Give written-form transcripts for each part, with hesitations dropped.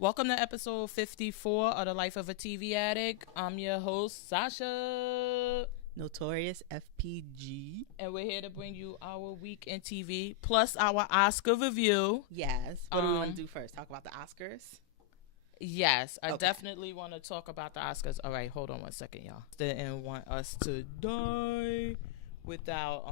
Welcome to episode 54 of The Life of a TV Addict. I'm your host, Sasha. Notorious FPG. And we're here to bring you our week in TV, plus our Oscar review. Yes. What do we want to do first? Talk about the Oscars? Yes, I definitely want to talk about the Oscars. All right, hold on one second, y'all. Didn't want us to die without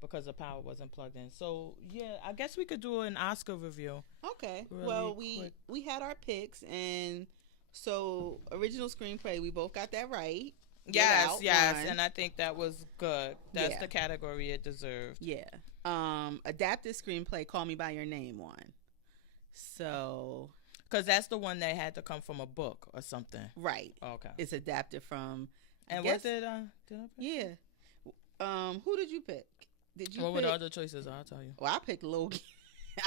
because the power wasn't plugged in. So yeah, I guess we could do an Oscar review. Okay. Really well, quick. we had our picks, and so original screenplay, we both got that right. Yes, and I think that was good. That's Yeah. the category it deserved. Yeah. Adapted screenplay, Call Me by Your Name won. So Because that's the one that had to come from a book or something. right, Okay. it's adapted from. And guess- what did I pick? Yeah. Who did you pick? Did you? What pick? were the other choices? I'll tell you. Well, I picked Logan.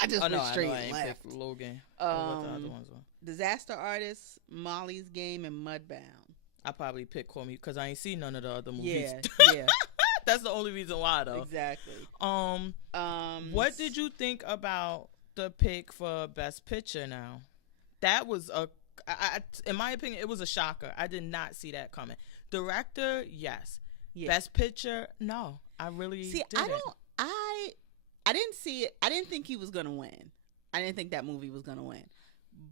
I just Oh, went no, I straight know I and ain't left. picked Logan. What the other ones were? Disaster Artist, Molly's Game, and Mudbound. I probably picked Call Me because I ain't seen none of the other movies. Yeah. That's the only reason why, though. Exactly. What did you think about the pick for Best Picture now? That was in my opinion, it was a shocker. I did not see that coming. Director, yes. Yeah. Best Picture, no. I really didn't. I didn't see it. I didn't think he was gonna win. I didn't think that movie was gonna win.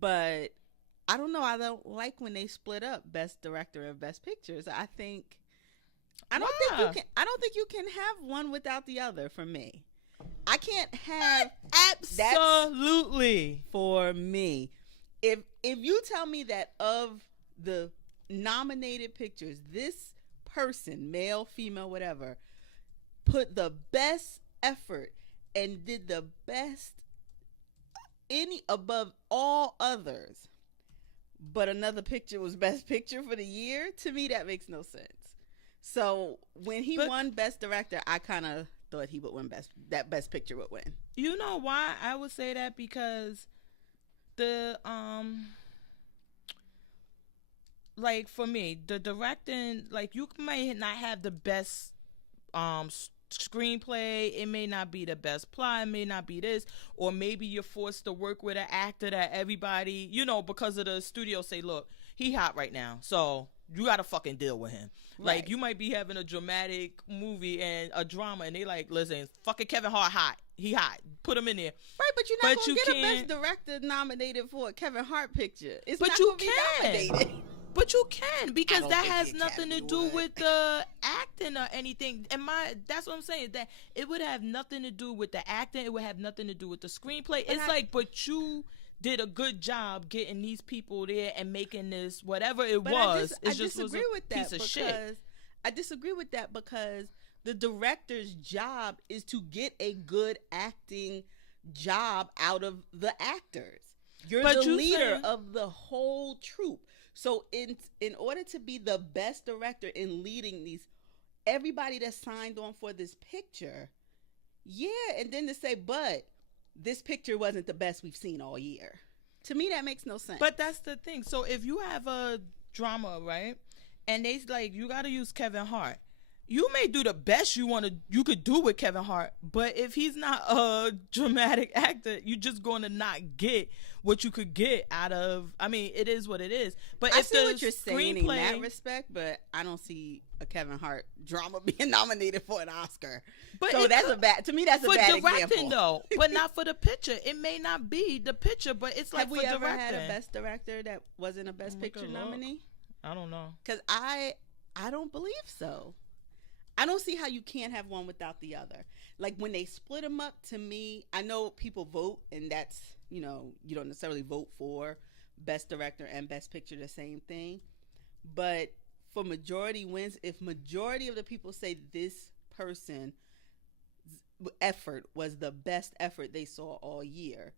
But I don't know. I don't like when they split up Best Director and Best Pictures. I don't think you can have one without the other. For me, I can't have Absolutely. for me. If you tell me that of the nominated pictures, this person, male, female, whatever, put the best effort and did the best any above all others, but another picture was Best Picture for the year, to me that makes no sense. So when he won Best Director, I kind of thought he would win Best Picture would win. You know why I would say that? Because the like for me, the directing, like you may not have the best screenplay, it may not be the best plot, it may not be this, or maybe you're forced to work with an actor that everybody, because of the studio say, look, he hot right now, so you gotta fucking deal with him. Right. Like you might be having a dramatic movie and a drama and they like, listen, fucking Kevin Hart hot, he hot, put him in there. Right, but you're not gonna get a Best Director nominated for a Kevin Hart picture. It's But not you gonna be nominated. But you can, because don't that think has the nothing to Academy do would. with the acting or anything. And that's what I'm saying. That it would have nothing to do with the acting. It would have nothing to do with the screenplay. But you did a good job getting these people there and making this whatever it was. I disagree with that piece of shit. I disagree with that because the director's job is to get a good acting job out of the actors. You're the leader of the whole troupe. So in order to be the best director in leading everybody that signed on for this picture, and then to say, but this picture wasn't the best we've seen all year. To me, that makes no sense. But that's the thing. So if you have a drama, right, and they like, you got to use Kevin Hart. You may do the best you could do with Kevin Hart, but if he's not a dramatic actor, you're just going to not get what you could get out of. I mean, it is what it is. But I if see the what you're saying in that respect, but I don't see a Kevin Hart drama being nominated for an Oscar. But so that's a bad directing example. though, but not for the picture. It may not be the picture, but it's like Have for we ever directing. had a Best Director that wasn't a Best Picture nominee? I don't know. Because I don't believe so. I don't see how you can't have one without the other. Like when they split them up, to me, I know people vote, and that's, you don't necessarily vote for Best Director and Best Picture the same thing. But for majority wins, if majority of the people say this person's effort was the best effort they saw all year,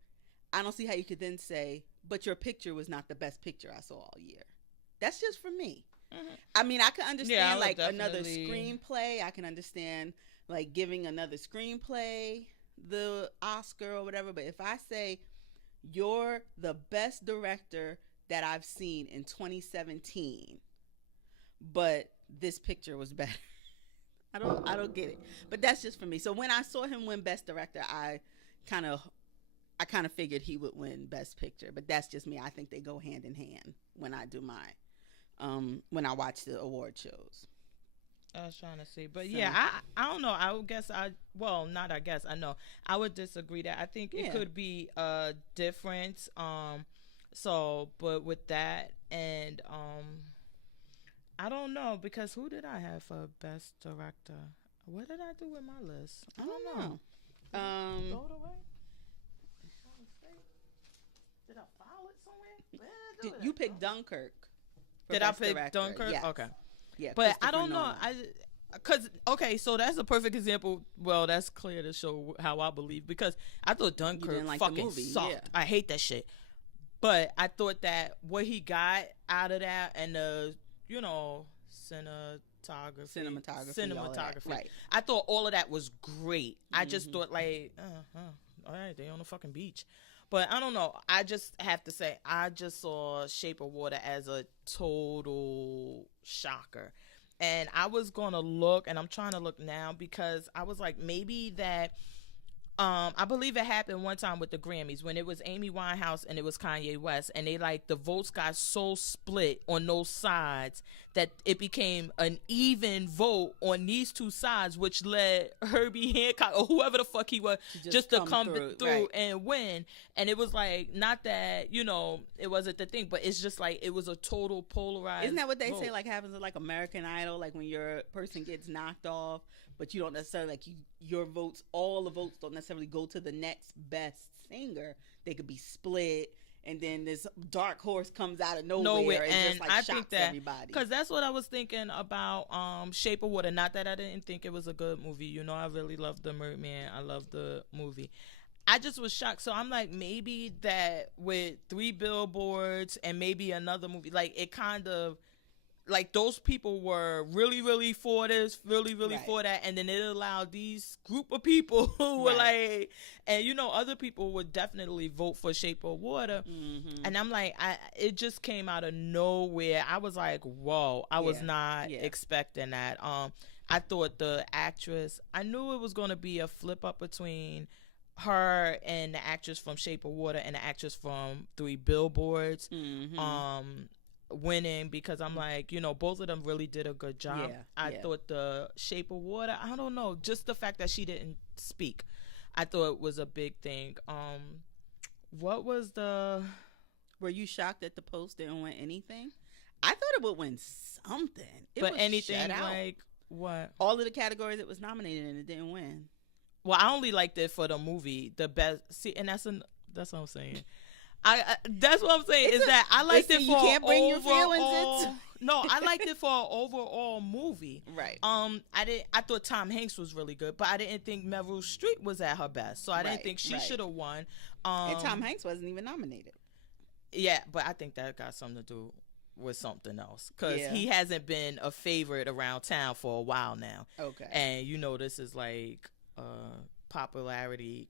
I don't see how you could then say, but your picture was not the best picture I saw all year. That's just for me. Mm-hmm. I mean, I can understand another screenplay. I can understand like giving another screenplay the Oscar or whatever. But if I say you're the best director that I've seen in 2017, but this picture was better, I don't get it. But that's just for me. So when I saw him win Best Director, I kind of I kind of figured he would win Best Picture, but that's just me. I think they go hand in hand when I do when I watch the award shows. I was trying to see, but yeah, I don't know. I would guess I know. I would disagree that I think it could be a difference. So, but with that, and I don't know, because who did I have for Best Director? What did I do with my list? I don't know. Throw it away. Did I file it somewhere? Did you pick Dunkirk? Did I pick Dunkirk? Yes. Okay. Yeah, but I don't know. So that's a perfect example. Well, that's clear to show how I believe, because I thought Dunkirk fucking sucked. Yeah. I hate that shit. But I thought that what he got out of that, and the cinematography, right? I thought all of that was great. I just thought like, all right, they on the fucking beach. But I don't know. I just have to say, I just saw Shape of Water as a total shocker. And I was going to look, and I'm trying to look now, because I was like, maybe that, I believe it happened one time with the Grammys when it was Amy Winehouse and it was Kanye West, and they like, the votes got so split on those sides that it became an even vote on these two sides, which led Herbie Hancock or whoever the fuck he was just to come through right, and win. And it was like, not that, it wasn't the thing, but it's just like, it was a total polarized Isn't that what they vote. say, like happens in like American Idol, like when your person gets knocked off, but you don't necessarily, like, your votes, all the votes don't necessarily go to the next best singer. They could be split, and then this dark horse comes out of nowhere and just like, shocks everybody. Because that's what I was thinking about Shape of Water. Not that I didn't think it was a good movie. I really loved The Merman. I loved the movie. I just was shocked. So I'm like, maybe that with 3 Billboards and maybe another movie, like, it kind of, like, those people were really, really for this, really, really right, for that. And then it allowed these group of people who were right, like, and other people would definitely vote for Shape of Water. Mm-hmm. And I'm like, it just came out of nowhere. I was like, whoa, I was not expecting that. I thought the actress, I knew it was going to be a flip up between her and the actress from Shape of Water and the actress from 3 Billboards. Mm-hmm. Winning, because I'm like, both of them really did a good job. I thought the Shape of Water, I don't know, just the fact that she didn't speak, I thought it was a big thing. What was were you shocked that the Post didn't win anything? I thought it would win something. But anything like what? All of the categories it was nominated in, it didn't win. Well, I only liked it for the movie, the best. See, and that's what I'm saying. That's what I'm saying, is that I liked it for you can't bring your feelings into. No, I liked it for an overall movie. Right. I thought Tom Hanks was really good, but I didn't think Meryl Streep was at her best, so I didn't think she should have won. And Tom Hanks wasn't even nominated. Yeah, but I think that got something to do with something else, because he hasn't been a favorite around town for a while now. Okay. And this is like popularity,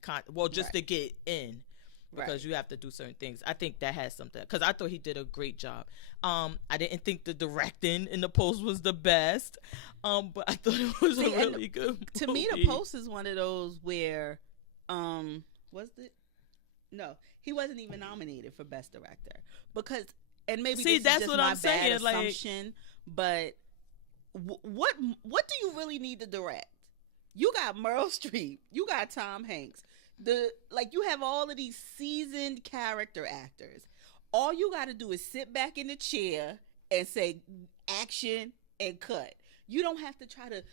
just to get in. Because you have to do certain things. I think that has something. Because I thought he did a great job. I didn't think the directing in the Post was the best. But I thought it was a really good movie. To me, the Post is one of those where, he wasn't even nominated for Best Director. Because, and maybe this that's is just what my I'm saying, bad assumption, but what do you really need to direct? You got Meryl Streep. You got Tom Hanks. You have all of these seasoned character actors. All you got to do is sit back in the chair and say action and cut. You don't have to try to,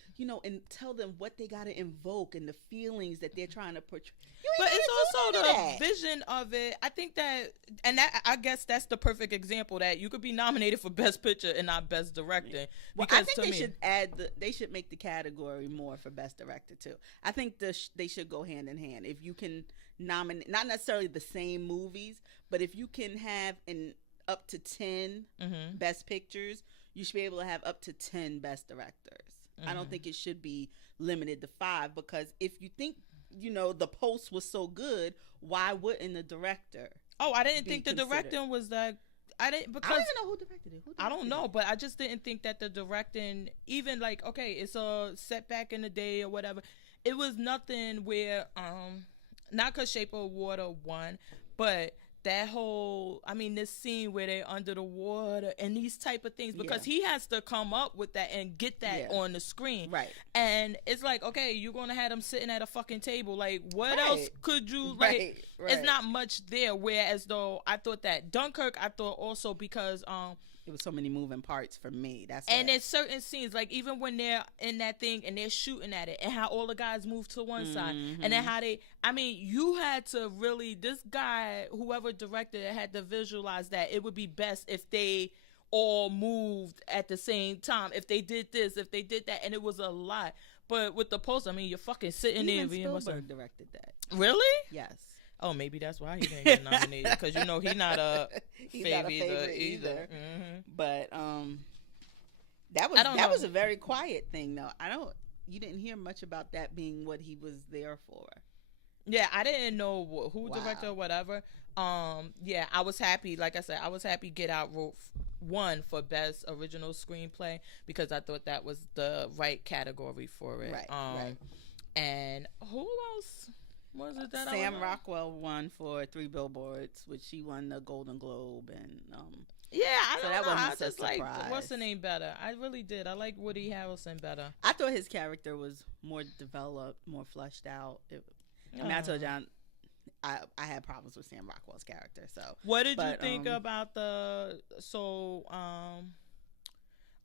and tell them what they got to invoke and the feelings that they're trying to portray. But it's also the vision of it. I think that, and that, I guess that's the perfect example that you could be nominated for Best Picture and not Best Directing. Well, I think they should make the category more for Best Director too. I think they should go hand in hand. If you can nominate, not necessarily the same movies, but if you can have up to 10 Best Pictures, you should be able to have up to 10 Best Directors. I don't think it should be limited to 5, because if you think, the Post was so good, why wouldn't the director? Oh, I didn't think the directing was that. I don't even know who directed it. I don't know, but I just didn't think that the directing, even like, okay, it's a setback in the day or whatever. It was nothing where not because Shape of Water won, but that whole, I mean, this scene where they're under the water and these type of things, because he has to come up with that and get that on the screen. Right. And it's like, okay, you're going to have them sitting at a fucking table. Like, what else could you, like, it's not much there. Whereas though, I thought that Dunkirk, I thought also because, it was so many moving parts for me. And there's certain scenes, like even when they're in that thing and they're shooting at it, and how all the guys move to one side, and then how they, I mean, you had to really, this guy, whoever directed it, had to visualize that it would be best if they all moved at the same time, if they did this, if they did that, and it was a lot. But with the post, I mean, you're fucking sitting there. Even Spielberg directed that. Really? Yes. Oh, maybe that's why he didn't get nominated, because you know he's not a favorite either. Mm-hmm. But that was a very quiet thing, though. You didn't hear much about that being what he was there for. Yeah, I didn't know who directed or whatever. Yeah, I was happy. Like I said, I was happy Get Out won for Best Original Screenplay, because I thought that was the right category for it. Right. And who else? Was it that Sam Rockwell won for 3 Billboards, which she won the Golden Globe, and I so don't know. I just like what's the name better. I really did. I like Woody Harrelson better. I thought his character was more developed, more fleshed out. I mean, I told John I had problems with Sam Rockwell's character. So what did you think about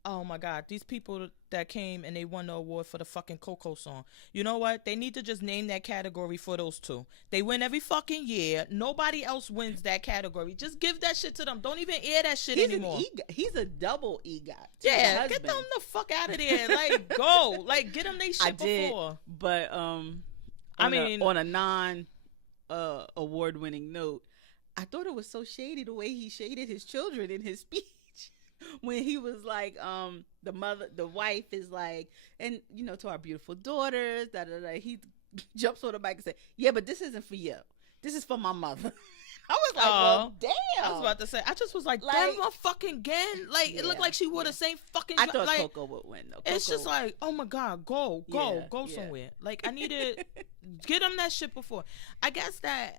oh my God, these people that came and they won the award for the fucking Coco song. You know what? They need to just name that category for those two. They win every fucking year. Nobody else wins that category. Just give that shit to them. Don't even air that shit anymore. He's a double EGOT. Yeah, get them the fuck out of there. Like, go. Like, get them they shit before. But, I mean, on a non award winning note, I thought it was so shady the way he shaded his children in his speech. When he was like, the wife is like, and to our beautiful daughters, he jumps on the bike and said, yeah, but this isn't for you. This is for my mother. I was like, well, damn. I was about to say, I just was like that motherfucking again. Like, it looked like she wore the same fucking. I thought Coco would win though. It's just like, oh my God, go somewhere. Like, I needed, get them that shit before. I guess that.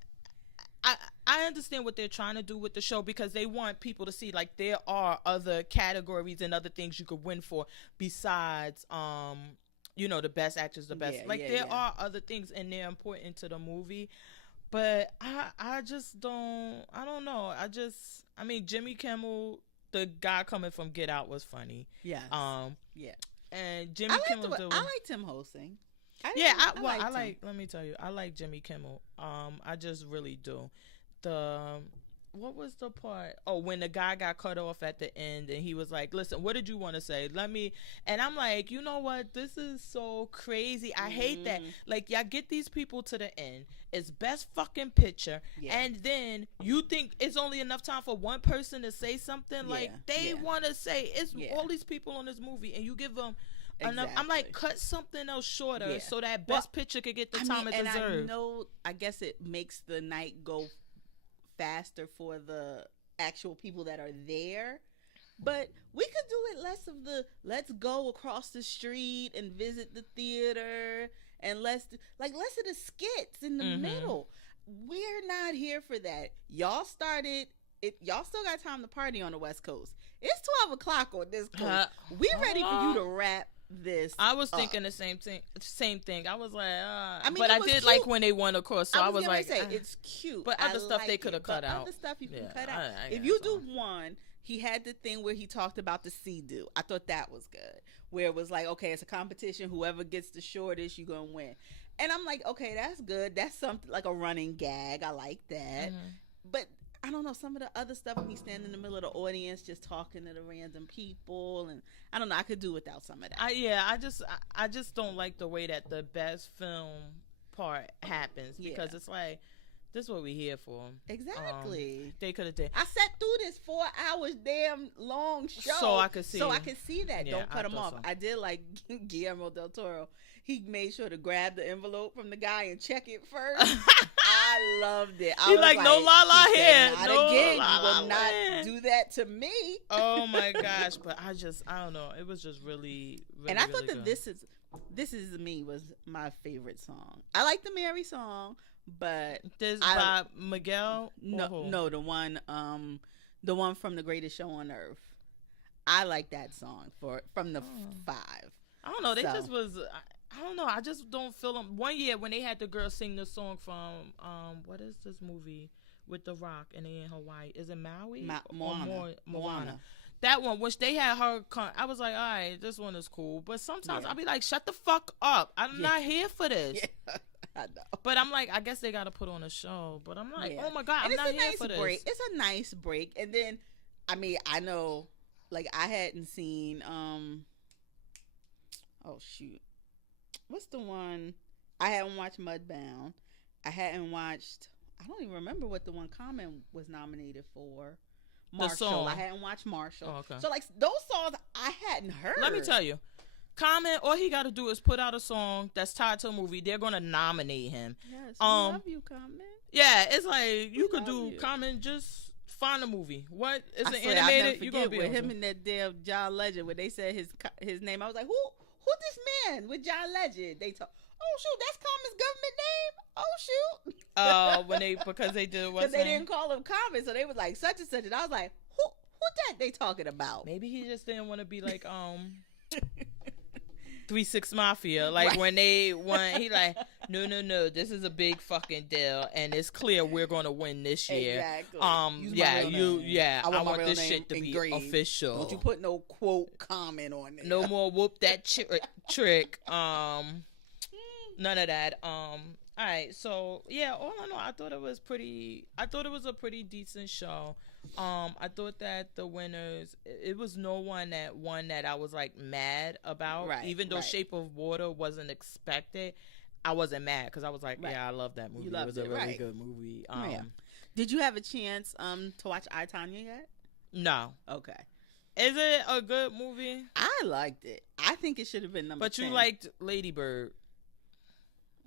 I understand what they're trying to do with the show, because they want people to see like there are other categories and other things you could win for besides the best actors, the best there are other things, and they're important to the movie. But I just don't know. I mean, Jimmy Kimmel, the guy coming from Get Out, was funny. Yeah. And Jimmy Kimmel. I liked him hosting. Let me tell you, I like Jimmy Kimmel. I just really do. What was the part? Oh, when the guy got cut off at the end and he was like, listen, what did you want to say? And I'm like, you know what? This is so crazy. I hate that. Like, y'all get these people to the end. It's best fucking picture. Yeah. And then you think it's only enough time for one person to say something? Yeah. Like, they want to say, it's all these people on this movie, and you give them enough. I'm like, cut something else shorter so that best picture could get the time it deserves. I guess it makes the night go faster for the actual people that are there, but we could do it less of the let's go across the street and visit the theater, and less of the skits in the middle. We're not here for that. Y'all started it. Y'all still got time to party on the West Coast. It's 12 o'clock on this coast. We ready for you to wrap this. I was thinking the same thing. I was like, but I did cute. Like when they won, of course. So I was like, it's cute. But other stuff they could have cut out. Other stuff you can cut out. If you do one, he had the thing where he talked about the sea-doo. I thought that was good. Where it was like, okay, it's a competition. Whoever gets the shortest, you're gonna win. And I'm like, okay, that's good. That's something like a running gag. I like that. But I don't know, some of the other stuff, when he's standing in the middle of the audience just talking to the random people, and I don't know, I could do without some of that. I just don't like the way that the best film part happens, because it's like, this is what we're here for. Exactly. They could have did. I sat through this 4 hours damn long show so I could see that. Don't cut him off. So. I did like Guillermo del Toro. He made sure to grab the envelope from the guy and check it first. I loved it. He like, no la here. Not no again. La you will not do that to me. Oh my gosh. But I don't know. It was just really, really, and I thought really that good. This Is Me was my favorite song. I like the Mary song, but This by Miguel. no, the one from The Greatest Show on Earth. I like that song from the 5. I don't know. They just was. I don't know. I just don't feel them. One year when they had the girl sing the song from what is this movie with The Rock and they in Hawaii? Is it Maui? Moana. That one, which they had her. I was like, all right, this one is cool. But sometimes I'll be like, shut the fuck up. I'm not here for this. Yeah, I know. But I'm like, I guess they got to put on a show. But I'm like, oh my God, I'm not here for this. It's a nice break. And then, I mean, I know, like, I hadn't seen, oh, shoot. What's the one? I hadn't watched Mudbound. I hadn't watched, I don't even remember what the one Common was nominated for. Marshall. I hadn't watched Marshall. Oh, okay. So, like, those songs I hadn't heard. Let me tell you. Common, all he got to do is put out a song that's tied to a movie. They're going to nominate him. Yes, we love you, Common. Yeah, it's like, you could do Common, just find a movie. What? Is it animated? You gonna be with him and that damn John Legend when they said his name. I was like, who this man with John Legend? They talk. Oh shoot, that's Common's government name. Oh shoot. Because they did what? Because they didn't call him Common, so they was like such and such, and I was like, who that they talking about? Maybe he just didn't want to be like 3-6 Mafia. Like right. when he like, no, this is a big fucking deal, and it's clear we're gonna win this year. Exactly. I want this shit to be official. Don't you put no quote comment on it. No more whoop that trick. None of that. All right, so yeah, all in all, I thought it was a pretty decent show. I thought that the winners, it was no one that won that I was like mad about. Right, even though Shape of Water wasn't expected, I wasn't mad because I was like, yeah, I love that movie. It was a really good movie. Did you have a chance to watch I, Tonya yet? No. Okay. Is it a good movie? I liked it. I think it should have been number 10. But you liked Lady Bird.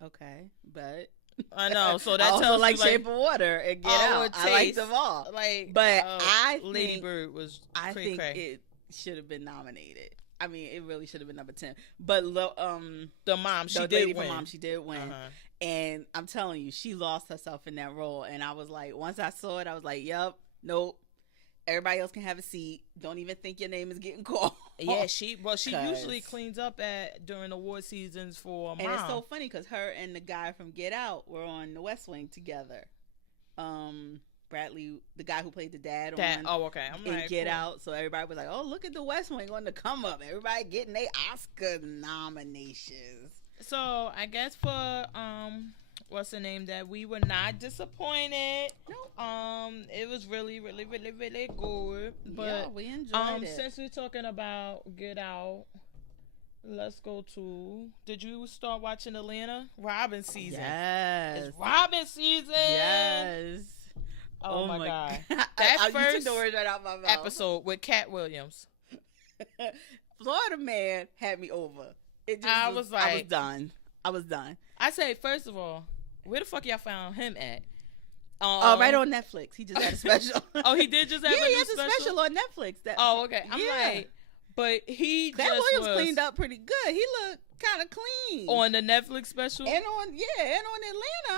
Okay, but I know. So that tells you like Shape of Water and Get Out. I like them all. But I think Lady Bird was. I think it should have been nominated. I mean, it really should have been number 10. But the mom, she did win. She did win. And I'm telling you, she lost herself in that role. And I was like, once I saw it, I was like, yep, nope. Everybody else can have a seat. Don't even think your name is getting called. Yeah, she usually cleans up during award seasons for Mom. And it's so funny because her and the guy from Get Out were on The West Wing together. Bradley, the guy who played the dad on Get Out. So everybody was like, oh, look at The West Wing on the come up. Everybody getting their Oscar nominations. So I guess for what's the name, that we were not disappointed. Nope. It was really, really, really, really good. But yeah, we enjoyed it. Since we're talking about Get Out, let's go to. Did you start watching Atlanta? Robin season. Yes. It's Robin season. Yes. Oh my God. That first you took the words right out my mouth. Episode with Cat Williams. Florida Man had me over. I was done. I say, first of all, where the fuck y'all found him at? Right on Netflix. He just had a special. Oh, he did just have a new special? he has a special on Netflix. Okay. I'm like, but he Cat Williams cleaned up pretty good. He looked kind of clean. On the Netflix special? And on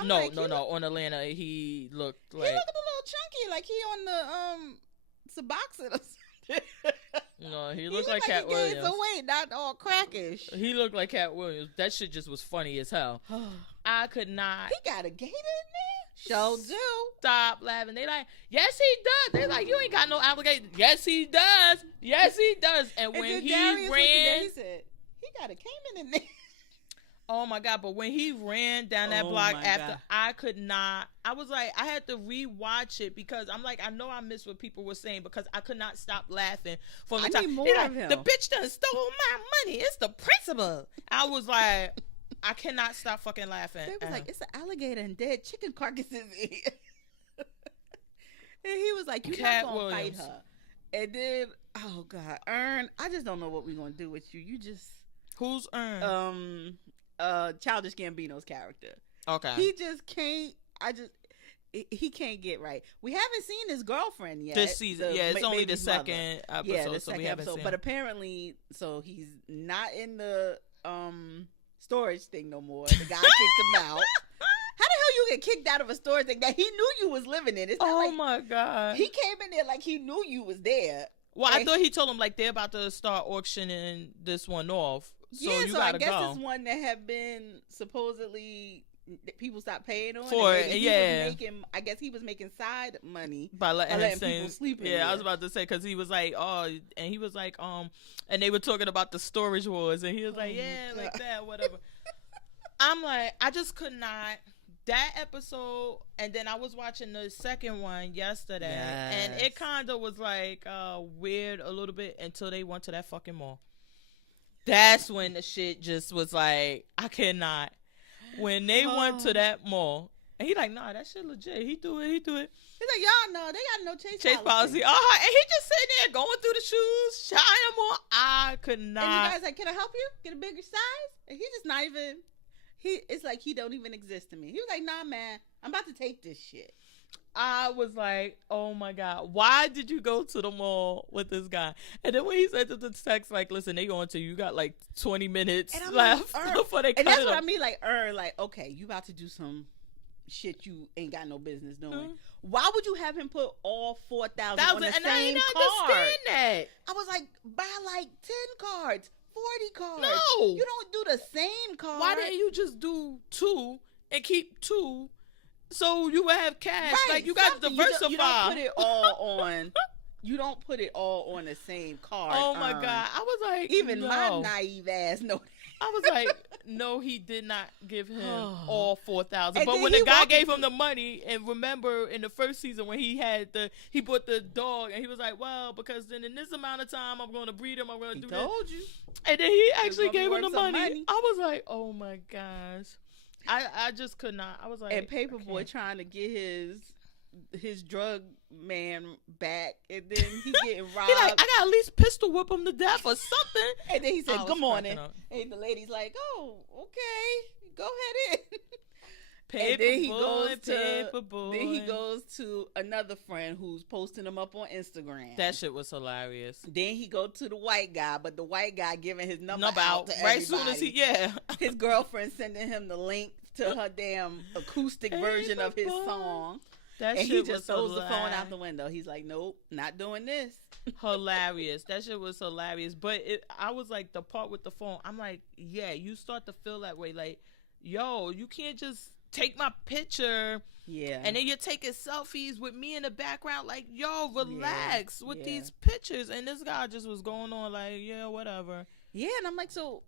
Atlanta. No. On Atlanta, he looked like... He looked a little chunky, like he on the Suboxone or something. No, he looked like Cat Williams. He gained some weight, not all crackish. He looked like Cat Williams. That shit just was funny as hell. I could not. He got a gator in there? Sure do. Stop laughing. They like, yes, he does. They like, you ain't got no alligator. Yes, he does. Yes, he does. And when he ran, he said, he got a caiman in there. Oh my God. But when he ran down that block after, I could not. I was like, I had to rewatch it because I'm like, I know I missed what people were saying because I could not stop laughing from the time. Need more of him. The bitch done stole my money. It's the principal. I was like, I cannot stop fucking laughing. They was like, it's an alligator and dead chicken carcasses in here. And he was like, you're not going to fight her. And then, oh God, Ern, I just don't know what we're going to do with you. You just. Who's Ern? Childish Gambino's character. Okay. He just can't. He can't get right. We haven't seen his girlfriend yet. This season, it's only the second episode. Yeah, the so second we haven't episode. seen. But apparently, so he's not in the storage thing no more. The guy kicked him out. How the hell you get kicked out of a store thing that he knew you was living in? It's not like my God. he came in there like he knew you was there. Well, I thought he told him like they're about to start auctioning this one off. So yeah, you so gotta I guess go. it's one that had been supposedly people stopped paying on For and it, he yeah. was making, I guess he was making side money By letting people sleep in yeah, there. I was about to say because he was like, and he was like, and they were talking about the storage wars, and he was like, yeah, like that, whatever. I'm like, I just could not. That episode, and then I was watching the second one yesterday, and it kind of was like weird a little bit until they went to that fucking mall. That's when the shit just was like, I cannot. When they went to that mall, and he like, nah, that shit legit. He do it. He's like, y'all know they got no chase Policy. And he just sitting there going through the shoes, trying them on. I could not. And the guy's like, can I help you get a bigger size? And he's just not even. It's like he don't even exist to me. He was like, nah, man, I'm about to take this shit. I was like, oh my God, why did you go to the mall with this guy? And then when he said to the text, like, listen, they going to, you got like 20 minutes left before they cut it. And that's what I mean, like, okay, you about to do some shit you ain't got no business doing. Mm-hmm. Why would you have him put all 4,000 on the same card? I didn't understand that. I was like, buy like 10 cards. 40 cards. No. You don't do the same card. Why didn't you just do 2 and keep 2 so you would have cash? Right, like, you got to diversify. You don't put it all on. You don't put it all on the same card. Oh, my God. I was like, even my naive ass know. I was like, no, he did not give him all 4,000. But when the guy gave him the money, and remember in the first season when he bought the dog, and he was like, well, because then in this amount of time, I'm going to breed him. I'm going to do that. Told you. And then he actually gave him the money. I was like, oh my gosh. I just could not. I was like, and Paperboy trying to get his drug man back, and then he getting robbed. He like, I got at least pistol whip him to death or something. And then he said, good morning. And the lady's like, oh, okay, go ahead in. Then he goes to another friend who's posting him up on Instagram. That shit was hilarious. Then he go to the white guy, but the white guy giving his number out to right everybody. Soon as his girlfriend sending him the link to her damn acoustic version of his song. That and shit he just was throws the phone out the window. He's like, nope, not doing this. Hilarious. That shit was hilarious. But I was like, the part with the phone, I'm like, yeah, you start to feel that way. Like, yo, you can't just take my picture. Yeah. And then you're taking selfies with me in the background. Like, yo, relax with these pictures. And this guy just was going on like, yeah, whatever. Yeah, and I'm like, so,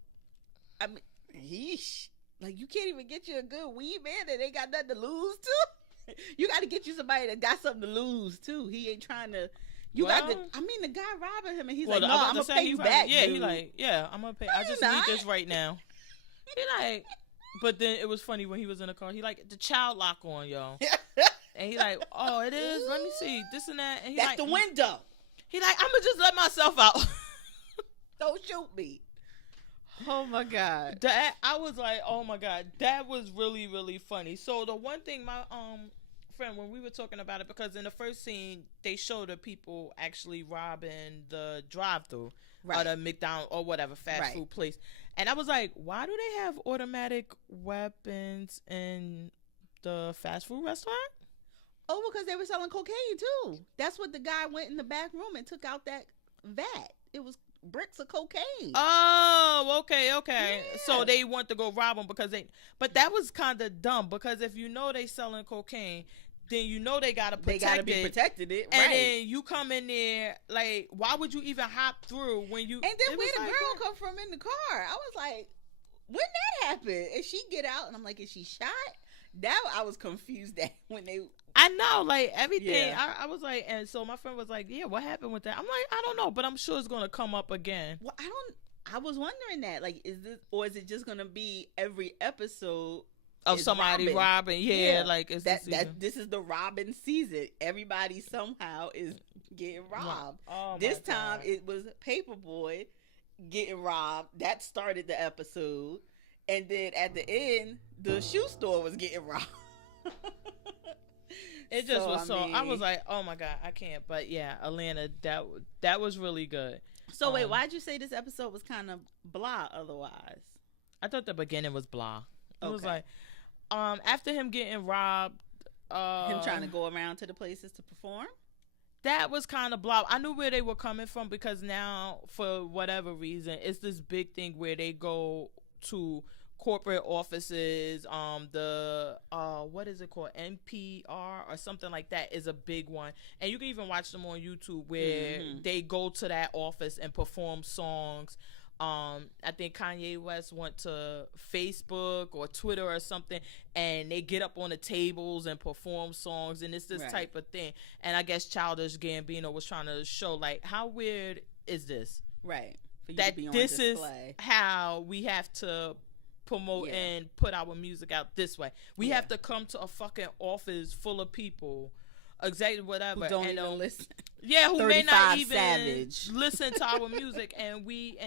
I mean, yeesh. Like, you can't even get you a good weed man that ain't got nothing to lose to. You got to get you somebody that got something to lose too. He ain't trying to. The guy robbing him, and he's like, no, I'm gonna pay you back. Yeah, dude. He like, yeah, I'm gonna pay. I just need this right now. He like, but then it was funny when he was in the car. He like, the child lock on, yo. And he like, oh, it is. Let me see this and that. And he that's like, the window. He like, I'm gonna just let myself out. Don't shoot me. Oh my God. That I was like, oh my God, that was really, really funny. So the one thing my friend, when we were talking about it, because in the first scene they showed the people actually robbing the drive-through or the McDonald's or whatever fast food place, and I was like, why do they have automatic weapons in the fast food restaurant? Oh, because they were selling cocaine too. That's what the guy went in the back room and took out that vat. It was bricks of cocaine. Oh, okay. Yeah. So they want to go rob them but that was kind of dumb, because if you know they selling cocaine, then you know they gotta protect it. They gotta be protected it, and then you come in there, like, why would you even hop through when you? And then where the girl come from in the car? I was like, when that happened, and she get out, and I'm like, is she shot? That I was confused at when they. I know, like, everything. Yeah. I was like, and so my friend was like, yeah, what happened with that? I'm like, I don't know, but I'm sure it's gonna come up again. Well, I was wondering that, like, is it just gonna be every episode of somebody robbing? Yeah, like, it's this is the robbing season. Everybody somehow is getting robbed. Oh, this time it was Paperboy getting robbed. That started the episode, and then at the end, the shoe store was getting robbed. It just was I was like, oh my God, I can't. But yeah, Atlanta, that was really good. So wait, why'd you say this episode was kind of blah otherwise? I thought the beginning was blah. It was like, after him getting robbed, him trying to go around to the places to perform. That was kind of blah. I knew where they were coming from because now, for whatever reason, it's this big thing where they go to corporate offices. The what is it called? NPR or something like that is a big one, and you can even watch them on YouTube where they go to that office and perform songs. I think Kanye West went to Facebook or Twitter or something, and they get up on the tables and perform songs, and it's this type of thing. And I guess Childish Gambino was trying to show, like, how weird is this? Right. For you that to be on this display. is how we have to promote and put our music out this way. We have to come to a fucking office full of people. Exactly, whatever. Who don't even listen. Yeah, who may not even Savage. listen to our music, and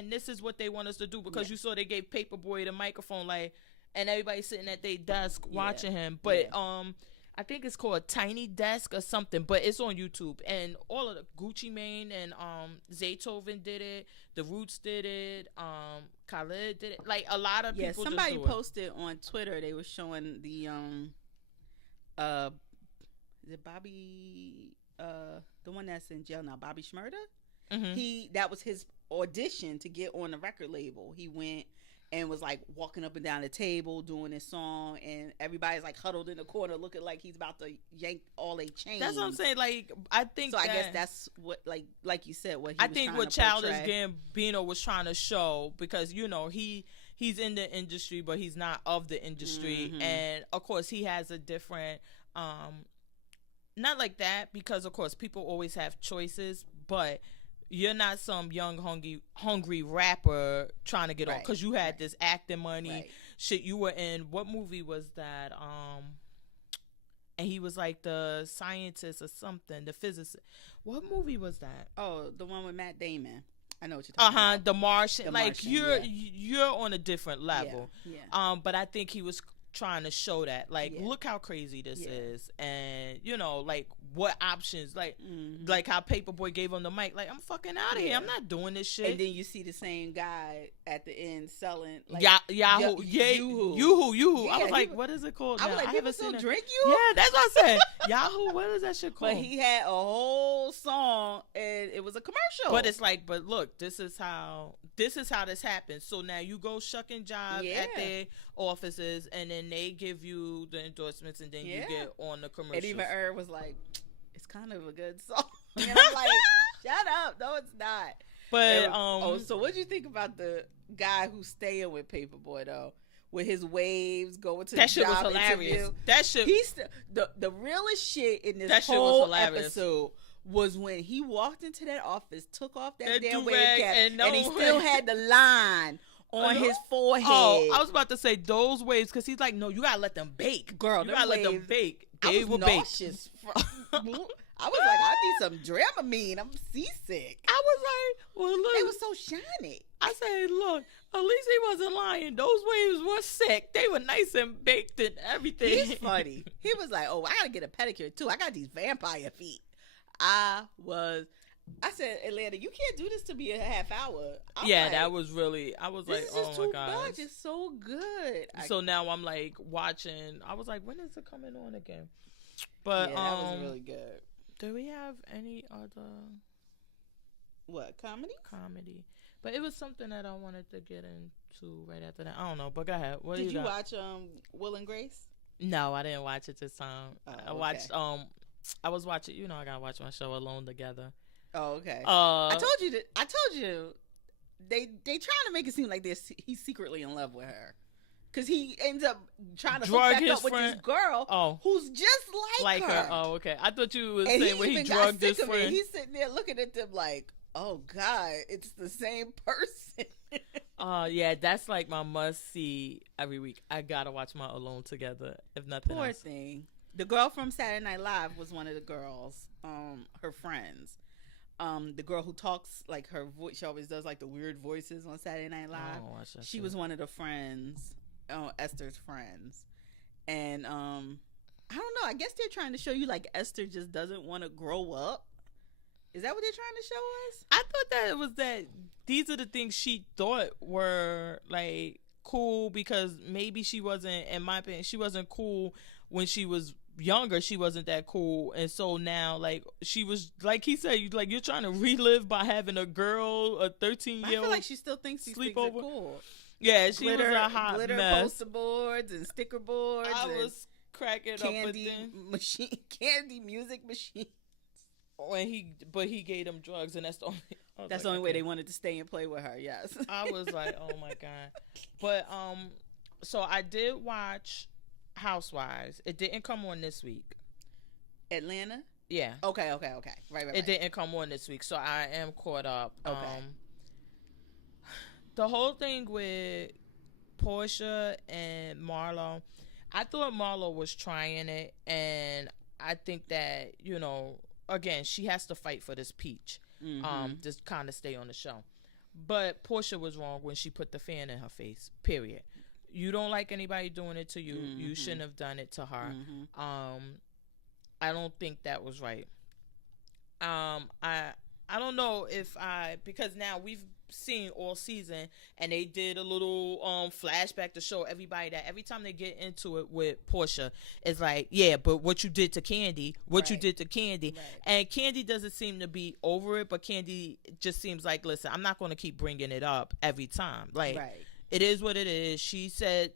this is what they want us to do because you saw they gave Paperboy the microphone, like, and everybody sitting at their desk watching him. But I think it's called Tiny Desk or something, but it's on YouTube, and all of the Gucci Mane and Zaytoven did it, the Roots did it, Khaled did it, like a lot of people. Somebody just do posted on Twitter. They were showing the is it Bobby, the one that's in jail now, Bobby Shmurda? That was his audition to get on the record label. He went and was like walking up and down the table doing his song, and everybody's like huddled in the corner looking like he's about to yank all their chains. That's what I'm saying. Like, I think so. I guess that's what, like you said, what he I was think trying what to Childish portray. Gambino was trying to show, because you know he's in the industry, but he's not of the industry, and of course he has a different. Not like that, because of course people always have choices, but you're not some young hungry rapper trying to get on, because you had this acting money shit. You were in, what movie was that? And he was like the scientist or something, the physicist. What movie was that? Oh, the one with Matt Damon. I know what you're talking about. The Martian. The like Martian, you're on a different level. Yeah. But I think he was trying to show that, like, look how crazy this is, and you know, like, what options, like how Paperboy gave him the mic, like, I'm fucking out of here, I'm not doing this shit. And then you see the same guy at the end selling, like, Yahoo. I was like, what is it called? I was like, people still drink you? Yeah, that's what I said. Yahoo, what is that shit called? But he had a whole song, and it was a commercial. But it's like, but look, this is how this happens. So now you go shucking jobs at their offices, and then they give you the endorsements, and then you get on the commercials. And even was like, it's kind of a good song. And I'm like, shut up. No, it's not. But so what'd you think about the guy who's staying with Paperboy though? With his waves going to that the shit job was hilarious. interview. That shit. The realest shit in this that shit whole was hilarious. episode was when he walked into that office, took off that damn wave do-rag, cap, and he still had the line on his forehead. Oh, I was about to say those waves, because he's like, no, you gotta let them bake, girl. You gotta let them bake. They will bake. I was like, I need some Dramamine. I'm seasick. I was like, well, look, they were so shiny. I said, look, at least he wasn't lying. Those waves were sick. They were nice and baked and everything. He's funny. He was like, oh, I gotta get a pedicure too. I got these vampire feet. I said, Atlanta, you can't do this to me a half hour. That was really, I was like, oh my God. It's so good. So now I'm like watching, I was like, when is it coming on again? But that was really good. Do we have any other comedy? But it was something that I wanted to get into right after that. I don't know, but go ahead. What did you got? watch Will and Grace? No, I didn't watch it this time. I watched I was watching, you know, I gotta watch my show Alone Together. Oh, okay. I told you they trying to make it seem like he's secretly in love with her. Because he ends up trying to hook back up with this girl who's just like her. Oh, okay. I thought you were saying when he drugged his friend. He's sitting there looking at them like, oh, God, it's the same person. Yeah, that's like my must-see every week. I got to watch my Alone Together, if nothing else. Poor thing. The girl from Saturday Night Live was one of the girls, her friends. The girl who talks like her voice, she always does like the weird voices on Saturday Night Live. She was one of the friends. Esther's friends, and I don't know, I guess they're trying to show you like Esther just doesn't want to grow up. Is that what they're trying to show us? I thought that it was that these are the things she thought were like cool because maybe she wasn't, in my opinion, she wasn't cool when she was younger. She wasn't that cool, and so now, like, she was, like he said, like, you're trying to relive by having a girl, a 13-year-old. I feel like she still thinks these things are cool. Yeah, she was a hot glitter mess. poster boards and sticker boards. I was cracking candy up with machine, candy music machine. But he gave them drugs, and that's the only. That's the only way they wanted to stay and play with her. Yes. I was like, oh my god. But so I did watch Housewives. It didn't come on this week. Atlanta. Yeah. Okay. Right. It didn't come on this week, so I am caught up. Okay. The whole thing with Portia and Marlo, I thought Marlo was trying it, and I think that, you know, again, she has to fight for this peach, to kind of stay on the show. But Portia was wrong when she put the fan in her face. Period. You don't like anybody doing it to you. You shouldn't have done it to her. I don't think that was right. I don't know if because now we've seen all season, and they did a little flashback to show everybody that every time they get into it with Portia, it's like, yeah, but what you did to Candy, you did to Candy. Right. And Candy doesn't seem to be over it, but Candy just seems like, listen, I'm not going to keep bringing it up every time. Like, it is what it is. She said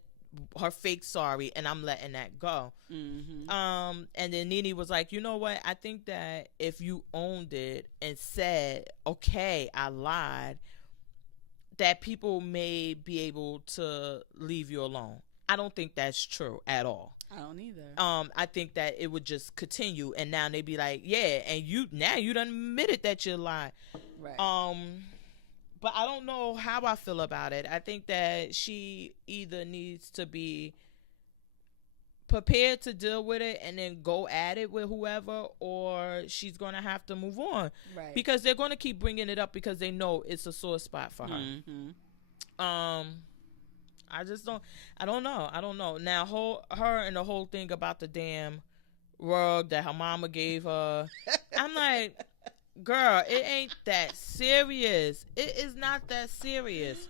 her fake sorry, and I'm letting that go. And then Nene was like, you know what, I think that if you owned it and said, okay, I lied, that people may be able to leave you alone. I don't think that's true at all. I don't either. I think that it would just continue, and now they'd be like, yeah, and you done admitted that you lied. Right. But I don't know how I feel about it. I think that she either needs to be prepared to deal with it and then go at it with whoever, or she's going to have to move on. Right. Because they're going to keep bringing it up because they know it's a sore spot for her. I don't know. Now, her and the whole thing about the damn rug that her mama gave her, I'm like, girl, it ain't that serious. It is not that serious.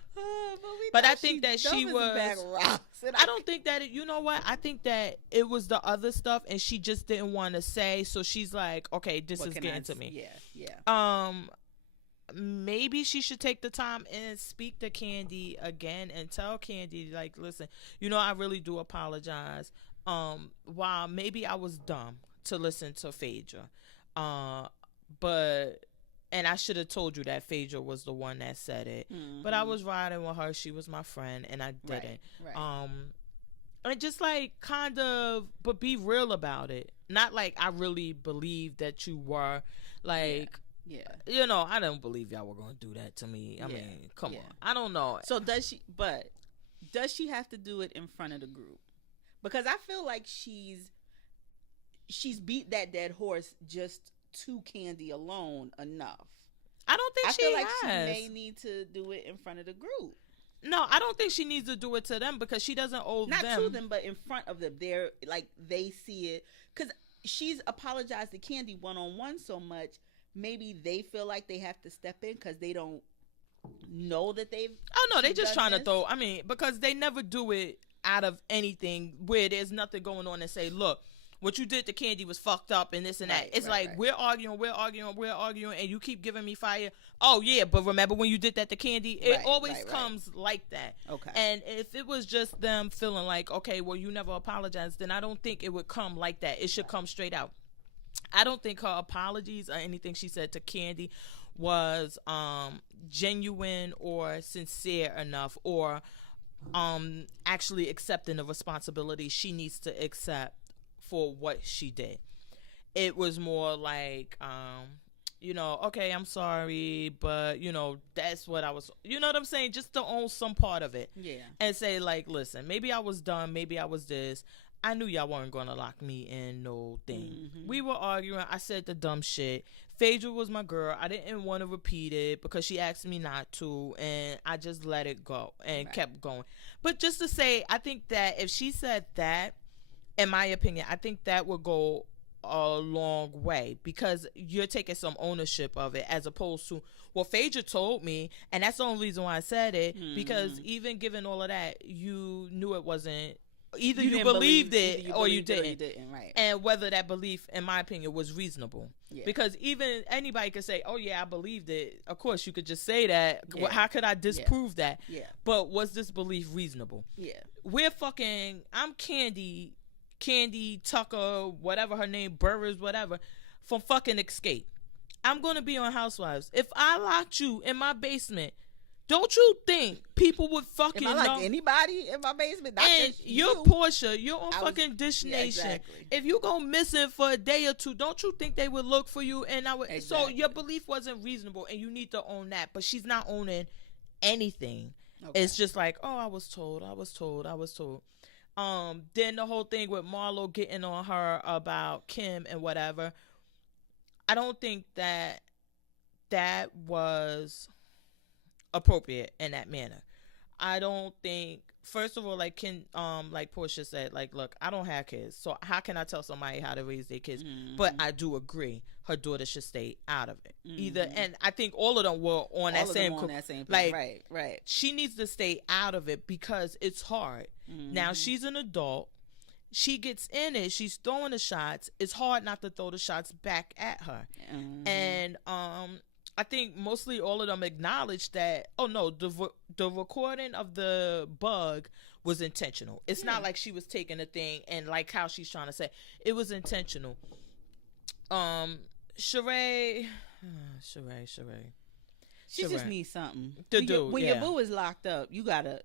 But I think that she was. I don't think that you know what? I think that it was the other stuff, and she just didn't want to say. So she's like, okay, this is getting to me. Yeah. Maybe she should take the time and speak to Candy again and tell Candy, like, listen, you know, I really do apologize. While maybe I was dumb to listen to Phaedra, and I should have told you that Phaedra was the one that said it. But I was riding with her. She was my friend, and I didn't. Right. And just like kind of, but be real about it. Not like I really believe that you were like. Yeah. You know, I don't believe y'all were going to do that to me. I mean, come on. I don't know. So does she have to do it in front of the group? Because I feel like she's beat that dead horse just to Candy alone enough. I don't think she feel like has. She may need to do it in front of the group. No, I don't think she needs to do it to them because she doesn't owe them. Not to them, but in front of them. They're like, they see it. Because she's apologized to Candy one-on-one so much. Maybe they feel like they have to step in because they don't know that they've. Oh no, they just trying to throw. I mean, because they never do it out of anything where there's nothing going on and say, look, what you did to Candy was fucked up and this and that. It's like we're arguing, and you keep giving me fire. Oh yeah, but remember when you did that to Candy? It always comes like that. Okay. And if it was just them feeling like, okay, well, you never apologized, then I don't think it would come like that. It should come straight out. I don't think her apologies or anything she said to Candy was genuine or sincere enough, or actually accepting the responsibility she needs to accept for what she did. It was more like, you know, okay, I'm sorry, but, you know, that's what I was, you know what I'm saying? Just to own some part of it. Yeah. And say, like, listen, maybe I was dumb, maybe I was this. I knew y'all weren't going to lock me in no thing. We were arguing. I said the dumb shit. Phaedra was my girl. I didn't want to repeat it because she asked me not to, and I just let it go and kept going. But just to say, I think that if she said that, in my opinion, I think that would go a long way because you're taking some ownership of it as opposed to, well, Phaedra told me, and that's the only reason why I said it, because even given all of that, you knew it wasn't, either you believed it or you didn't. Right. And whether that belief, in my opinion, was reasonable. Yeah. Because even anybody could say, oh yeah, I believed it. Of course, you could just say that. Yeah. How could I disprove that? Yeah. But was this belief reasonable? Yeah. I'm Candy Tucker, whatever her name, Burris, whatever, from fucking Escape. I'm going to be on Housewives. If I locked you in my basement, don't you think people would fucking know? If I locked anybody in my basement, not and just you're Portia, you're on fucking Dish Nation. Exactly. If you go missing for a day or two, don't you think they would look for you? And I would. Exactly. So your belief wasn't reasonable, and you need to own that. But she's not owning anything. Okay. It's just like, oh, I was told. Then the whole thing with Marlo getting on her about Kim and whatever. I don't think that was appropriate in that manner. I don't think, first of all, like Portia said, like, look, I don't have kids, so how can I tell somebody how to raise their kids? Mm-hmm. But I do agree her daughter should stay out of it. Mm-hmm. Either, and I think all of them were on that same like, right. She needs to stay out of it because it's hard. Mm-hmm. Now she's an adult. She gets in it. She's throwing the shots. It's hard not to throw the shots back at her. Mm-hmm. And I think mostly all of them acknowledged that, oh no, the recording of the bug was intentional. It's not like she was taking a thing and like how she's trying to say it was intentional. Sheree. She just needs something to do. When your boo is locked up, you gotta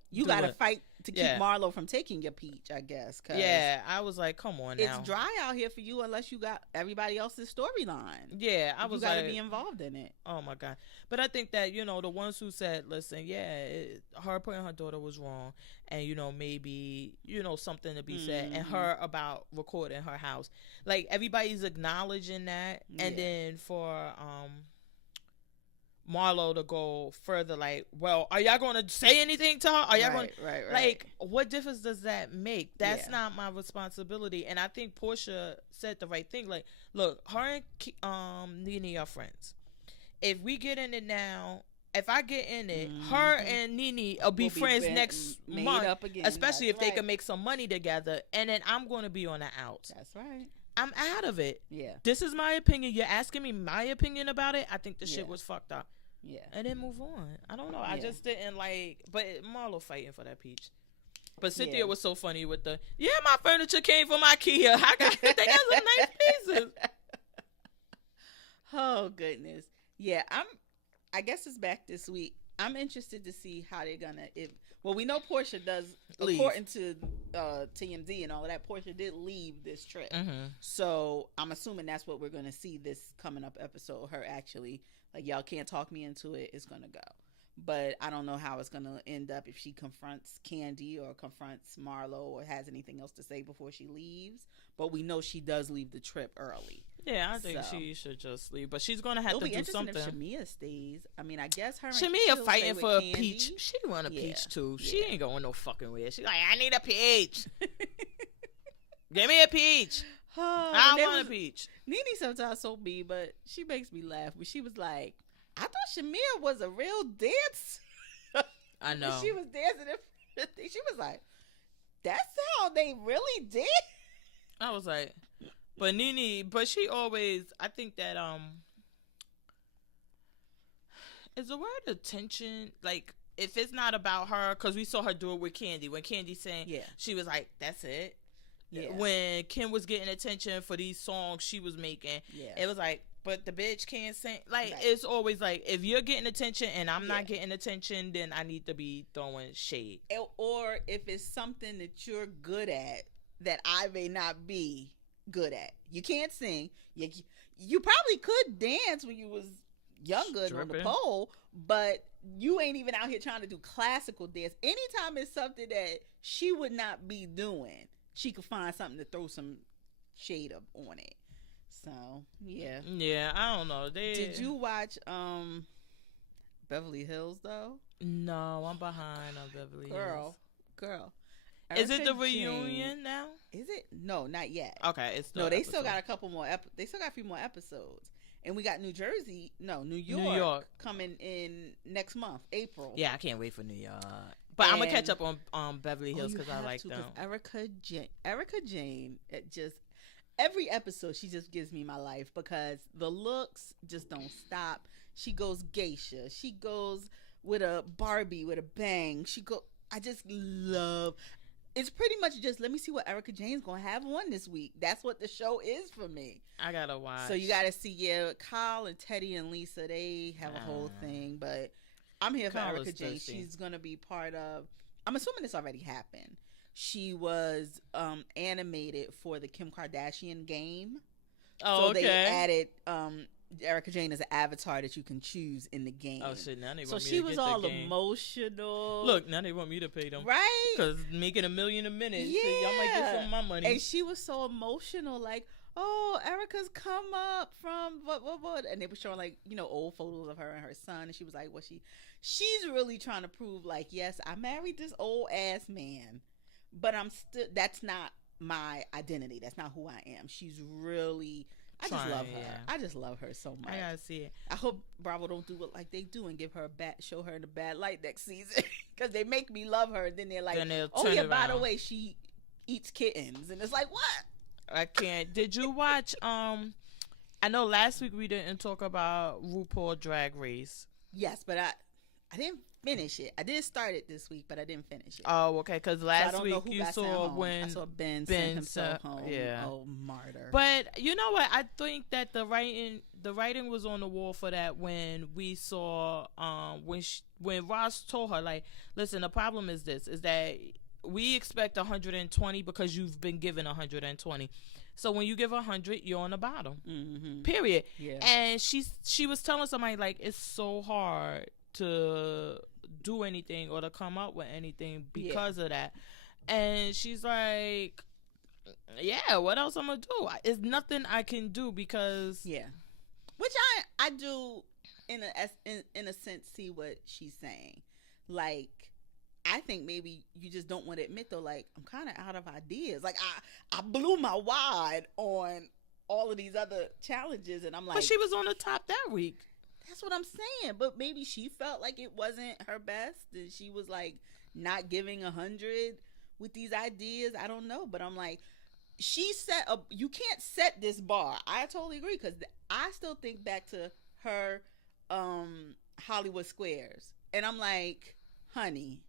fight to keep Marlo from taking your peach, I guess. Yeah, I was like, come on now. It's dry out here for you unless you got everybody else's storyline. Yeah, you gotta be involved in it. Oh my God. But I think that, the ones who said, listen, her putting her daughter was wrong, and maybe, something to be said, and her about recording her house. Like, everybody's acknowledging that, and then for Marlo to go further, like, well, are y'all going to say anything to her? Are y'all going right. Like, what difference does that make? That's not my responsibility. And I think Portia said the right thing. Like, look, her and Nene are friends. If we get in it now, if I get in it, her and Nene will be friends next month, especially if they can make some money together. And then I'm going to be on the out. That's right. I'm out of it. Yeah. This is my opinion. You're asking me my opinion about it. I think the shit was fucked up. Yeah. And then move on. I don't know. I just didn't like, but Marlo fighting for that peach. But Cynthia was so funny with my furniture came from IKEA. They got some nice pieces. Oh goodness. Yeah, I guess it's back this week. I'm interested to see how they're gonna. Well, we know Portia does, leave. According to TMZ and all of that. Portia did leave this trip, so I'm assuming that's what we're gonna see this coming up episode. Her actually, like, y'all can't talk me into it. It's gonna go, but I don't know how it's gonna end up if she confronts Candy or confronts Marlo or has anything else to say before she leaves. But we know she does leave the trip early. Yeah, I think she should just leave. But she's going to have to do something. If Shamia stays. I mean, I guess her and Shamia fighting for a peach. She want a peach, too. Yeah. She ain't going no fucking way. She's like, I need a peach. Give me a peach. I want a peach. Nene sometimes so mean, but she makes me laugh. But she was like, I thought Shamia was a real dancer. I know. When she was dancing. She was like, that's how they really did. I was like, but Nene, but she always, I think that, is the word attention, like, if it's not about her, because we saw her do it with Candy, when Candy sang, she was like, that's it. Yeah. When Kim was getting attention for these songs she was making, it was like, but the bitch can't sing. Like, it's always like, if you're getting attention and I'm not getting attention, then I need to be throwing shade. Or if it's something that you're good at that I may not be good at. You can't sing. You probably could dance when you was younger on the pole, but you ain't even out here trying to do classical dance. Anytime it's something that she would not be doing, she could find something to throw some shade up on it. So, yeah. Yeah, I don't know. Did you watch Beverly Hills, though? No, I'm behind on Beverly Hills. Girl. Is it the Erica reunion Jane. now? Is it? No, not yet. Okay, it's still No, they episode. still got a couple more. They still got a few more episodes, and we got New York coming in next month, April. Yeah, I can't wait for New York. But I'm gonna catch up on Beverly Hills because I like them. Erica Jane, it just every episode she just gives me my life because the looks just don't stop. She goes geisha. She goes with a Barbie with a bang. I just love. It's pretty much just let me see what Erica Jane's gonna have on this week. That's what the show is for me. I gotta watch. So you gotta see, Kyle and Teddy and Lisa, they have a whole thing, but I'm here for Erica Jane. She's gonna be part of. I'm assuming this already happened. She was animated for the Kim Kardashian game. Oh, so okay. they added Erica Jane as an avatar that you can choose in the game. Oh shit! Now they want so me she to was get all the game. emotional. Look, now they want me to pay them, right? Because making $1 million a minute, yeah, so y'all might get some of my money. And she was so emotional, like, oh, Erica's come up from what, and they were showing like old photos of her and her son, and she was like, well, she's really trying to prove like, yes, I married this old ass man, but I'm still. That's not my identity. That's not who I am. She's really. I just love her. Yeah. I just love her so much. I gotta see it. I hope Bravo don't do it like they do and give her show her in a bad light next season because they make me love her and then they're like, oh yeah, by the way, she eats kittens, and it's like, what? I can't. Did you watch? I know last week we didn't talk about RuPaul Drag Race. Yes, but I didn't finish it. I did start it this week, but I didn't finish it. Oh, okay. Because last week you saw when I saw Ben sent himself home. Yeah. Oh, martyr. But you know what? I think that the writing was on the wall for that when we saw when Ross told her, like, listen, the problem is this: is that we expect 120 because you've been given 120. So when you give 100, you're on the bottom. Mm-hmm. Period. Yeah. And she was telling somebody like it's so hard to do anything or to come up with anything because of that. And she's like, yeah, what else I'm gonna do? It's nothing I can do because which I do in a sense see what she's saying. Like, I think maybe you just don't want to admit though, like, I'm kind of out of ideas. Like, I blew my wad on all of these other challenges, and I'm like, but she was on the top that week. That's what I'm saying. But maybe she felt like it wasn't her best, and she was like not giving 100 with these ideas. I don't know, but I'm like, you can't set this bar. I totally agree, because I still think back to her Hollywood Squares, and I'm like, honey,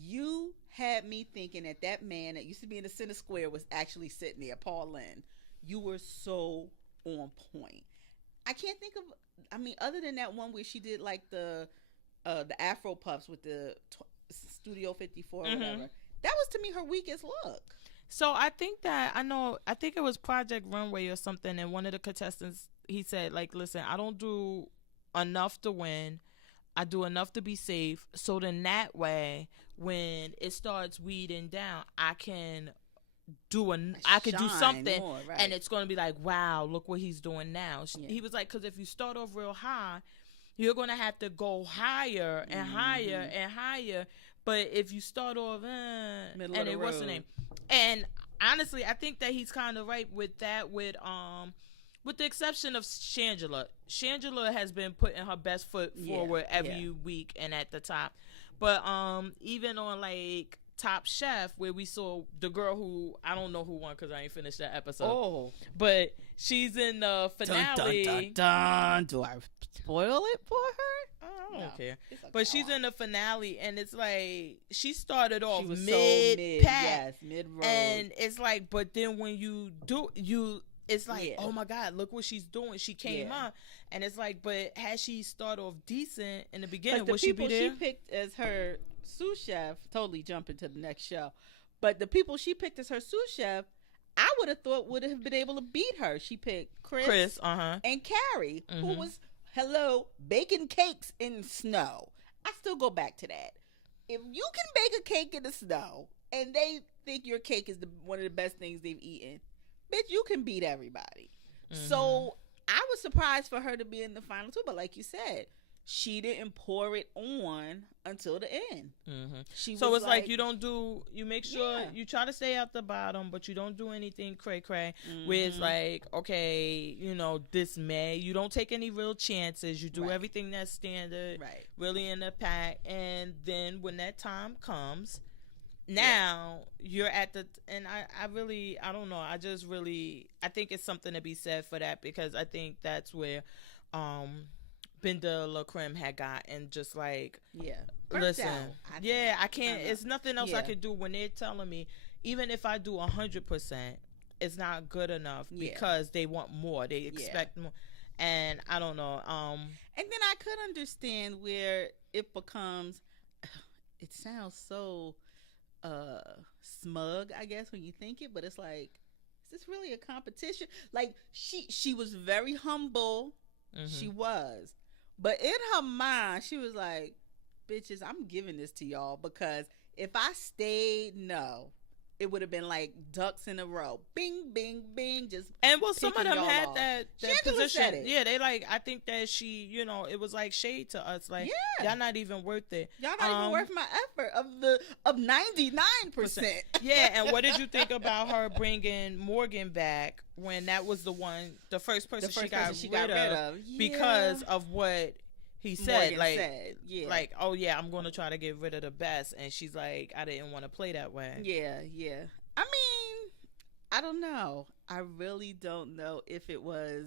you had me thinking that man that used to be in the center square was actually sitting there, Paul Lynn. You were so on point. I can't think of, other than that one where she did like the Afro puffs with the Studio 54 or whatever. That was to me her weakest look. So I think it was Project Runway or something, and one of the contestants, he said, like, listen, I don't do enough to win. I do enough to be safe. So then that way, when it starts weeding down, I can do something more, right. And it's going to be like, wow, look what he's doing now. He was like, because if you start off real high, you're going to have to go higher and higher and higher. But if you start off, what's the name? And honestly, I think that he's kind of right with that. With the exception of Shangela. Shangela has been putting her best foot forward every week and at the top. But even on like Top Chef, where we saw the girl who, I don't know who won because I ain't finished that episode. Oh. But she's in the finale. Dun, dun, dun. Do I spoil it for her? I don't care. But she's in the finale, and it's like she started off mid-pack. Yes, mid-road. And it's like, but then when it's like, oh my God, look what she's doing. She came up, and it's like, but had she started off decent in the beginning, would she be there? The people she picked as her sous chef, totally jumping to the next show, but the people she picked as her sous chef, I would have thought would have been able to beat her. She picked Chris and Carrie, who was, baking cakes in snow. I still go back to that. If you can bake a cake in the snow, and they think your cake is one of the best things they've eaten, bitch, you can beat everybody. So I was surprised for her to be in the final two, but like you said, she didn't pour it on until the end. So it's like you don't do, you make sure you try to stay at the bottom, but you don't do anything cray where it's like, okay, you know, this May, you don't take any real chances. You do everything that's standard, really in the pack. And then when that time comes, now you're at the, and I don't know. I think it's something to be said for that, because I think that's where, Binda LaCreme had gotten just like, listen, I can't, it's nothing else I could do when they're telling me, even if I do 100%, it's not good enough because they want more, they expect more. And I don't know. And then I could understand where it becomes, it sounds so smug, I guess, when you think it, but it's like, is this really a competition? Like, she was very humble. She was. But in her mind, she was like, bitches, I'm giving this to y'all, because if I stayed, it would have been like ducks in a row. Bing, bing, bing. Just and well, some of them had off. that position. Yeah, they like, I think that she, you know, it was like shade to us. Like, y'all not even worth it. Y'all not even worth my effort of 99%. Yeah, and what did you think about her bringing Morgan back when that was the first person she got rid of because of what he said? Morgan said, like, oh yeah, I'm going to try to get rid of the best, and she's like, I didn't want to play that way. Yeah. I mean, I don't know. I really don't know if it was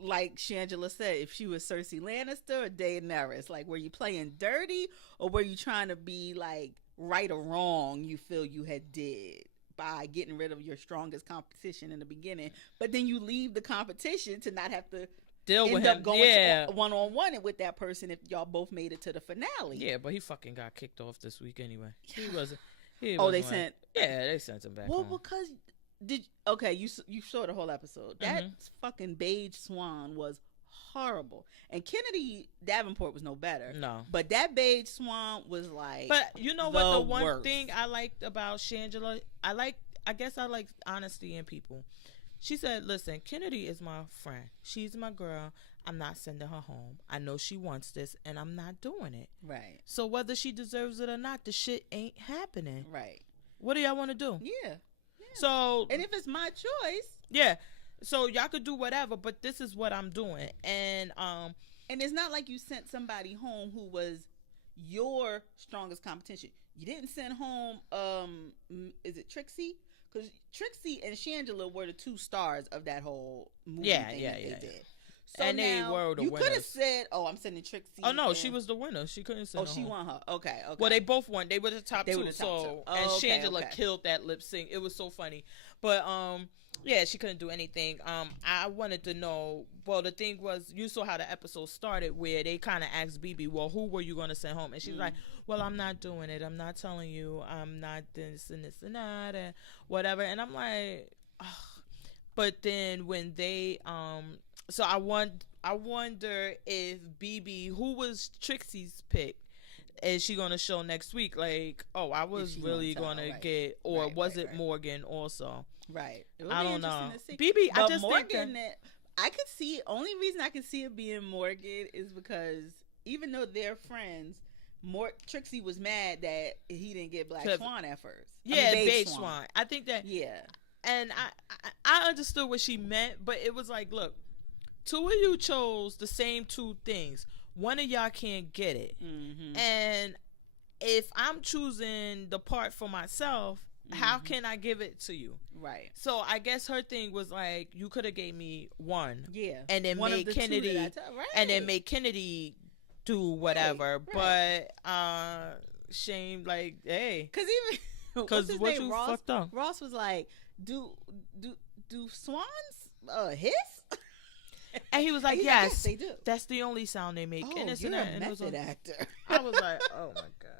like Shangela said, if she was Cersei Lannister or Daenerys. Like, were you playing dirty, or were you trying to be like right or wrong? You feel you had did by getting rid of your strongest competition in the beginning, but then you leave the competition to not have to deal with him, going one-on-one with that person if y'all both made it to the finale. Yeah, but he fucking got kicked off this week anyway. He wasn't. They sent. Yeah, they sent him back. Well, home. because you saw the whole episode. That fucking beige swan was horrible, and Kennedy Davenport was no better. No, but that beige swan was like. But you know what? The one thing I liked about Shangela, I guess I like honesty in people. She said, listen, Kennedy is my friend. She's my girl. I'm not sending her home. I know she wants this, and I'm not doing it. Right. So whether she deserves it or not, the shit ain't happening. Right. What do y'all want to do? Yeah. So. And if it's my choice. Yeah. So y'all could do whatever, but this is what I'm doing. And it's not like you sent somebody home who was your strongest competition. You didn't send home, is it Trixie? Because Trixie and Shangela were the two stars of that whole movie thing they did. So and they were the winners. You could have said, "Oh, I'm sending Trixie." Oh no, she was the winner. She couldn't send. Oh, she won her. Okay. Well, they both won. They were the top two. And Shangela killed that lip sync. It was so funny. But yeah, she couldn't do anything. I wanted to know. Well, the thing was, you saw how the episode started, where they kind of asked BB, "Well, who were you going to send home?" And she's like, "Well, I'm not doing it. I'm not telling you. I'm not this and this and that and whatever." And I'm like, ugh. But then when they so I wonder if BB, who was Trixie's pick, is she gonna show next week? Like, oh, I was really gonna get, or was it Morgan also? Right. I don't know. BB, I just Morgan, I could see. Only reason I could see it being Morgan is because even though they're friends, Trixie was mad that he didn't get Black Swan at first. Yeah, Beige Swan. I think that. Yeah. And I understood what she meant, but it was like, look, two of you chose the same two things. One of y'all can't get it. And if I'm choosing the part for myself, how can I give it to you? Right. So I guess her thing was like, you could have gave me one. Yeah. And then make Kennedy and then make Kennedy do whatever. Right. But shame, like, hey. Because what you fucked up. Ross was like, do swans hiss? And he was like, yes, they do. That's the only sound they make. Oh, and you're a method actor. I was like, oh my God.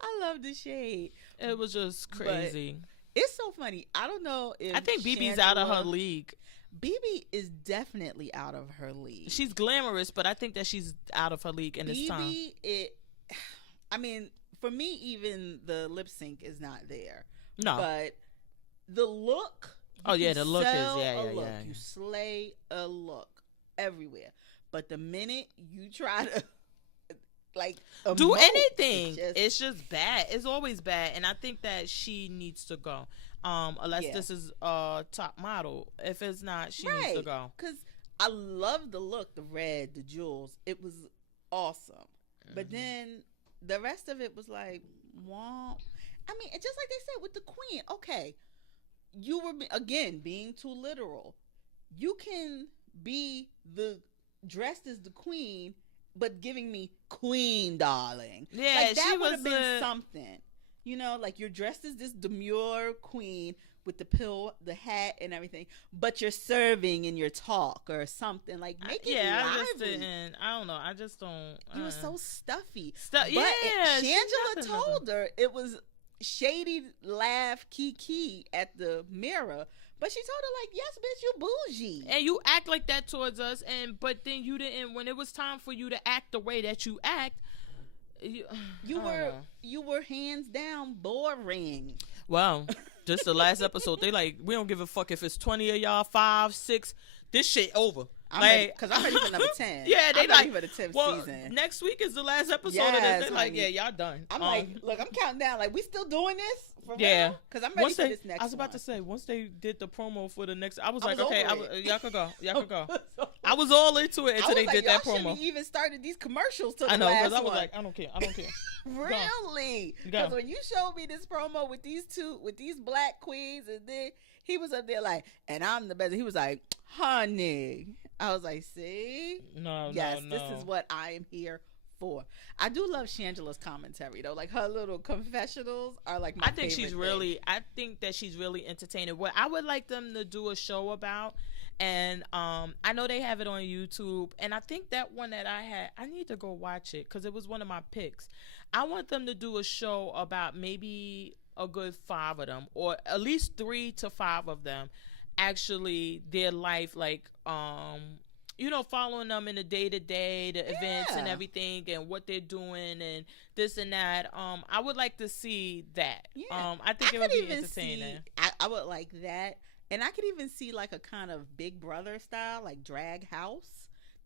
I love the shade. It was just crazy. But it's so funny. I don't know if I think BB's out of her league. BB is definitely out of her league. She's glamorous, but I think that she's out of her league in this time. I mean, for me, even the lip sync is not there. No. But the look. Oh, yeah, the look is, yeah. You slay a look everywhere. But the minute you try to like do emote, anything, it's just bad. It's always bad, and I think that she needs to go. Unless this is top model. If it's not, she needs to go. Because I love the look, the red, the jewels. It was awesome. But then the rest of it was like, wow. I mean, it's just like they said with the queen. Okay, you were again being too literal. You can be dressed as the queen, but giving me queen, darling. Yeah, like, that she would have was been something. You know, like you're dressed as this demure queen with the pill, the hat, and everything, but you're serving in your talk or something. Like, make it lively. I don't know. I just don't. You were so stuffy. But Shangela told her it was shady laugh kiki at the mirror. But she told her, like, yes, bitch, you bougie. And you act like that towards us, but then you didn't, when it was time for you to act the way that you act, you were hands down boring. Well, just the last episode, they like, we don't give a fuck if it's 20 of y'all, 5, 6, this shit over. I'm ready for number 10. Yeah, they I'm like, ready for the 10th season. Next week is the last episode of this. They're like, yeah, y'all done. I'm like, look, I'm counting down. Like, we still doing this? For real? Because I'm ready for this next one. I was about to say, once they did the promo for the next, I was like, okay, y'all could go. Y'all could go. I was all into it until they did that promo. Y'all even started these commercials to the I know, last because I was one. like, I don't care. Really? Because when you showed me this promo with these black queens, and then he was up there like, and I'm the best. He was like, honey. I was like, see? No. This is what I am here for. I do love Shangela's commentary though. Like her little confessionals are like my favorite thing. I think that she's really entertaining. What I would like them to do a show about, and I know they have it on YouTube, and I think that one that I had, I need to go watch it because it was one of my picks. I want them to do a show about maybe a good 5 of them, or at least 3 to 5 of them, actually their life, like following them in the day-to-day, the events and everything, and what they're doing and this and that. I would like to see that. I think it would be entertaining. I would like that, and I could even see like a kind of Big Brother style, like drag house.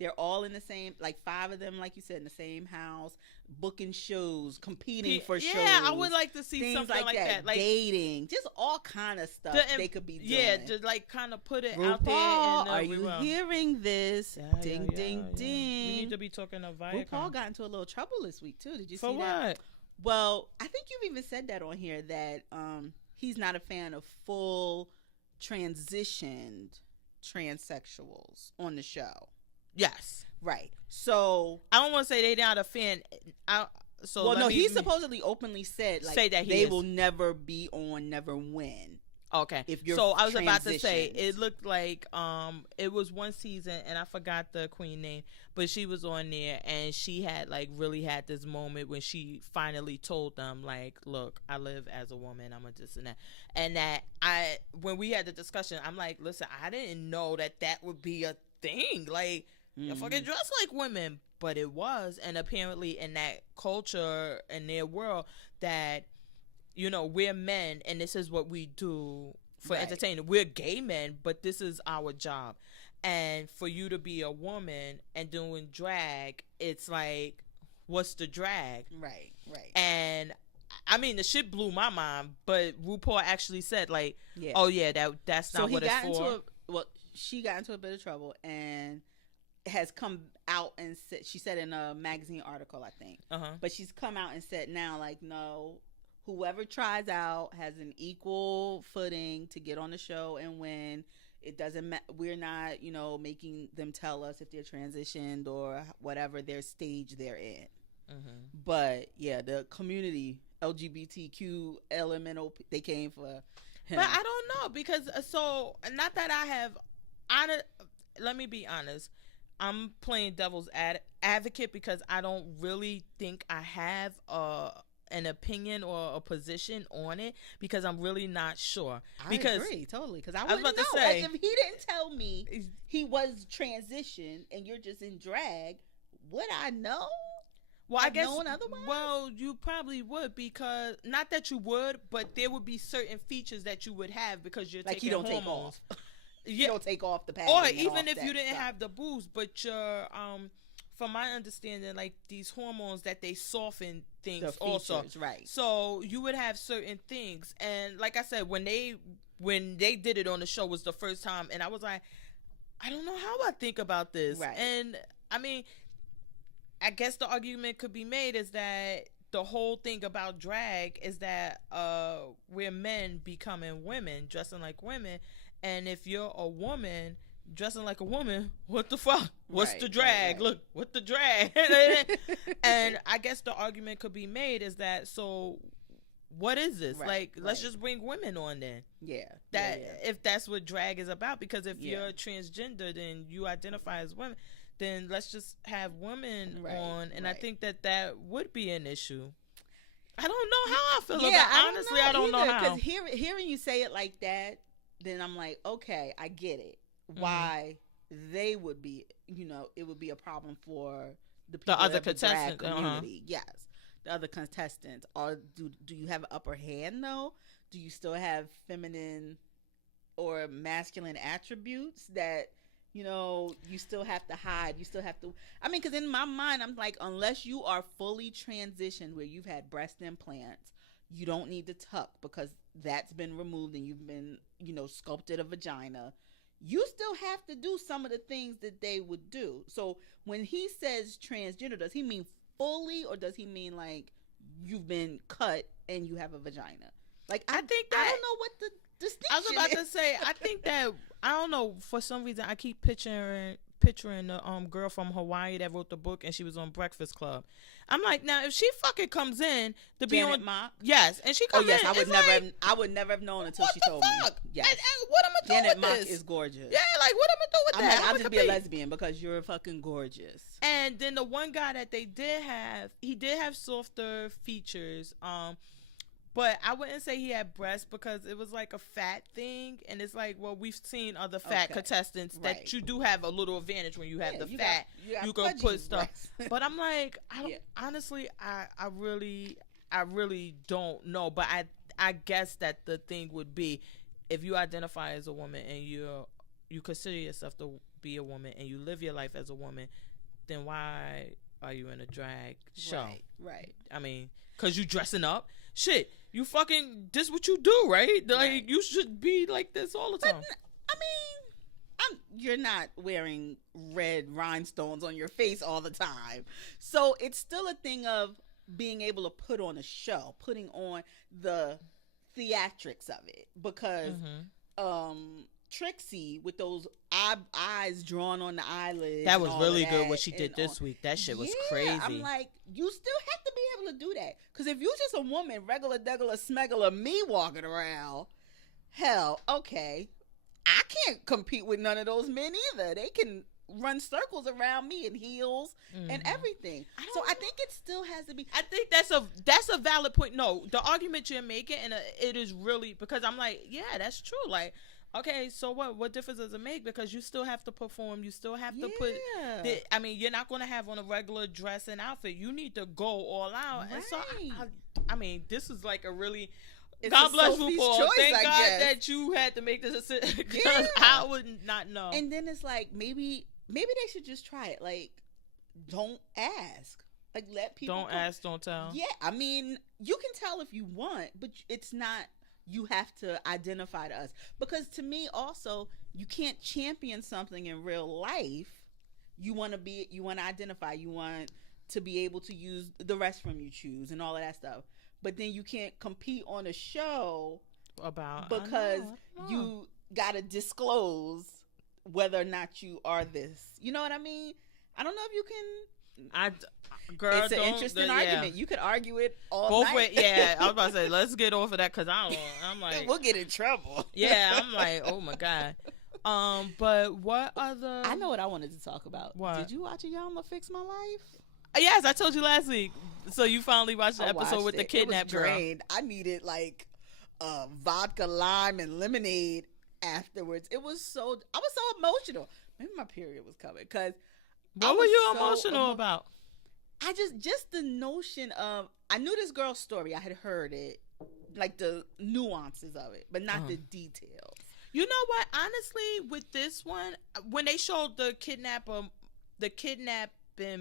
They're all in the same, like 5 of them, like you said, in the same house, booking shows, competing for shows. Yeah, I would like to see something like that. Like dating, just all kind of stuff they could be doing. Yeah, just like kind of put it RuPaul, out there. Are you hearing this? Ding, ding. We need to be talking to Viacom. RuPaul got into a little trouble this week, too. Did you see that? For what? Well, I think you've even said that on here, that he's not a fan of full transitioned transsexuals on the show. Yes. Right. So I don't want to say they're not a fan. He supposedly openly said like that they will never be on, never win. Okay. If you're I was about to say, it looked like it was one season, and I forgot the queen name, but she was on there, and she had like really had this moment when she finally told them like, look, I live as a woman, I'm a this and that. And that when we had the discussion, I'm like, listen, I didn't know that would be a thing. Like, you fucking dress like women, but it was. And apparently in that culture, in their world, that we're men and this is what we do for entertainment. We're gay men, but this is our job. And for you to be a woman and doing drag, it's like, what's the drag? Right. And I mean, the shit blew my mind, but RuPaul actually said like, that's not what it's for. She got into a bit of trouble and has come out and said, she said in a magazine article, I think, but she's come out and said now, like, no, whoever tries out has an equal footing to get on the show and win. It doesn't matter. We're not, making them tell us if they're transitioned or whatever their stage they're in. But yeah, the community, LGBTQ, elemental, they came for him. But I don't know, because not that I have, let me be honest, I'm playing devil's advocate because I don't really think I have an opinion or a position on it, because I'm really not sure. I agree totally, because I was about to say, like, if he didn't tell me he was transitioned and you're just in drag, would I know? Well, I guess. Otherwise? Well, you probably would, because not that you would, but there would be certain features that you would have because you're like taking you don't hormones. Take off. Yeah. take off the pad. Or even if you didn't have the boobs, but your from my understanding, like these hormones that they soften things the features, also. Right. So you would have certain things, and like I said, when they did it on the show was the first time, and I was like, I don't know how I think about this. Right. And I mean, I guess the argument could be made is that the whole thing about drag is that we're men becoming women, dressing like women, and if you're a woman dressing like a woman, what the fuck? What's right, the drag? Right. Look, what the drag? And I guess the argument could be made is that, so what is this? Let's just bring women on then. Yeah. If that's what drag is about, because if Yeah. you're transgender, then you identify as women, then let's just have women on, and I think that would be an issue. I don't know how I feel about it. Honestly, I don't know how. Because hearing you say it like that, then I'm like, okay, I get it. Why they would be, it would be a problem for the people, the other of the drag contestants community. Yes, the other contestants. Or do you have an upper hand though? Do you still have feminine or masculine attributes that you still have to hide? You still have to. I mean, because in my mind, I'm like, unless you are fully transitioned where you've had breast implants, you don't need to tuck because that's been removed and you've been, sculpted a vagina. You still have to do some of the things that they would do. So when he says transgender, does he mean fully, or does he mean like you've been cut and you have a vagina? Like I think that I don't know what the distinction I was about is. to say, I think that, I don't know, for some reason I keep picturing the girl from Hawaii that wrote the book and she was on Breakfast Club. I'm like, now if she fucking comes in to be Janet on Mock? Yes, and she comes in, I would never have known until she told fuck? me. Yes. And what am I doing Janet with Mock this? is gorgeous. Yeah, like what am I doing with that? Like, I'll just be a lesbian because you're fucking gorgeous. And then the one guy that they did have, he did have softer features. But I wouldn't say he had breasts because it was like a fat thing. And it's like, well, we've seen other fat contestants that you do have a little advantage when you have the fat. You can put stuff. But I'm like, honestly, I really don't know. But I guess that the thing would be, if you identify as a woman and you consider yourself to be a woman and you live your life as a woman, then why are you in a drag show? Right. I mean, because you dressing up. Shit, you fucking, this what you do, right? Like, you should be like this all the time. But, I mean, you're not wearing red rhinestones on your face all the time. So it's still a thing of being able to put on a show, putting on the theatrics of it. Because Trixie, with those eyes drawn on the eyelids, that was really good what she did this week. That shit was crazy. I'm like, you still have to be able to do that. Because if you just a woman, regular, degular, smegular, me walking around, hell, okay, I can't compete with none of those men either. They can run circles around me in heels and everything. I think it still has to be. I think that's a valid point. No, the argument you're making, and it is really, because I'm like, yeah, that's true. Like, okay, so what difference does it make? Because you still have to perform. You still have to put. I mean, you're not going to have on a regular dress and outfit. You need to go all out. Right. And so, I mean, this is like a really. It's God bless Sophie's RuPaul. choice, Thank I God guess. that you had to make this decision, because I would not know. And then it's like, maybe they should just try it. Like, don't ask. Like, let people. Don't ask, don't tell. Yeah, I mean, you can tell if you want, but it's not. You have to identify to us, because to me also, you can't champion something in real life. You want to identify, you want to be able to use the restroom you choose and all of that stuff, but then you can't compete on a show because you got to disclose whether or not you are this. You know what I mean? I don't know if you can. Girl, it's an interesting argument. You could argue it all both night. ways. Yeah, I was about to say, let's get off of that, because I'm like, we'll get in trouble. Yeah, I'm like, oh my God. But what other? I know what I wanted to talk about. What? Did you watch Ayanla Fix My Life? Yes, I told you last week. So you finally watched the episode with the kidnapped girl. Drained. I needed like vodka, lime, and lemonade afterwards. I was so emotional. Maybe my period was coming, because. What were you emotional about? I just the notion of, I knew this girl's story. I had heard it, like the nuances of it, but not the details. You know what? Honestly, with this one, when they showed the kidnapping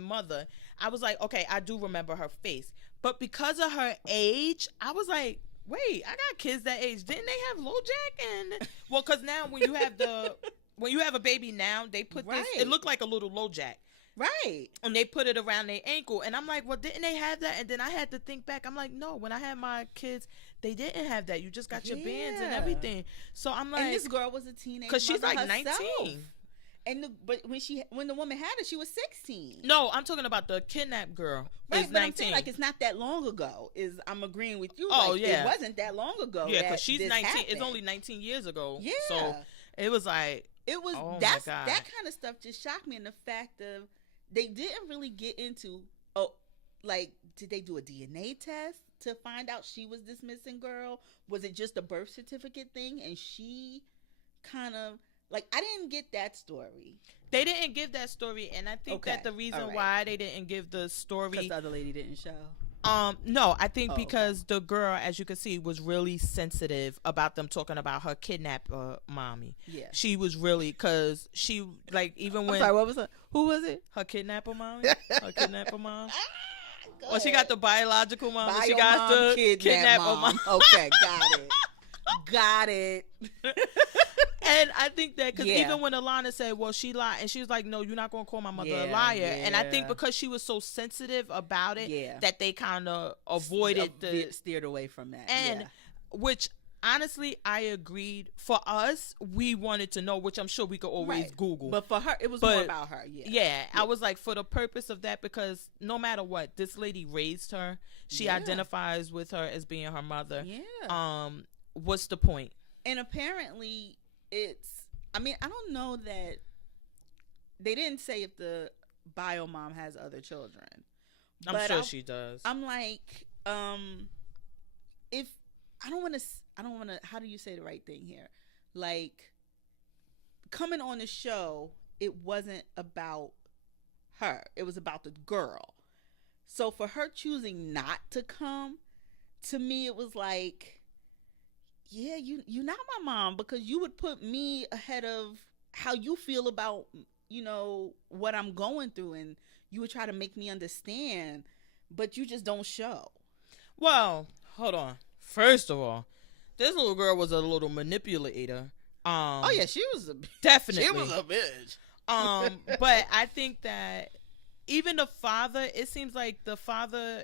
mother, I was like, okay, I do remember her face. But because of her age, I was like, wait, I got kids that age. Didn't they have LoJack? And well, because now when you have a baby now, they put this. It looked like a little LoJack. Right. And they put it around their ankle. And I'm like, well, didn't they have that? And then I had to think back. I'm like, no, when I had my kids, they didn't have that. You just got your bands and everything. So I'm like. And this girl was a teenager. Because she's like herself. 19. And but when the woman had her, she was 16. No, I'm talking about the kidnapped girl. Right, is but 19. I'm saying like it's not that long ago. I'm agreeing with you. Oh like, yeah, it wasn't that long ago. Yeah, because she's 19. Happened. It's only 19 years ago. Yeah. So it was like that kind of stuff just shocked me, and the fact of they didn't really get into did they do a DNA test to find out she was this missing girl? Was it just a birth certificate thing, and she kind of like I didn't get that story. They didn't give that story, and I think that the reason why they didn't give the story because the other lady didn't show. No, I think because the girl, as you can see, was really sensitive about them talking about her kidnapped mommy. Yeah, she was really because she like even when. I'm sorry, what was her? Who was it? Her kidnapper mommy. Her kidnapper mom. Well, she got the biological mom. She got the kidnapper mom. Okay, got it. And I think that because even when Alana said, well, she lied, and she was like, no, you're not going to call my mother a liar. Yeah. And I think because she was so sensitive about it that they kind of avoided steered away from that. And which honestly, I agreed. For us, we wanted to know, which I'm sure we could always Google. But for her, it was more about her. Yeah, I was like, for the purpose of that, because no matter what, this lady raised her. She identifies with her as being her mother. Yeah. What's the point? And apparently, I don't know that they didn't say if the bio mom has other children. I'm sure she does. I'm like, if I don't want to, how do you say the right thing here? Like, coming on the show, it wasn't about her. It was about the girl. So for her choosing not to come, to me, it was like, yeah, you're not my mom, because you would put me ahead of how you feel about, what I'm going through, and you would try to make me understand, but you just don't show. Well, hold on. First of all, this little girl was a little manipulator. Oh yeah, she was definitely. She was a bitch. But I think that even the father, it seems like the father,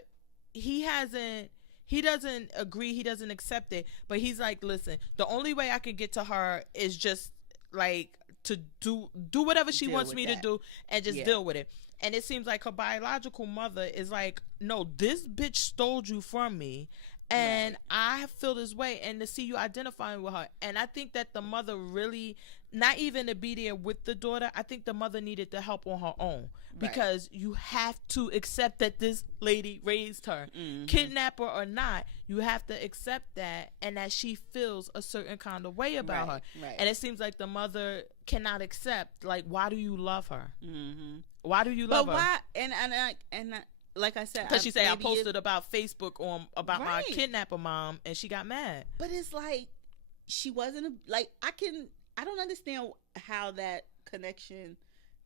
he doesn't agree, he doesn't accept it, but he's like, listen, the only way I can get to her is just like to do whatever she wants me to do and just deal with it. And it seems like her biological mother is like, no, this bitch stole you from me, and I feel this way, and to see you identifying with her. And I think that the mother really, not even to be there with the daughter, I think the mother needed the help on her own, because you have to accept that this lady raised her. Kidnapper or not, you have to accept that, and that she feels a certain kind of way about her. And it seems like the mother cannot accept, like, why do you love her? Why do you love her? But why? And like I said, because she said I posted about Facebook about my kidnapper mom, and she got mad. But it's like she wasn't I don't understand how that connection.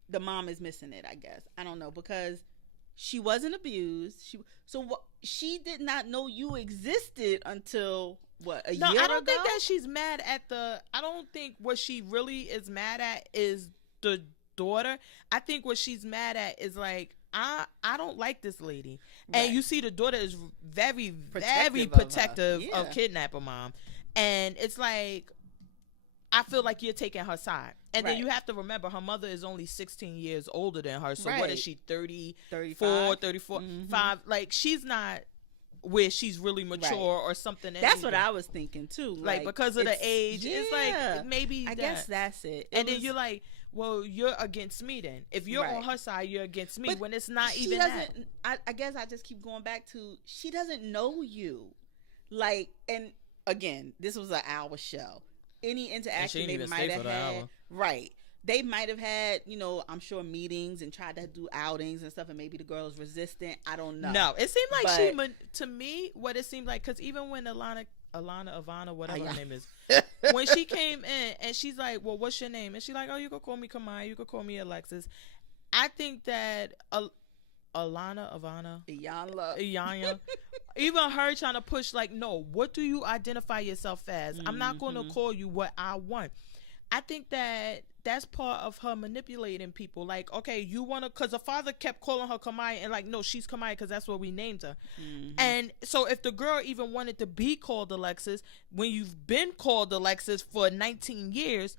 The mom is missing it, I guess. I don't know, because she wasn't abused. She did not know you existed until a year ago? I don't think that she's mad at I don't think what she really is mad at is the daughter. I think what she's mad at is like, I don't like this lady. And you see the daughter is very, very protective of kidnapper mom. And it's like, I feel like you're taking her side. And then you have to remember, her mother is only 16 years older than her. So what is she, 30, 34, 5? Like, she's not where she's really mature or something. That's what I was thinking, too. Like because of the age. It's like, maybe I guess that's it. And then you're like, well, you're against me then. If you're on her side, you're against me. But when it's not even that. I guess I just keep going back to, she doesn't know you. Like, and again, this was an hour show. Any interaction they might have had, they might have had, I'm sure meetings and tried to do outings and stuff, and maybe the girl is resistant. I don't know. No, it seemed like to me, what it seemed like, because even when Alana Alana, Ivana, whatever Ayana. her name is. When she came in and she's like, well, what's your name? And she's like, oh, you could call me Kamaya, you could call me Alexis. I think that Alana, Ivana, Iyanya, even her trying to push like, no, what do you identify yourself as? I'm not going to call you what I want. I think that that's part of her manipulating people. Like, okay, you want to, because the father kept calling her Kamaya and like, no, she's Kamaya because that's what we named her. And so if the girl even wanted to be called Alexis, when you've been called Alexis for 19 years,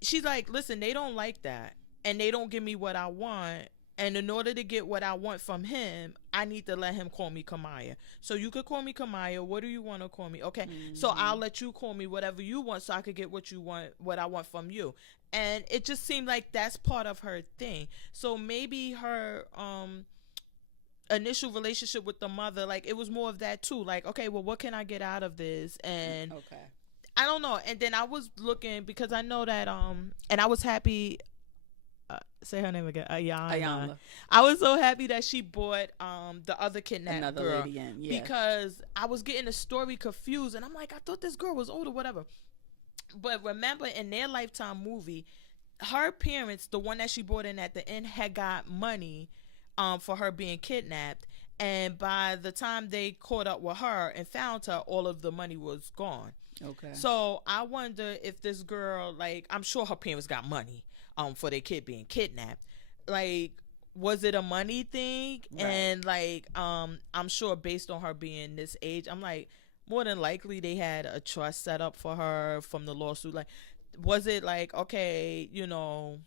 she's like, listen, they don't like that. And they don't give me what I want. And in order to get what I want from him, I need to let him call me Kamaya. So you could call me Kamaya. What do you want to call me? Okay. So I'll let you call me whatever you want so I could get what you want, what I want from you. And it just seemed like that's part of her thing. So maybe her initial relationship with the mother, like it was more of that too. Like, okay, well, what can I get out of this? And I don't know. And then I was looking because I know that and I was happy. Say her name again, Ayana. I was so happy that she bought the other kidnapped girl lady in, because I was getting the story confused, and I'm like, I thought this girl was older, whatever. But remember, in their Lifetime movie, her parents, the one that she brought in at the end, had got money for her being kidnapped, and by the time they caught up with her and found her, all of the money was gone. Okay. So I wonder if this girl, like, I'm sure her parents got money for their kid being kidnapped. Like, was it a money thing? Right. And like, I'm sure based on her being this age, I'm like, more than likely they had a trust set up for her from the lawsuit. Like, was it like, okay, you know,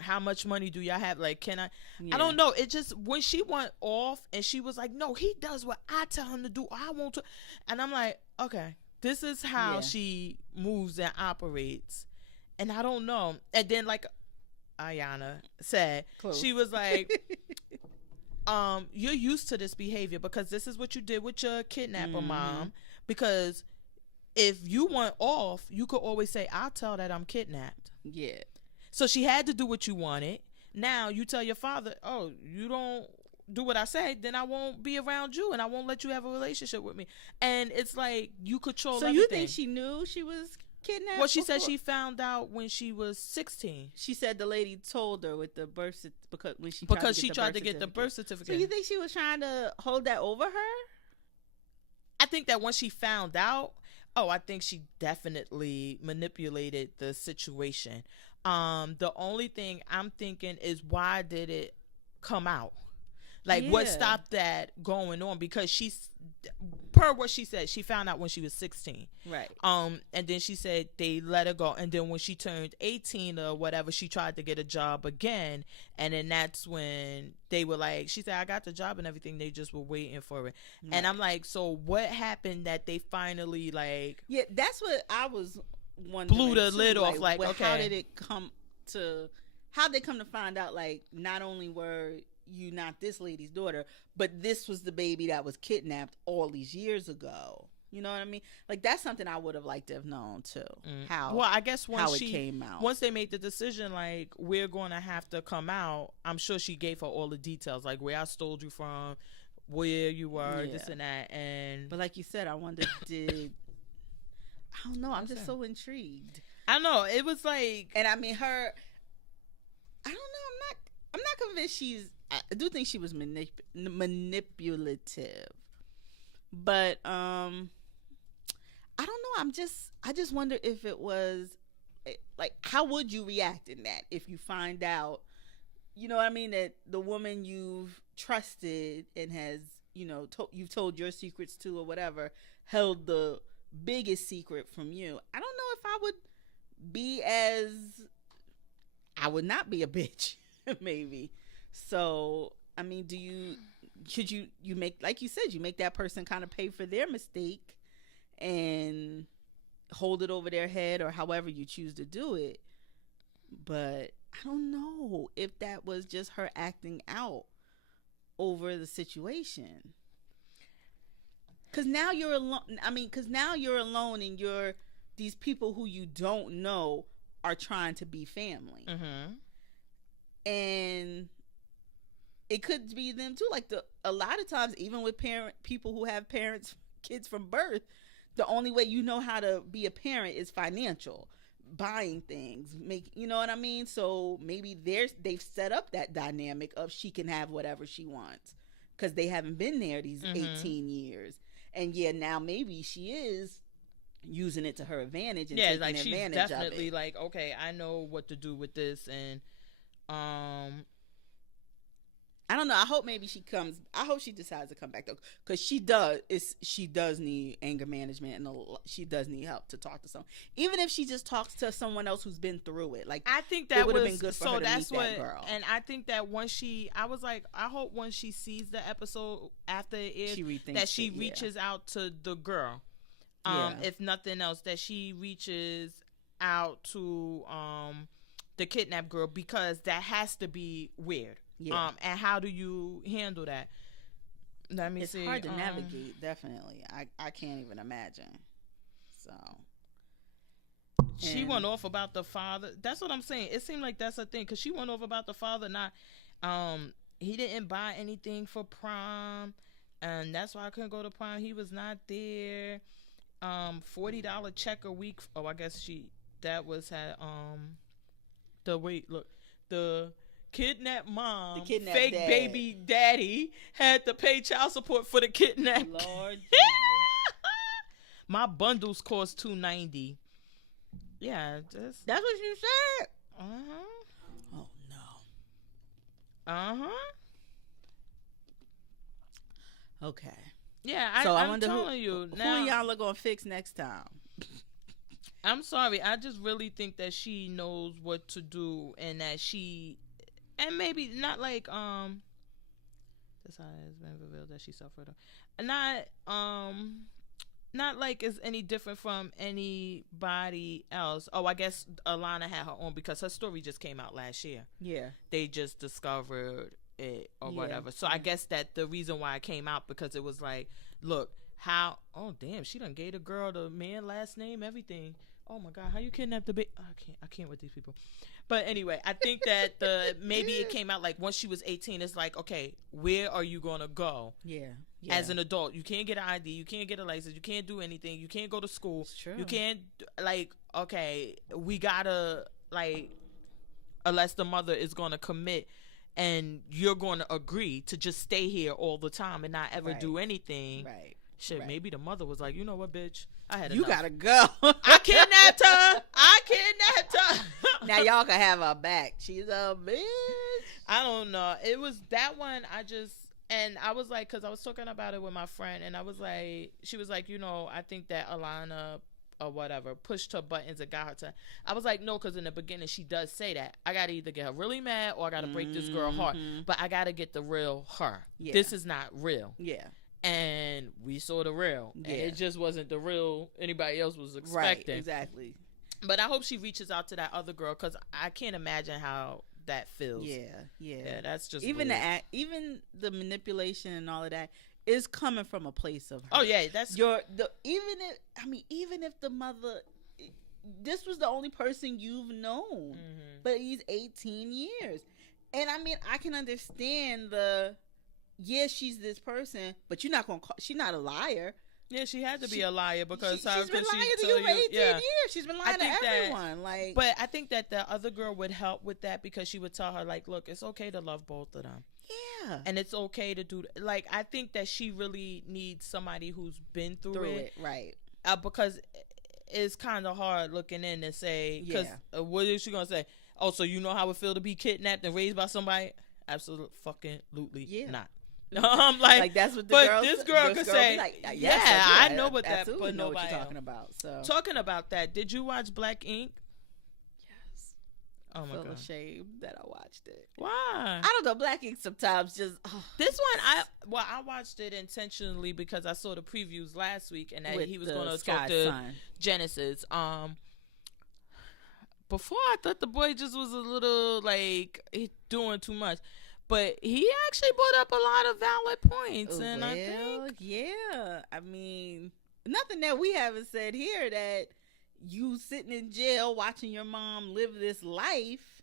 how much money do y'all have? Like, can I? Yeah. I don't know. It just, when she went off and she was like, no, he does what I tell him to do. I won't. And I'm like, okay, this is how she moves and operates. And I don't know. And then like Ayana said, she was like, you're used to this behavior because this is what you did with your kidnapper mom. Because if you went off, you could always say, I'll tell that I'm kidnapped. Yeah. So she had to do what you wanted. Now you tell your father, oh, you don't do what I say, then I won't be around you and I won't let you have a relationship with me. And it's like you control everything. You think she knew she was kidnapped? Well, she said she found out when she was 16. She said the lady told her with the birth because when she tried to get the birth certificate. So you think she was trying to hold that over her? I think that when she found out, I think she definitely manipulated the situation. The only thing I'm thinking is, why did it come out? Like, what stopped that going on? Because she's, per what she said, she found out when she was 16. Right. And then she said they let her go. And then when she turned 18 or whatever, she tried to get a job again. And then that's when they were like, she said, I got the job and everything. They just were waiting for it. Right. And I'm like, so what happened that they finally like... Yeah, that's what I was wondering. Blew the lid off. Like, okay. How did it come to... How'd they come to find out, like, not only were... you not this lady's daughter, but this was the baby that was kidnapped all these years ago. You know what I mean? Like, that's something I would have liked to have known too. How? Well, I guess once it came out. Once they made the decision, like, we're going to have to come out, I'm sure she gave her all the details, like where I stole you from, where you were, this and that. And but like you said, I wonder, I don't know. I'm just so intrigued. I know. It was like, and I mean, I don't know. I'm not convinced she's. I do think she was manipulative, but I don't know. I just wonder if it was like, how would you react in that if you find out, you know what I mean, that the woman you've trusted and has, you know, you've told your secrets to or whatever, held the biggest secret from you. I don't know if I would be I would not be a bitch, maybe. So, I mean, should you make, like you said, you make that person kind of pay for their mistake and hold it over their head, or however you choose to do it. But I don't know if that was just her acting out over the situation. Cause now you're alone. And these people who you don't know are trying to be family. And it could be them too. Like, a lot of times, even with people who have kids from birth, the only way you know how to be a parent is financial, buying things, you know what I mean? So maybe they've set up that dynamic of she can have whatever she wants because they haven't been there these 18 years. And yeah, now maybe she is using it to her advantage and taking like advantage she's definitely of it. like, okay, I know what to do with this, and I don't know. I hope I hope she decides to come back though, because she does need anger management, and she does need help to talk to someone. Even if she just talks to someone else who's been through it, like I think that would have was been good for so. her to That's meet what, that girl. and I think that I was like, I hope when she sees the episode after it airs, that she reaches out to the girl. If nothing else, that she reaches out to the kidnapped girl, because that has to be weird. Yeah. And how do you handle that? Let me see. It's hard to navigate, definitely. I can't even imagine. So she went off about the father. That's what I'm saying. It seemed like that's a thing, because she went off about the father not he didn't buy anything for prom, and that's why I couldn't go to prom. He was not there. $40 check a week. Oh, I guess that was had the kidnapped mom, the kidnapped fake dad. Baby daddy had to pay child support for the kidnapped. Lord my bundles cost $290. Yeah, that's what you said. Oh no. Okay. Yeah, so I'm telling you now. Who y'all are gonna fix next time? I'm sorry. I just really think that she knows what to do, and that and maybe not like that's how it's been revealed that she suffered. Not like it's any different from anybody else. Oh, I guess Alana had her own, because her story just came out last year. Yeah, they just discovered it or whatever. So I guess that the reason why it came out, because it was like, look how, oh damn, she done gave the girl the man last name, everything. Oh my god, how you kidnap the baby? I can't with these people. But anyway, I think that maybe it came out like once she was 18, it's like, okay, where are you gonna go? Yeah. As an adult, you can't get an ID, you can't get a license, you can't do anything, you can't go to school. It's true. You can't, like, okay, we gotta, like, unless the mother is gonna commit and you're gonna agree to just stay here all the time and not ever do anything. Right. Shit, maybe the mother was like, you know what, bitch? I had enough. You gotta go. I kidnapped her. Now y'all can have her back. She's a bitch. I don't know. It was that one. And I was like, because I was talking about it with my friend, and I was like, she was like, you know, I think that Alana or whatever pushed her buttons and got her to. I was like, no, because in the beginning she does say that I gotta either get her really mad or I gotta break this girl heart, but I gotta get the real her. Yeah. This is not real. Yeah. And we saw the real, and it just wasn't the real anybody else was expecting. Right, exactly. But I hope she reaches out to that other girl, because I can't imagine how that feels. Yeah, that's just even weird. Even the manipulation and all of that is coming from a place of hurt. Oh yeah, that's even if the mother, this was the only person you've known, but he's 18 years, and I mean I can understand she's this person, but you're not gonna call. She's not a liar. Yeah, she had to be a liar, because she's been lying to you for 18 years. She's been lying to everyone. But I think that the other girl would help with that, because she would tell her, like, look, it's okay to love both of them. Yeah. And it's okay to do, like, I think that she really needs somebody who's been through it. Right. Because it's kind of hard looking in and say, because what is she going to say? Oh, so you know how it feel to be kidnapped and raised by somebody? Absolutely fucking not. I'm like that's what the but girl, this girl could say. Like, yes, I know what that. But know nobody what you're talking about. So talking about that, did you watch Black Ink? Yes. Oh my god. I'm ashamed that I watched it. Why? I don't know. Black Ink sometimes just. This one, I watched it intentionally because I saw the previews last week, and that he was going to talk to Genesis. Before I thought the boy just was a little like doing too much. But he actually brought up a lot of valid points, and I think, I mean, nothing that we haven't said here, that you sitting in jail watching your mom live this life,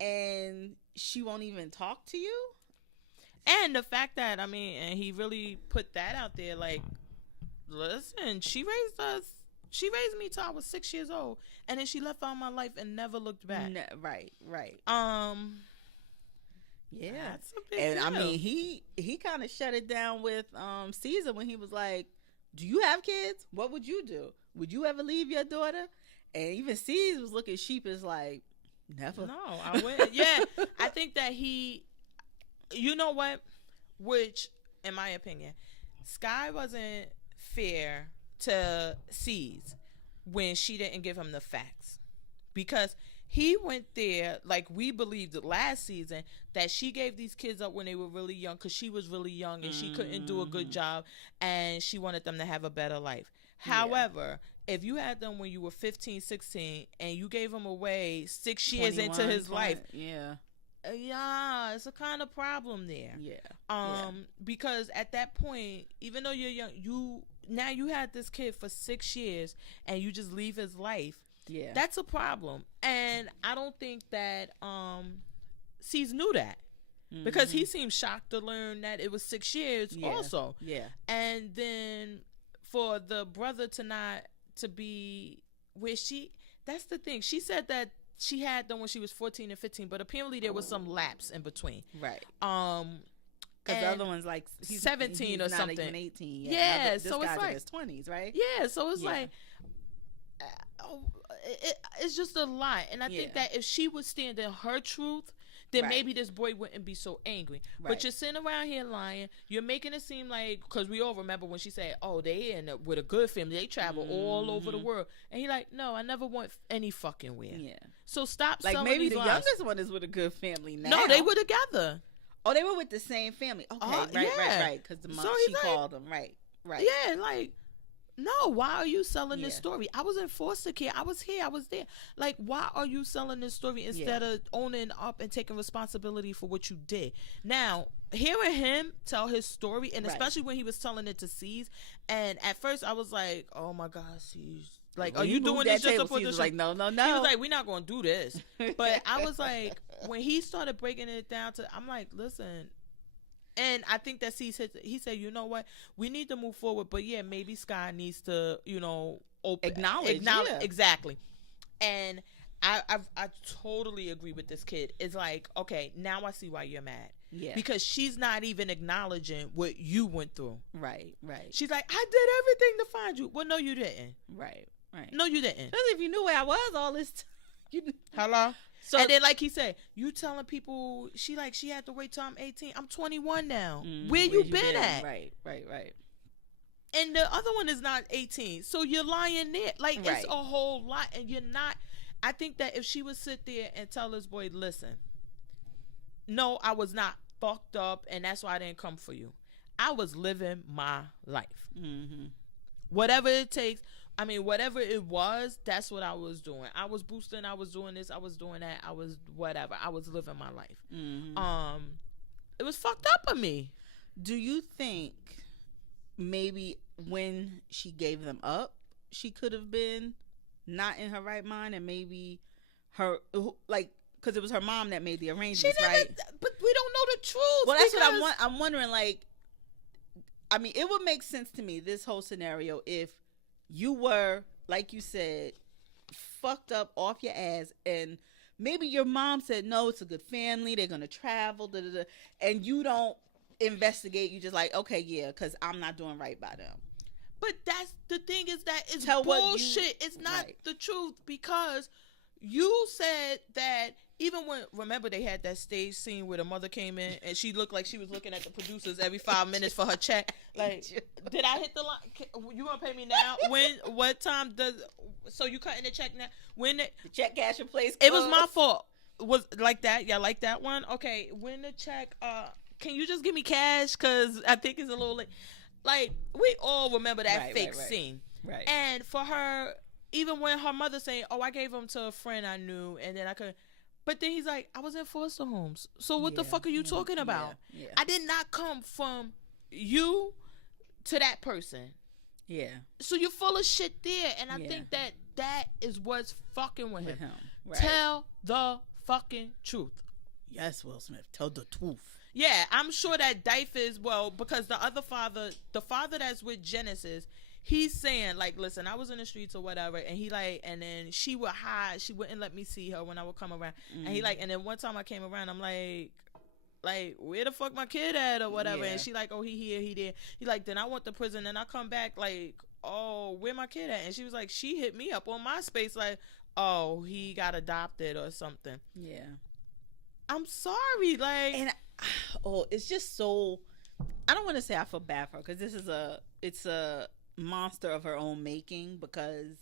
and she won't even talk to you. And the fact that, I mean, and he really put that out there, like listen, she raised us. She raised me till I was 6 years old, and then she left out my life and never looked back. Right. Yeah, that's a big and deal. I mean, he kind of shut it down with Caesar when he was like, "Do you have kids? What would you do? Would you ever leave your daughter?" And even Caesar was looking sheepish, like, "Never." No, I wouldn't. Yeah, I think that you know what? Which, in my opinion, Sky wasn't fair to C's when she didn't give him the facts, because he went there like we believed last season that she gave these kids up when they were really young because she was really young and she couldn't do a good job and she wanted them to have a better life. However, if you had them when you were 15, 16 and you gave them away 6 years into his life, it's a kind of problem there. Because at that point, even though you're young, you had this kid for 6 years and you just leave his life. Yeah, that's a problem. And I don't think that C's knew that, because he seemed shocked to learn that it was 6 years also. Yeah. And then for the brother to be where that's the thing. She said that she had them when she was 14 and 15, but apparently there was some lapse in between. Right. Because the other one's like he's 17 or not something. Even 18 yet. Yeah. This so it's like his 20s, right? Yeah. So it's like it's just a lot. And I think that if she would stand in her truth, then maybe this boy wouldn't be so angry. But you're sitting around here lying. You're making it seem like, because we all remember when she said, "Oh, they in with a good family. They travel all over the world." And he like, "No, I never went any fucking where." Yeah. So stop. Like maybe the youngest one is with a good family now. No, they were together. Oh, they were with the same family. Okay, right. Because the mom she called them. Right. Yeah, like. No, why are you selling this story? I was in foster care. I was here. I was there. Like, why are you selling this story instead of owning up and taking responsibility for what you did? Now, hearing him tell his story, and especially when he was telling it to C's, and at first I was like, oh my God, C's. Like, are you doing this just to put this? Like, no. He was like, we're not going to do this. But I was like, when he started breaking it down I'm like, listen. And I think that he said, you know what, we need to move forward, but yeah, maybe Sky needs to, acknowledge. Exactly. And I totally agree with this kid. It's like, okay, now I see why you're mad. Yeah. Because she's not even acknowledging what you went through. Right. She's like, I did everything to find you. Well, no, you didn't. Right. No, you didn't. Because if you knew where I was all this time. Hello? So, and then, like he said, you telling people she had to wait till I'm 18. I'm 21 now. Where you been at? Right. And the other one is not 18. So you're lying there. Like, it's a whole lot. And you're not. I think that if she would sit there and tell this boy, listen, no, I was not fucked up, and that's why I didn't come for you. I was living my life. Whatever it takes. I mean, whatever it was, that's what I was doing. I was boosting. I was doing this. I was doing that. I was whatever. I was living my life. It was fucked up of me. Do you think maybe when she gave them up, she could have been not in her right mind, and maybe her because it was her mom that made the arrangements, right? But we don't know the truth. Well, that's what I'm wondering. Like, I mean, it would make sense to me, this whole scenario, if you were, like you said, fucked up off your ass, and maybe your mom said, no, it's a good family, they're going to travel, and you don't investigate. You just like, okay, yeah, because I'm not doing right by them. But that's the thing, is that it's bullshit. It's not the truth, because you said that even when, remember they had that stage scene where the mother came in and she looked like she was looking at the producers every 5 minutes for her check. Like, did I hit the line? You gonna pay me now? What time so you cutting the check now? When the check cash in place? It was my fault. Was like that? Yeah, like that one? Okay, when the check, can you just give me cash? Cause I think it's a little late. Like, we all remember that fake scene. Right. And for her, even when her mother saying, oh, I gave them to a friend I knew, and then I could. But then he's like, I was in foster homes. So what the fuck are you talking about? Yeah. I did not come from you to that person. Yeah. So you're full of shit there. And I think that is what's fucking with him. Right. Tell the fucking truth. Yes, Will Smith. Tell the truth. Yeah, I'm sure that Dife is, because the other father, the father that's with Genesis, he's saying like, listen, I was in the streets or whatever, and he like, and then she would hide, she wouldn't let me see her when I would come around, and he like, and then one time I came around, I'm like where the fuck my kid at or whatever, and she like, oh, he here, he there, he like, then I went to prison, and I come back like, oh, where my kid at? And she was like, she hit me up on MySpace like, oh, he got adopted or something. Yeah, I'm sorry, like, and it's just so, I don't want to say I feel bad for her, because this is it's a monster of her own making, because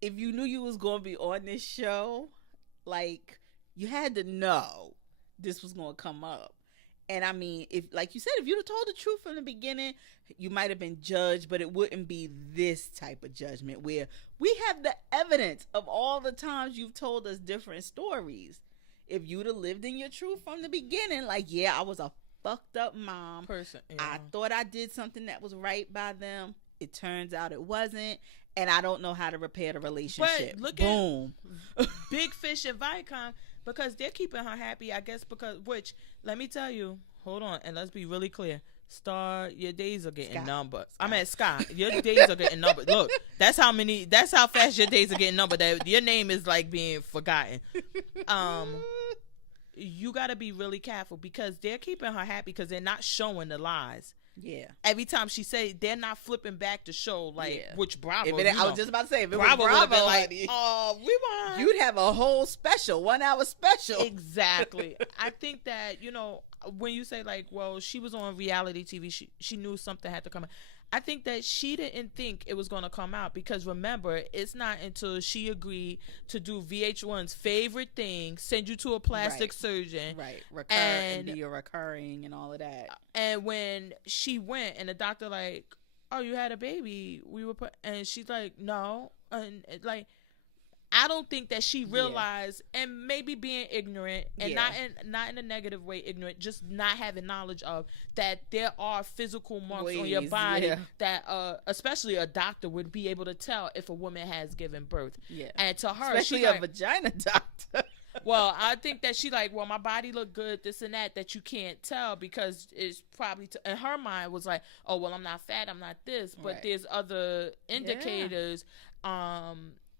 if you knew you was going to be on this show, like, you had to know this was going to come up. And I mean, if, like you said, if you'd have told the truth from the beginning, you might have been judged, but it wouldn't be this type of judgment where we have the evidence of all the times you've told us different stories. If you'd have lived in your truth from the beginning, like, yeah, I was a fucked up mom. I thought I did something that was right by them. It turns out it wasn't. And I don't know how to repair the relationship. But look at Big Fish and Viacom, because they're keeping her happy, I guess, because, which, let me tell you, hold on, and let's be really clear. Star, your days are getting numbered. I'm at Sky. Your days are getting numbered. Look, that's how fast your days are getting numbered. That your name is like being forgotten. You got to be really careful, because they're keeping her happy because they're not showing the lies. Yeah. Every time she say, they're not flipping back to show, like, which Bravo. I was just about to say, if it Bravo was Bravo, would have been like, oh, we won. You'd have a whole special, 1 hour special. Exactly. I think that, when you say, like, well, she was on reality TV, she knew something had to come out. I think that she didn't think it was going to come out, because remember, it's not until she agreed to do VH1's favorite thing, send you to a plastic surgeon. Right. And be recurring and all of that. And when she went and the doctor like, oh, you had a baby, and she's like, no. And like, I don't think that she realized, and maybe being ignorant, and not in a negative way, ignorant, just not having knowledge of that there are physical marks on your body that, especially a doctor would be able to tell if a woman has given birth. Yeah, and to her, especially a vagina doctor. Well, I think that she like, well, my body look good, this and that you can't tell, because it's probably in her mind was like, oh, well, I'm not fat, I'm not this, but there's other indicators.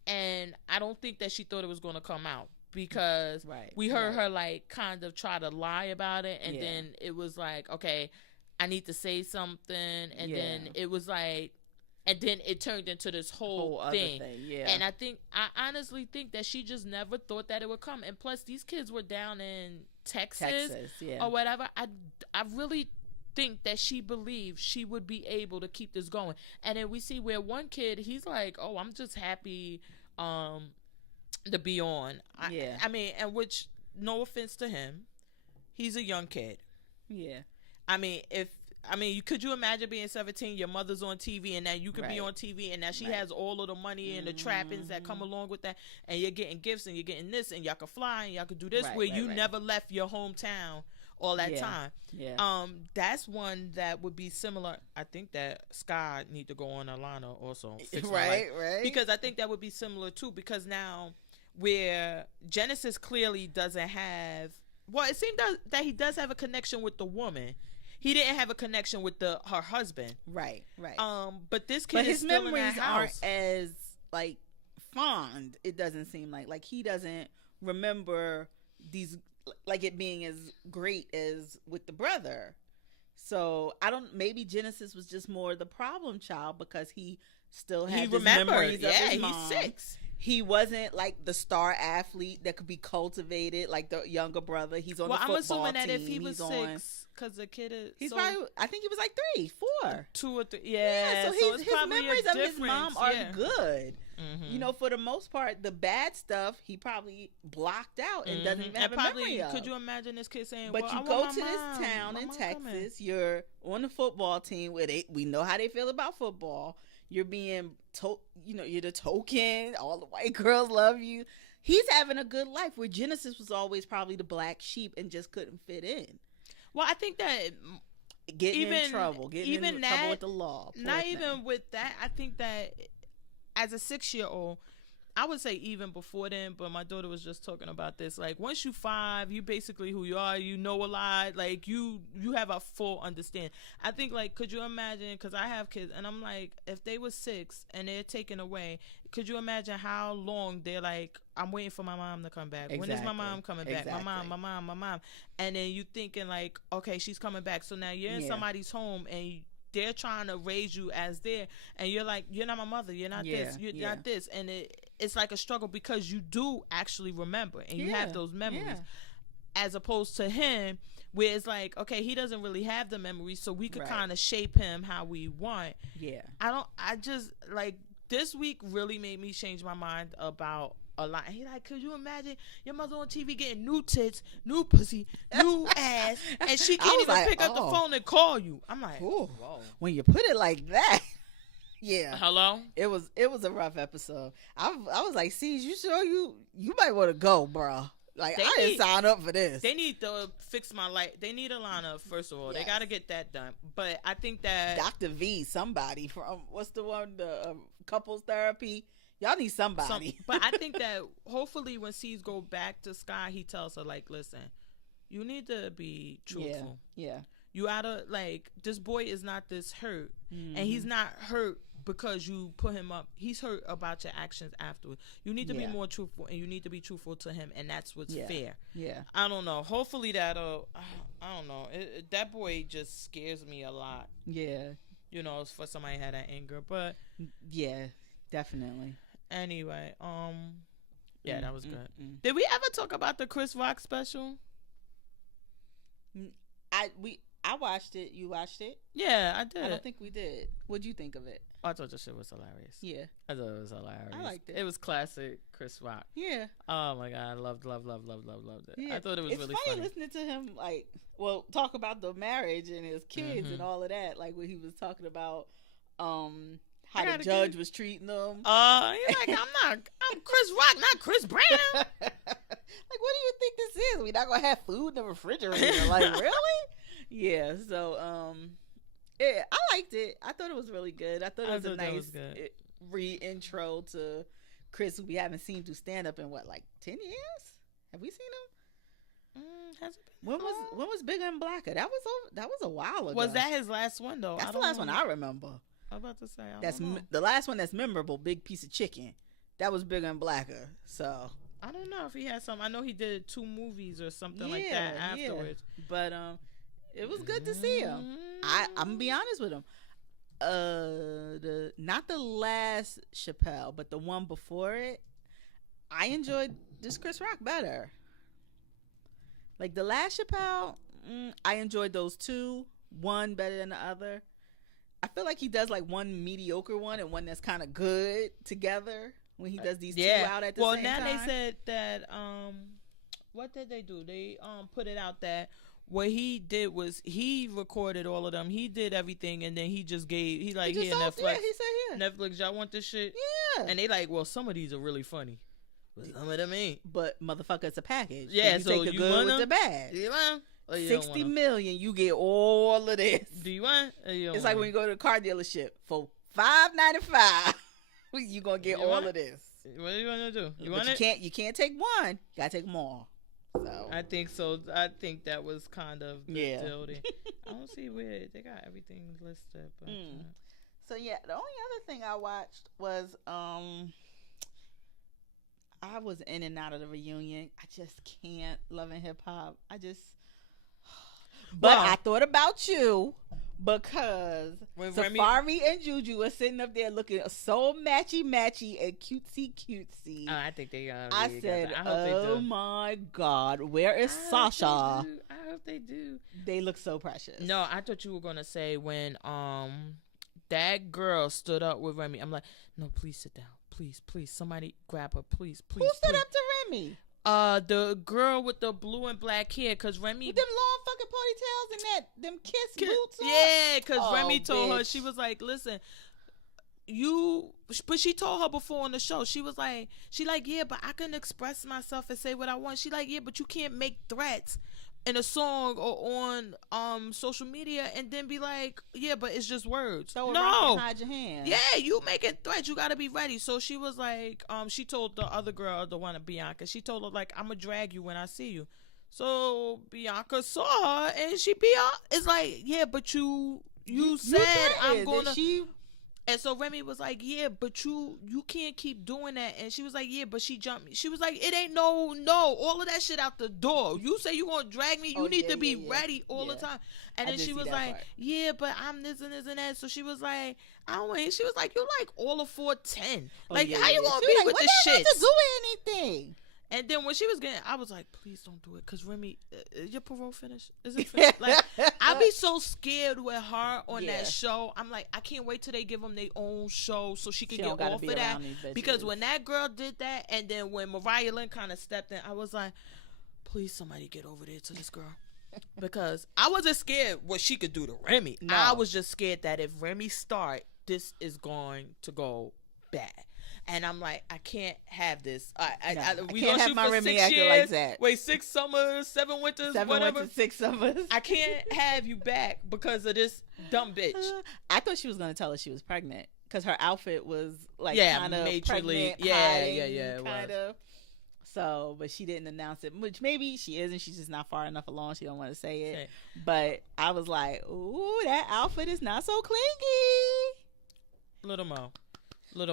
And I don't think that she thought it was going to come out, because we heard her like kind of try to lie about it, and then it was like, okay, I need to say something, and then it was like, and then it turned into this whole thing. And I honestly think that she just never thought that it would come. And plus, these kids were down in Texas or whatever. I really think that she believed she would be able to keep this going. And then we see where one kid, he's like, oh, I'm just happy to be on. I mean, and which, no offense to him, he's a young kid. Could you imagine being 17, your mother's on TV, and now you could be on TV, and now she has all of the money and the trappings that come along with that, and you're getting gifts, and you're getting this, and y'all could fly, and y'all could do this, where you never left your hometown all that time. That's one that would be similar. I think that Sky need to go on Alana also. Right. Because I think that would be similar too, because now where Genesis clearly doesn't have, well, it seemed that he does have a connection with the woman. He didn't have a connection with her husband. Right. But this kid is still in that house. But his memories aren't as like fond. It doesn't seem like he doesn't remember these, like it being as great as with the brother. So maybe Genesis was just more the problem child, because he still had his memories of his mom. He's 6. He wasn't like the star athlete that could be cultivated like the younger brother. He's on the football team. I'm assuming that if he was 6, because the kid is, probably, I think he was like 3, 4, 2 or 3. Yeah, so his memories of his mom are good. Mm-hmm. For the most part, the bad stuff he probably blocked out and doesn't even have a memory of. Could you imagine this kid saying, but you go to this town in Texas, you're on the football team where we know how they feel about football. You're being you're the token. All the white girls love you. He's having a good life, where Genesis was always probably the black sheep and just couldn't fit in. Well, I think that getting in trouble with the law. Not even with that. I think that as a 6-year-old, I would say even before then, but my daughter was just talking about this. Like, once you 5, you basically who you are. You know a lot. Like, you have a full understanding. I think, like, could you imagine, because I have kids, and I'm like, if they were 6 and they're taken away, could you imagine how long they're like, I'm waiting for my mom to come back. When is my mom coming back? My mom. And then you thinking, like, okay, she's coming back. So now you're in somebody's home, and they're trying to raise you as there, and you're like, you're not my mother, you're not this, you're not this, and it's like a struggle because you do actually remember, and you have those memories, as opposed to him, where it's like, okay, he doesn't really have the memories, so we could kind of shape him how we want. I just like, this week really made me change my mind about a lot. He like, could you imagine your mother on TV getting new tits, new pussy, new ass, and she can't even pick up the phone and call you? I'm like, whoa. When you put it like that, hello. It was a rough episode. I was like, see, you sure you might want to go, bro? Like, I didn't sign up for this. They need to fix my life. They need a lineup, first of all. They got to get that done. But I think that Dr. V, somebody from what's the one, the couples therapy. Y'all need somebody. But I think that hopefully when C's go back to Sky, he tells her, like, listen, you need to be truthful. Yeah. You oughta, like, this boy is not this hurt. And he's not hurt because you put him up. He's hurt about your actions afterwards. You need to be more truthful, and you need to be truthful to him, and that's what's fair. Yeah. I don't know. Hopefully that'll, I don't know. That boy just scares me a lot. Yeah. You know, for somebody who had that anger. But yeah, definitely. Anyway, that was good. Did we ever talk about the Chris Rock special? I watched it. You watched it? Yeah, I did. I don't think we did. What'd you think of it? Oh, I thought the shit was hilarious. Yeah. I thought it was hilarious. I liked it. It was classic Chris Rock. Yeah. Oh my God, I loved it. Yeah. I thought it was really funny. Listening to him, like, talk about the marriage and his kids and all of that, like when he was talking about how the judge was treating them. He's like, I'm Chris Rock, not Chris Brown. Like, what do you think this is? We're not gonna have food in the refrigerator. Like, really? Yeah. So, I liked it. I thought it was really good. I thought it was a nice re-intro to Chris, who we haven't seen do stand up in like 10 years. Have we seen him? Has it been? When was Bigger and Blacker? That was a while ago. Was that his last one though? That's the last one I remember. I was about to say, that's the last one that's memorable. Big Piece of Chicken. That was Bigger and Blacker. So I don't know if he had some. I know he did 2 movies or something like that afterwards. But it was good to see him. I'm gonna be honest with him. Not the last Chappelle, but the one before it, I enjoyed this Chris Rock better. Like the last Chappelle, I enjoyed those 2. One better than the other. I feel like he does like one mediocre one and one that's kind of good together when he does these 2 out at the same time. Well, now they said that what did they do? They put it out that what he did was he recorded all of them. He did everything, and then he just gave. He like, here, Netflix. Yeah, he said, yeah. Netflix, y'all want this shit? Yeah. And they like, well, some of these are really funny, but some of them ain't. But motherfucker, it's a package. Yeah, so you take the good with the bad. You want? 60 million, you get all of this. Do you want? It's like when you go to a car dealership for $5.95, you gonna get all of this. What do you want to do? You want it? You can't take one. You gotta take them all. So I think so. I think that was kind of the deal. I don't see where they got everything listed. But, so yeah, the only other thing I watched was I was in and out of the reunion. I just can't. Love and Hip Hop. But I thought about you because Safari and Juju were sitting up there looking so matchy and cutesy. Oh, I think they are. I said, "Oh my God, where is Sasha?" I hope they do. They look so precious. No, I thought you were gonna say when that girl stood up with Remy. I'm like, no, please sit down, please, somebody grab her, please. Who stood up to Remy? The girl with the blue and black hair, cause Remy with them long fucking ponytails and them kiss boots on? Yeah, cause Remy told her, she was like, listen, but she told her before on the show, she like, yeah, but I can express myself and say what I want. She like, yeah, but you can't make threats in a song or on social media and then be like, yeah, but it's just words. Throw a rock No. and hide your hand. Yeah, you making threats. You gotta be ready. So she was like, she told the other girl, the one of Bianca, she told her like, I'm gonna drag you when I see you. So Bianca saw her and she it's like, yeah, but you said I'm gonna. And so Remy was like, yeah, but you can't keep doing that. And she was like, yeah, but she jumped me. She was like, it ain't no, all of that shit out the door. You say you gonna drag me, you need to be ready all the time. And then she was like, yeah, but I'm this and this and that. So she was like, I don't want. She was like, you like all of 410. Like, how you gonna be with the shit? To do anything. And then when she was getting, I was like, please don't do it. Because Remy, is your parole finished? Is it finished? Like, I be so scared with her on that show. I'm like, I can't wait till they give them their own show so she can get off of that. Because when that girl did that, and then when Mariah Lynn kind of stepped in, I was like, please somebody get over there to this girl. Because I wasn't scared what she could do to Remy. No. I was just scared that if Remy start, this is going to go bad. And I'm like, I can't have this. We can't have my Remy acting like that. Wait, 6 summers, 7 winters, 7 whatever. 6 summers. I can't have you back because of this dumb bitch. I thought she was going to tell us she was pregnant because her outfit was like kind of pregnant. Yeah, kind of. So, but she didn't announce it, which maybe she isn't. She's just not far enough along. She don't want to say it. Okay. But I was like, ooh, that outfit is not so clingy. Little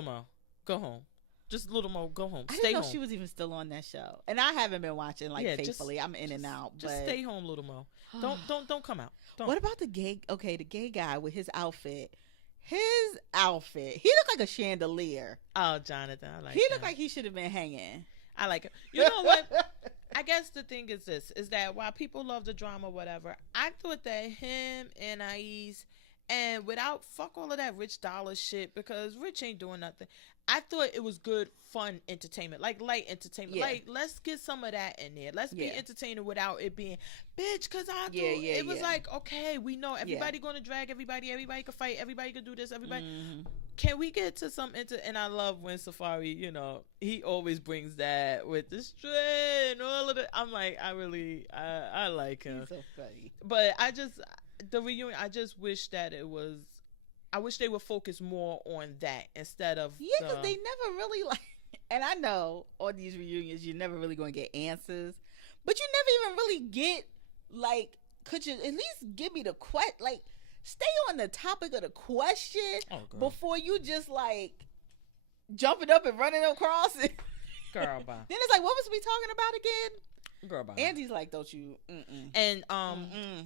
Mo. Go home. Just Little Mo, go home. I Stay didn't know home. she was even still on that show. And I haven't been watching faithfully. I'm in and out. Just stay home, Little Mo. Don't come out. Don't. What about the gay guy with his outfit? He looked like a chandelier. Oh, Jonathan, I like He looked like he should have been hanging. I like it. You know what? I guess the thing is this, is that while people love the drama, whatever, I thought that him and Ais, and without fuck all of that Rich Dollar shit, because Rich ain't doing nothing, I thought it was good, fun entertainment, like light entertainment. Yeah. Like, let's get some of that in there. Let's be entertaining without it being, bitch, because I thought it was like, okay, we know everybody going to drag everybody can fight, everybody can do this, everybody. Mm-hmm. Can we get to some and I love when Safari, you know, he always brings that with the string and all of it. I'm like, I like him. He's so funny. But the reunion, I just wish that I wish they would focus more on that instead of because they never really and I know on these reunions you're never really going to get answers, but you never even really get could you at least give me the stay on the topic of the question before you just jumping up and running across it. Girl, bye. Then it's like, what was we talking about again? Girl, bye. Andy's like, don't you? Mm-mm. And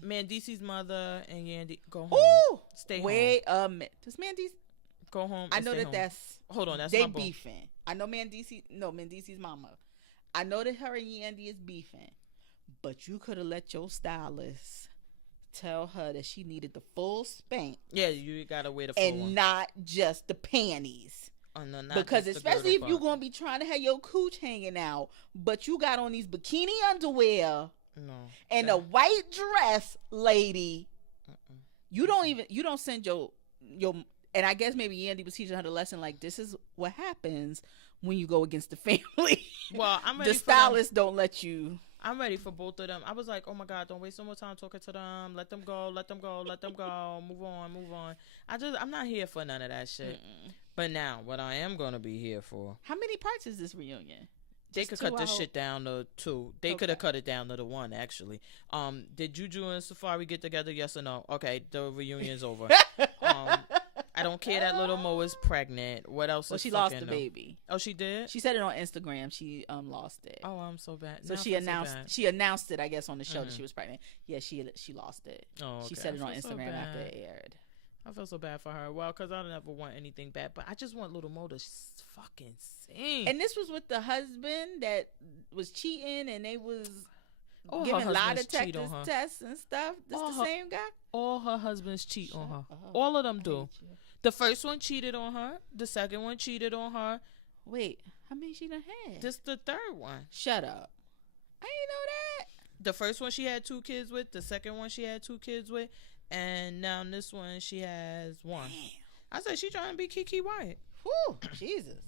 Mandisi's mother and Yandy go home. Ooh, stay home. Wait a minute. Does Mandis go home? I know that's. Hold on, that's they my boo. beefing. I know Mandisi's mama. I know that her and Yandy is beefing, but you could have let your stylist tell her that she needed the full spank. Yeah, you gotta wear the full and one. Not just the panties. Oh, no, because especially if you're gonna be trying to have your cooch hanging out, but you got on these bikini underwear and a white dress, lady. You don't send your and I guess maybe Yandy was teaching her the lesson this is what happens when you go against the family. Well, I'm ready. The stylists don't let you. I'm ready for both of them. I was like, oh my God, don't waste no more time talking to them. Let them go. Move on. I'm not here for none of that shit. Mm-mm. But now, what I am going to be here for. How many parts is this reunion? They could cut this shit down to 2. They could have cut it down to the 1, actually. Did Juju and Safari get together? Yes or no? Okay, the reunion's over. I don't care that Little Mo is pregnant. What else? Well, she lost the baby. Oh, she did? She said it on Instagram. She lost it. Oh, I'm so bad. So she announced it, I guess, on the show that she was pregnant. Yeah, she lost it. Oh, okay. She said it on Instagram after it aired. I feel so bad for her. Well, because I don't ever want anything bad, but I just want Little Mo to fucking sing. And this was with the husband that was cheating, and they was giving lie detector tests and stuff. This the same guy? All her husbands cheat on her. All of them do. The first one cheated on her. The second one cheated on her. Wait, how many she done had? This the third one. Shut up. I didn't know that. The first one she had 2 kids with. The second one she had 2 kids with. And now this one she has 1. Damn. I said she trying to be Kiki Wyatt. Whew, Jesus.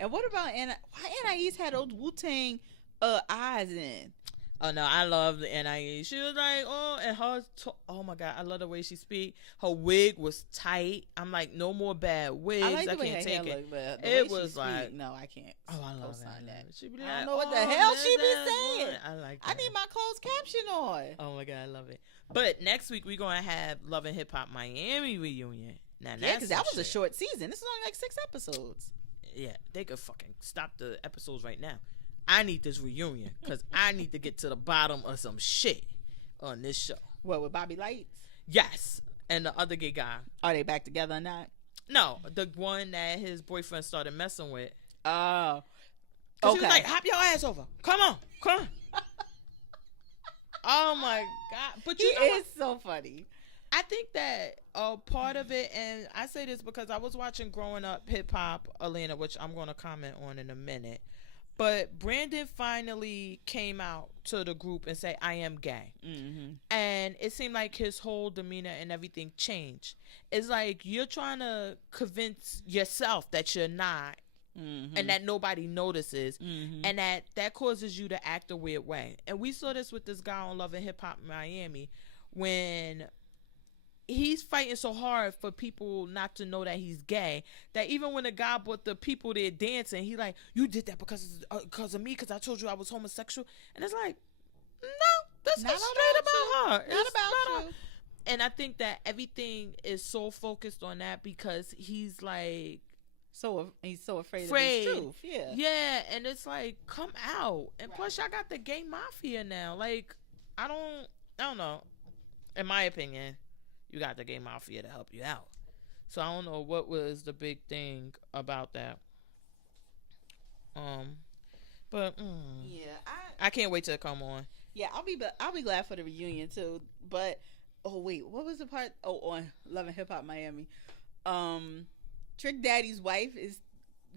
And what about Anna? Why Anais had those Wu-Tang eyes in? Oh no, I love the NIE. She was like, oh, and oh my god, I love the way she speak. Her wig was tight. I'm like, no more bad wigs. I like the way can't her take hair it. look, but the It way was she like, speak, no, I can't. oh, I love that. She be I like, don't know what the oh, hell she be that's saying. good. I like that. I need my closed caption on. Oh my god, I love it. But next week we're gonna have Love and Hip Hop Miami reunion. Now, Yeah, because that was a shit. short season. This is only like 6 episodes. Yeah, they could fucking stop the episodes right now. I need this reunion because I need to get to the bottom of some shit on this show. What, with Bobby Lights? Yes, and the other gay guy. Are they back together or not? No, the one that his boyfriend started messing with. Oh, okay. She was like, "Hop your ass over. Come on." Oh my god! But he you know is so funny. I think that part of it, and I say this because I was watching Growing Up Hip Hop Atlanta, which I'm going to comment on in a minute. But Brandon finally came out to the group and said, I am gay. Mm-hmm. And it seemed like his whole demeanor and everything changed. It's like you're trying to convince yourself that you're not. Mm-hmm. And that nobody notices. Mm-hmm. And that causes you to act a weird way. And we saw this with this guy on Love and Hip Hop Miami when he's fighting so hard for people not to know that he's gay that even when the guy brought the people there dancing, he like, you did that because of me, because I told you I was homosexual. And it's like, no, that's not straight about her. Not about you. And I think that everything is so focused on that because he's like, he's so afraid of his truth. Yeah, and it's like, come out. And plus y'all got the gay mafia now. Like, I don't know. In my opinion, you got the gay mafia to help you out. So I don't know what was the big thing about that. But I can't wait to come on. Yeah, I'll be glad for the reunion too. But wait, what was the part? On Love and Hip Hop Miami, Trick Daddy's wife is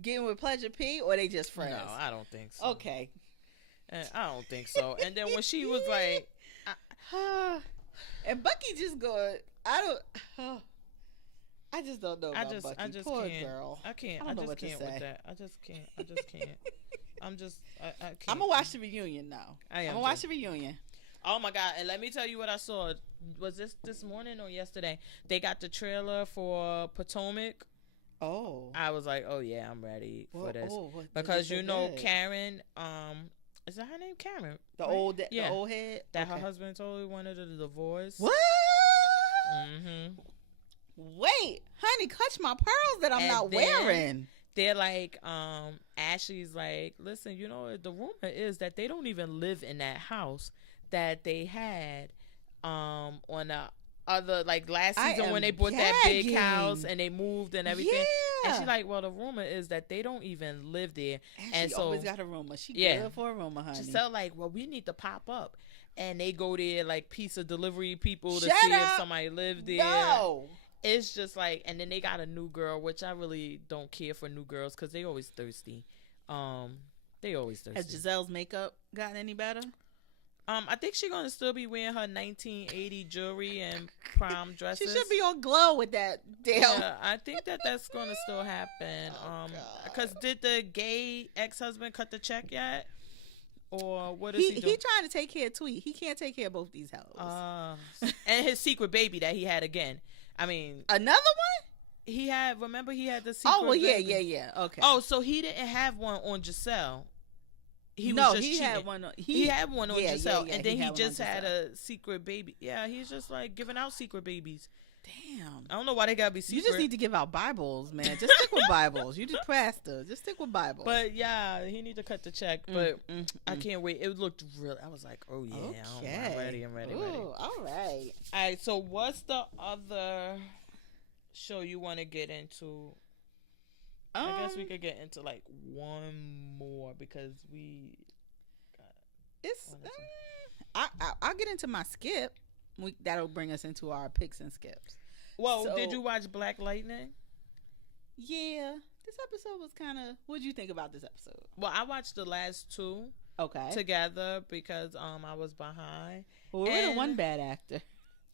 getting with Pleasure P, or they just friends? No, I don't think so. Okay, I don't think so. And then when she was like, and Bucky just going, I just don't know about Bucky. I just Poor can't. girl. I can't. I just can't with that. I just can't. I can't. I can't. I'm gonna watch the reunion now. I'm gonna watch the reunion. Oh my god! And let me tell you what I saw. Was this morning or yesterday? They got the trailer for Potomac. Oh. I was like, oh yeah, I'm ready for this because you know Karen. Is that her name, Karen? The old head that her husband totally wanted a divorce. What? Mm-hmm. Wait, honey, clutch my pearls that I'm not wearing. They're like, Ashley's like, listen, you know, the rumor is that they don't even live in that house that they had on the other, like last season when they bought that big house and they moved and everything. Yeah. And she's like, well, the rumor is that they don't even live there. And so always got a rumor. She good for a rumor, honey. Giselle like, well, we need to pop up. And they go there like pizza delivery people to see if somebody lived there. No. It's just like, and then they got a new girl, which I really don't care for new girls because they always thirsty. They always thirsty. Has Giselle's makeup gotten any better? I think she's gonna still be wearing her 1980 jewelry and prom dresses. She should be on glow with that damn. Yeah, I think that's gonna still happen. Because did the gay ex-husband cut the check yet? Or what is he doing? He trying to take care of Tweet. He can't take care of both these hoes. And his secret baby that he had again. I mean, another one? Remember he had the secret baby? Yeah. Okay. Oh, so he didn't have one on Giselle. He had one on Giselle, and then he just had a secret baby. Yeah, he's just like giving out secret babies. Damn. I don't know why they gotta be secret. You just need to give out Bibles, man. Just stick with Bibles. You just pastor. Just stick with Bibles. But yeah, he need to cut the check. But I can't wait. It looked real. I was like, oh yeah, okay. I'm ready. Ooh, all right. All right. So what's the other show you want to get into? I guess we could get into like one more because I'll get into my skip. That'll bring us into our picks and skips. Well, did you watch Black Lightning? Yeah, this episode was kind of. What did you think about this episode? Well, I watched the last two. Okay. Together because I was behind. Well, we're the one bad actor.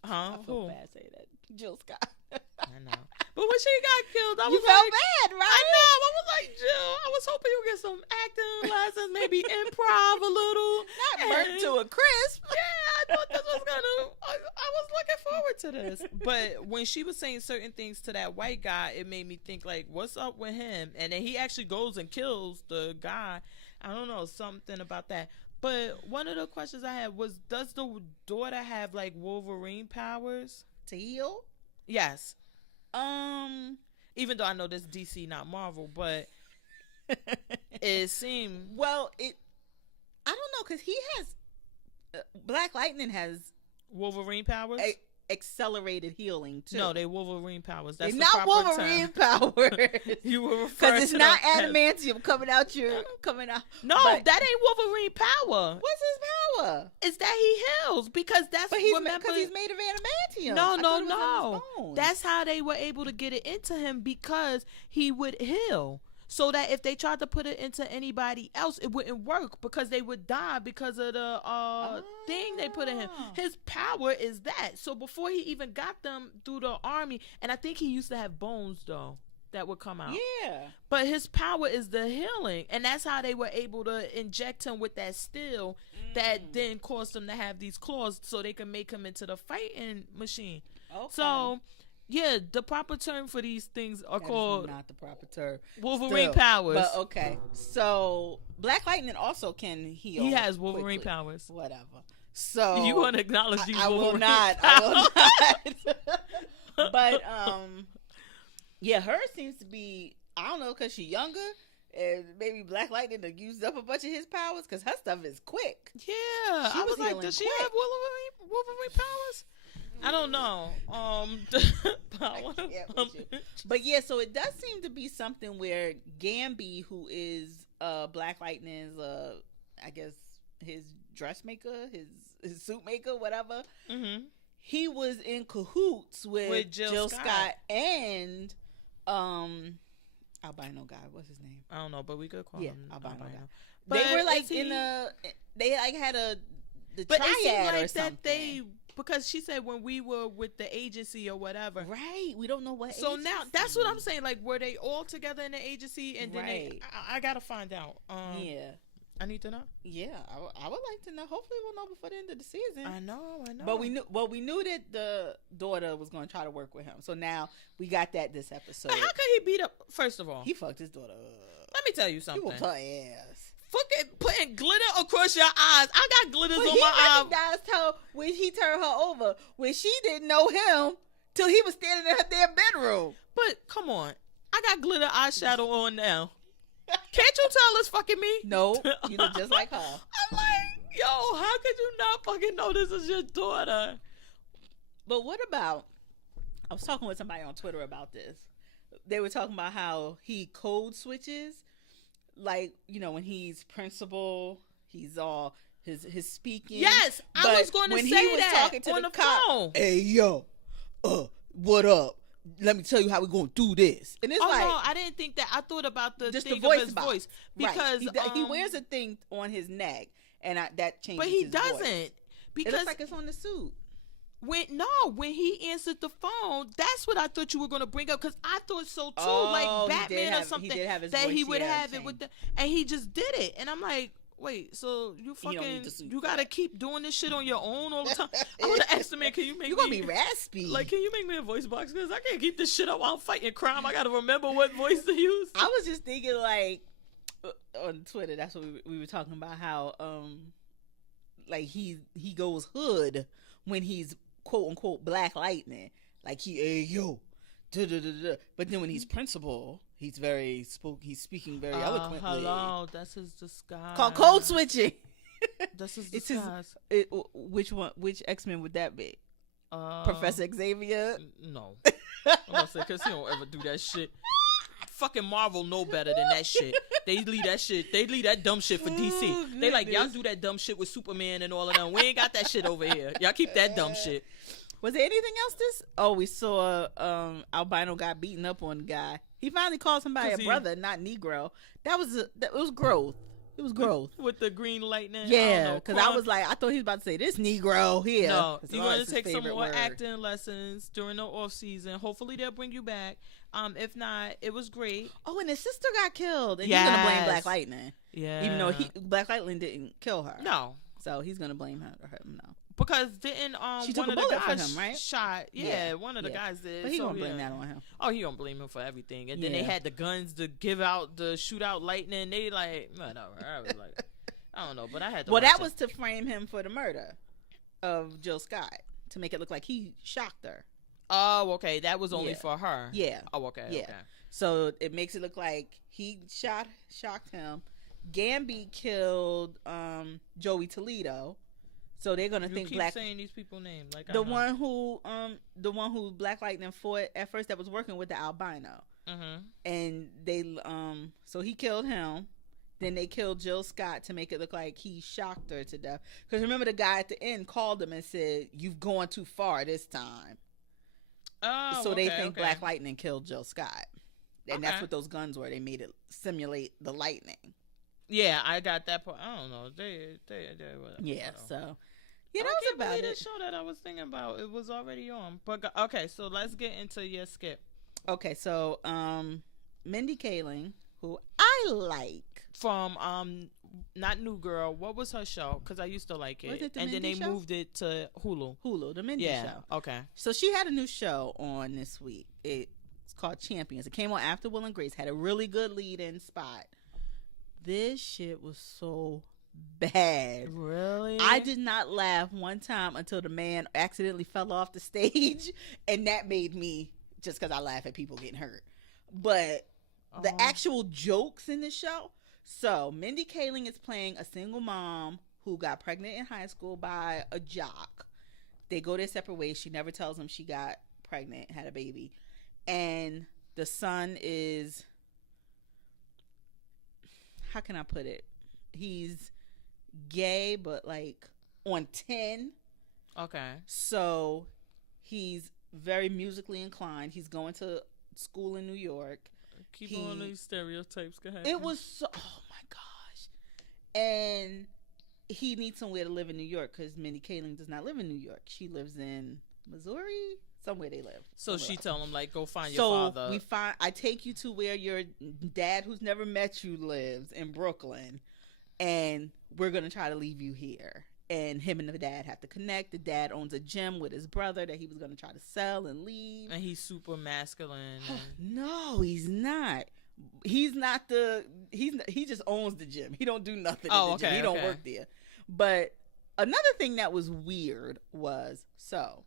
Huh? I feel bad saying that. Jill Scott. I know. But when she got killed, I was felt bad, right? I know. I was like, Jill, I was hoping you get some acting lessons, maybe improv a little. Not burnt to a crisp. Yeah, I thought this was gonna. I was looking forward to this, but when she was saying certain things to that white guy, it made me think like, what's up with him? And then he actually goes and kills the guy. I don't know, something about that. But one of the questions I had was, does the daughter have like Wolverine powers To heal? Yes. Even though I know this DC, not Marvel, but it seemed. Well, I don't know, because he has Black Lightning has Wolverine powers. Accelerated healing too. No, they Wolverine powers. That's they're the not proper Wolverine term. powers. You were referring because it's to not them adamantium coming out. No, but that ain't Wolverine power. What's his power? It's that he heals because that's But he's made of adamantium. No. That's how they were able to get it into him, because he would heal. So that if they tried to put it into anybody else, it wouldn't work, because they would die because of the thing they put in him. His power is that. So before he even got them through the army, and I think he used to have bones though that would come out. Yeah. But his power is the healing, and that's how they were able to inject him with that steel that then caused them to have these claws, so they can make him into the fighting machine. Okay. So. Yeah, the proper term for these things are called not the proper term. Wolverine powers. But okay, so Black Lightning also can heal. He has Wolverine quickly. powers. Whatever. So You want to acknowledge these I will Wolverine not. powers? I will not. But yeah, hers seems to be. I don't know, because she's younger. And maybe Black Lightning used up a bunch of his powers, because her stuff is quick. Yeah, She I was was like, healing does she quick. have Wolverine powers? I don't know. But yeah, so it does seem to be something where Gamby, who is Black Lightning's, I guess his dressmaker, his suit maker, whatever. Mm-hmm. He was in cahoots with Jill Scott and albino guy. What's his name? I don't know, but we could call him albino guy. But they were like they like had the but triad it seemed like or something. That because she said when we were with the agency or whatever. Right. We don't know what So agency. now, that's what I'm saying. Like, were they all together in the agency? And then right. I got to find out. Yeah. I need to know. Yeah. I would like to know. Hopefully we'll know before the end of the season. I know. But we knew that the daughter was going to try to work with him. So now we got that this episode. But how could he beat up? First of all, he fucked his daughter up. Let me tell you something. He will put ass. Fucking putting glitter across your eyes. I got glitters on my eyes. eyes. He recognized her when he turned her over, when she didn't know him till he was standing in her damn bedroom. But come on, I got glitter eyeshadow on now. Can't you tell it's fucking me? No, you look just like her. I'm like, yo, how could you not fucking know this is your daughter? But what about? I was talking with somebody on Twitter about this. They were talking about how he code switches. Like, you know, when he's principal, he's all his speaking. Yes, I was going to say he was that talking to on the cop, phone. Hey, yo, what up? Let me tell you how we're going to do this. And it's no, I didn't think that. I thought about the just thing the voice of his box. voice. Because right. He wears a thing on his neck, and that changes But he his doesn't. voice. Because it looks like it's on the suit. When he answered the phone, that's what I thought you were going to bring up, because I thought so too, like Batman or something, that he would have it with and he just did it, and I'm like, wait, so you got to keep doing this shit on your own all the time? I would have asked the man, can you make You're going to be raspy. Like, can you make me a voice box? Because I can't keep this shit up while I'm fighting crime. I got to remember what voice to use. I was just thinking, like, on Twitter, that's what we were talking about, how, like, he goes hood when he's quote unquote Black Lightning, like hey yo, but then when he's principal, he's speaking very eloquently. Hello, that's his disguise. Called code switching. That's his disguise. Which X-Men would that be? Professor Xavier? No, I'm gonna say, because he don't ever do that shit. Fucking Marvel know better than that shit. They leave that dumb shit for DC. They like, y'all do that dumb shit with Superman and all of them. We ain't got that shit over here. Y'all keep that dumb shit. Was there anything else we saw albino guy beating up on the guy. He finally called somebody a brother, not Negro. It was growth. It was growth. With the green lightning. Yeah, because I was like, I thought he was about to say this Negro here. No, you're going to take some more acting lessons during the off season. Hopefully they'll bring you back. If not, it was great. Oh, and his sister got killed, and he's going to blame Black Lightning. Yeah, even though Black Lightning didn't kill her. No, so he's going to blame her. No, because didn't she one took of a the bullet guys for him, right? Shot. Yeah, one of the guys did. But he gonna blame that on him. Oh, he gonna blame him for everything. And then they had the guns to shoot out lightning. They like whatever. I was like, I don't know, but I had to. Well, that was to frame him for the murder of Jill Scott, to make it look like he shocked her. Oh, okay. That was only for her. Yeah. Oh, okay. Yeah. Okay. So it makes it look like he shocked him. Gamby killed Joey Toledo. So they're gonna think keep saying these people's names like the one who Black Lightning fought at first, that was working with the albino. Mm-hmm. And they so he killed him. Then they killed Jill Scott to make it look like he shocked her to death. Because remember, the guy at the end called him and said, "You've gone too far this time." Oh, so they think Black Lightning killed Jill Scott, and that's what those guns were. They made it simulate the lightning. Yeah, I got that part. I don't know. They yeah. So yeah, that was about it. The show that I was thinking about, it was already on. But okay, so let's get into your skip. Okay, so Mindy Kaling, who I like, from not New Girl. What was her show? Because I used to like it. Was it the and Mindy then they show? moved it to Hulu. The Mindy show. Okay. So she had a new show on this week. It's called Champions. It came on after Will and Grace. Had a really good lead-in spot. This shit was so bad. Really? I did not laugh one time until the man accidentally fell off the stage, and that made me, just because I laugh at people getting hurt. But the actual jokes in the show. So Mindy Kaling is playing a single mom who got pregnant in high school by a jock. They go their separate ways. She never tells him she got pregnant, had a baby. And the son is, how can I put it? He's gay, but like on 10. Okay. So he's very musically inclined. He's going to school in New York. Keep on these stereotypes. Go ahead. It was so, oh my gosh. And he needs somewhere to live in New York because Mindy Kaling does not live in New York. She lives in Missouri, somewhere they live. So she tell him, like, go find your father. I take you to where your dad, who's never met you, lives in Brooklyn, and we're going to try to leave you here. And him and the dad have to connect. The dad owns a gym with his brother that he was going to try to sell and leave. And he's super masculine. No, he's not. He's not he just owns the gym. He don't do nothing at the gym. He don't work there. But another thing that was weird was, so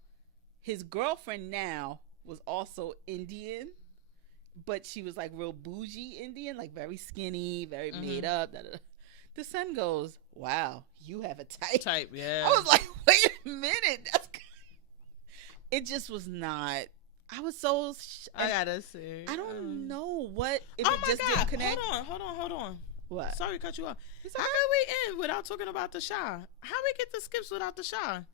his girlfriend now was also Indian, but she was like real bougie Indian, like very skinny, very made up. The son goes, "Wow, you have a type." Yeah. I was like, wait a minute. It just was not. I was so. I gotta see. I don't know what. If oh it my just God! Didn't connect. Hold on. What? Sorry to cut you off. How can we end without talking about the Shy? How we get the skips without the Shy?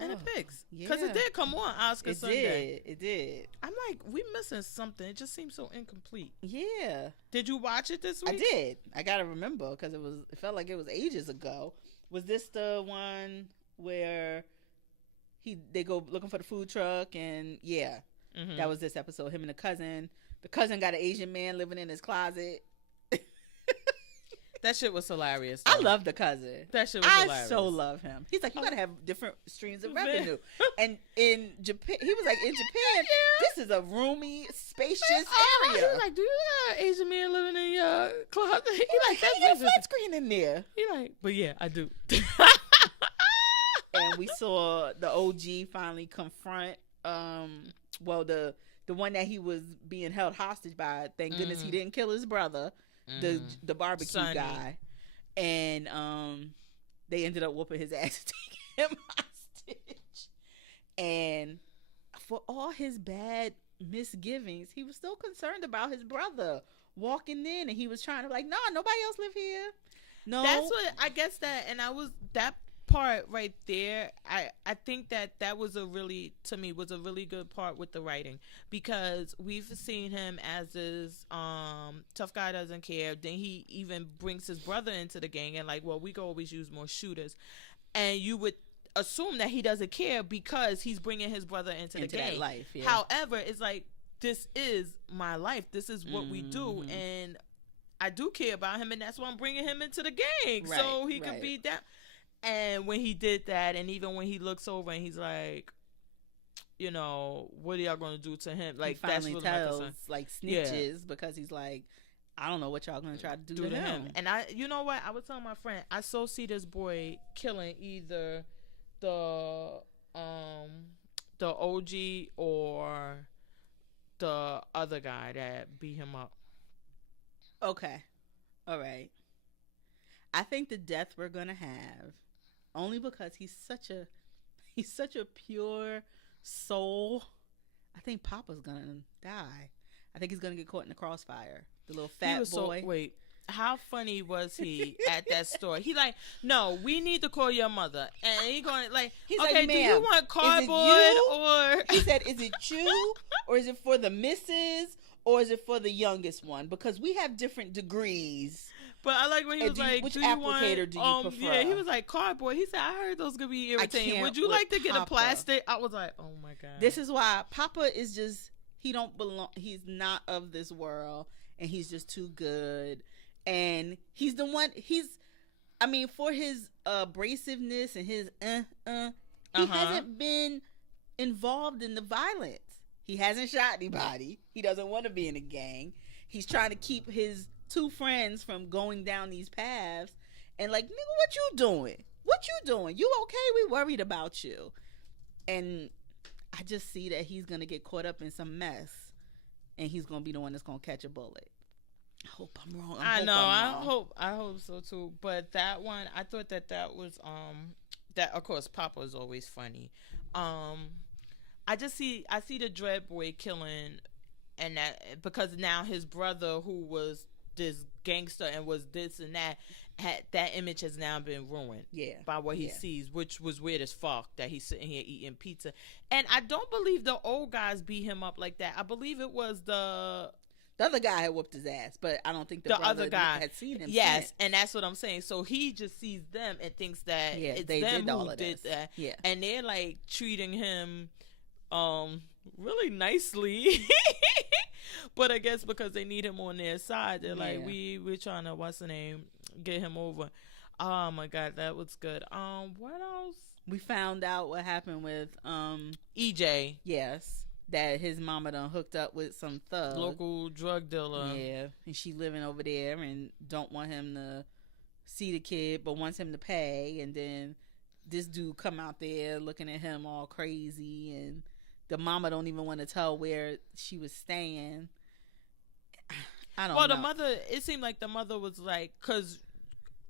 And the picks, because it did come on Oscar Sunday. It did. I'm like, we missing something. It just seems so incomplete. Yeah. Did you watch it this week? I did. I gotta remember because it felt like it was ages ago. Was this the one where they go looking for the food truck and that was this episode. Him and the cousin. The cousin got an Asian man living in his closet. That shit was hilarious, though. I love the cousin. That shit was hilarious. I so love him. He's like, you gotta have different streams of revenue. And in Japan, he was like, in Japan, this is a roomy, spacious area. He was like, do you got an Asian man living in your closet? He like, that's a flat screen in there. He like, but yeah, I do. And we saw the OG finally confront, the one that he was being held hostage by. Thank goodness he didn't kill his brother. The barbecue Sonny. Guy, and they ended up whooping his ass and taking him hostage. And for all his bad misgivings, he was still concerned about his brother walking in, and he was trying to like, no, nobody else live here. No, that's what I guess that, and that part right there, I think that was a really, to me, was a really good part with the writing, because we've seen him as this tough guy, doesn't care. Then he even brings his brother into the gang, and like, well, we could always use more shooters, and you would assume that he doesn't care because he's bringing his brother into the gang. That life, yeah. However, it's like, this is my life. This is what we do, and I do care about him, and that's why I'm bringing him into the gang, so he could be that. And when he did that, and even when he looks over and he's like, you know, what are y'all going to do to him? Like, he finally that's tells, like, snitches, because he's like, I don't know what y'all going to try to do to him. And you know what? I was telling my friend, I so see this boy killing either the OG or the other guy that beat him up. Okay. All right. I think the death we're going to have, only because he's such a pure soul, I think Papa's going to die. I think he's going to get caught in the crossfire. The little fat boy. Wait, how funny was he at that store? He like, no, we need to call your mother. And he going like, he's okay, like, do you want cardboard or? He said, is it you, or is it for the missus, or is it for the youngest one? Because we have different degrees. But I like when he was like, which do you applicator want, do you prefer? Yeah, he was like, cardboard. He said, I heard those could be irritating. Would you like to get a plastic? I was like, oh my God. This is why Papa is just, he don't belong. He's not of this world, and he's just too good. And he's the one, I mean, for his abrasiveness and his he hasn't been involved in the violence. He hasn't shot anybody. He doesn't want to be in a gang. He's trying to keep his two friends from going down these paths. And like, nigga, what you doing? What you doing? You okay? We worried about you. And I just see that he's going to get caught up in some mess. And he's going to be the one that's going to catch a bullet. I hope I'm wrong. I hope so too. But that one, I thought that was that, of course, Papa is always funny. I see the Dread Boy killing, and that because now his brother, who was this gangster and was this and that, that image has now been ruined by what he sees, which was weird as fuck that he's sitting here eating pizza. And I don't believe the old guys beat him up like that. I believe it was the other guy had whooped his ass, but I don't think the other guy had seen him. Yes, and that's what I'm saying. So he just sees them and thinks that it's them who did that. Yeah. And they're like treating him really nicely. But I guess because they need him on their side, they're like, we're trying to, what's the name, get him over. Oh my God, that was good. What else? We found out what happened with EJ. Yes. That his mama done hooked up with some thug. Local drug dealer. Yeah. And she living over there and don't want him to see the kid, but wants him to pay. And then this dude come out there looking at him all crazy, and the mama don't even want to tell where she was staying. I don't know. Well, the mother, it seemed like the mother was like, because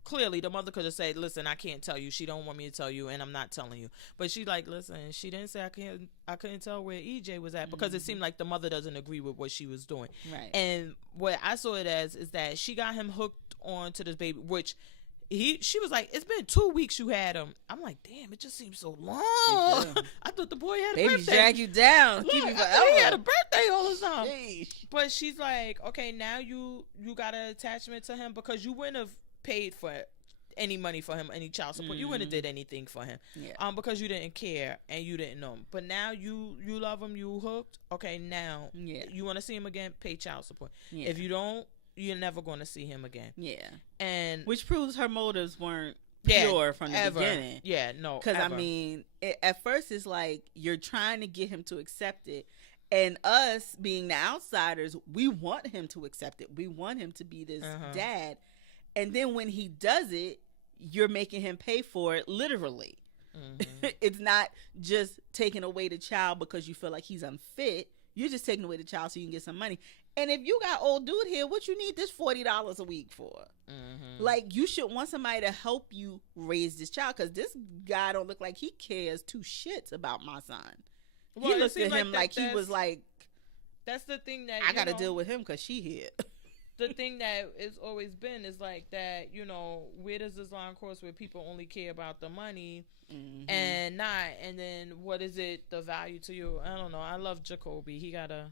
clearly the mother could have said, listen, I can't tell you. She don't want me to tell you, and I'm not telling you. But she like, listen, she didn't say I couldn't tell where EJ was at, because it seemed like the mother doesn't agree with what she was doing. Right. And what I saw it as is that she got him hooked on to this baby, which she was like, it's been 2 weeks you had him. I'm like, damn, it just seems so long. I thought the boy had a birthday. Babies drag you down. Look, keep you forever. He had a birthday all the time. Sheesh. But she's like, okay, now you got an attachment to him, because you wouldn't have paid for any money for him, any child support. You wouldn't have did anything for him. Yeah. Because you didn't care and you didn't know him. But now you love him, you hooked. Okay, now you want to see him again, pay child support. Yeah. If you don't, you're never going to see him again. Yeah. And which proves her motives weren't pure from the beginning. Yeah, no. Because I mean, at first it's like you're trying to get him to accept it, and us being the outsiders, we want him to accept it. We want him to be this dad, and then when he does it, you're making him pay for it literally. It's not just taking away the child because you feel like he's unfit. You're just taking away the child so you can get some money. And if you got old dude here, what you need this $40 a week for? Like, you should want somebody to help you raise this child, because this guy don't look like he cares two shits about my son. Well, he looked at him like he was like, that's the thing that I got to deal with him because she here. the thing that it's always been is like that, you know, where does this line cross where people only care about the money and not, and then what is it, the value to you? I don't know. I love Jacoby. He gotta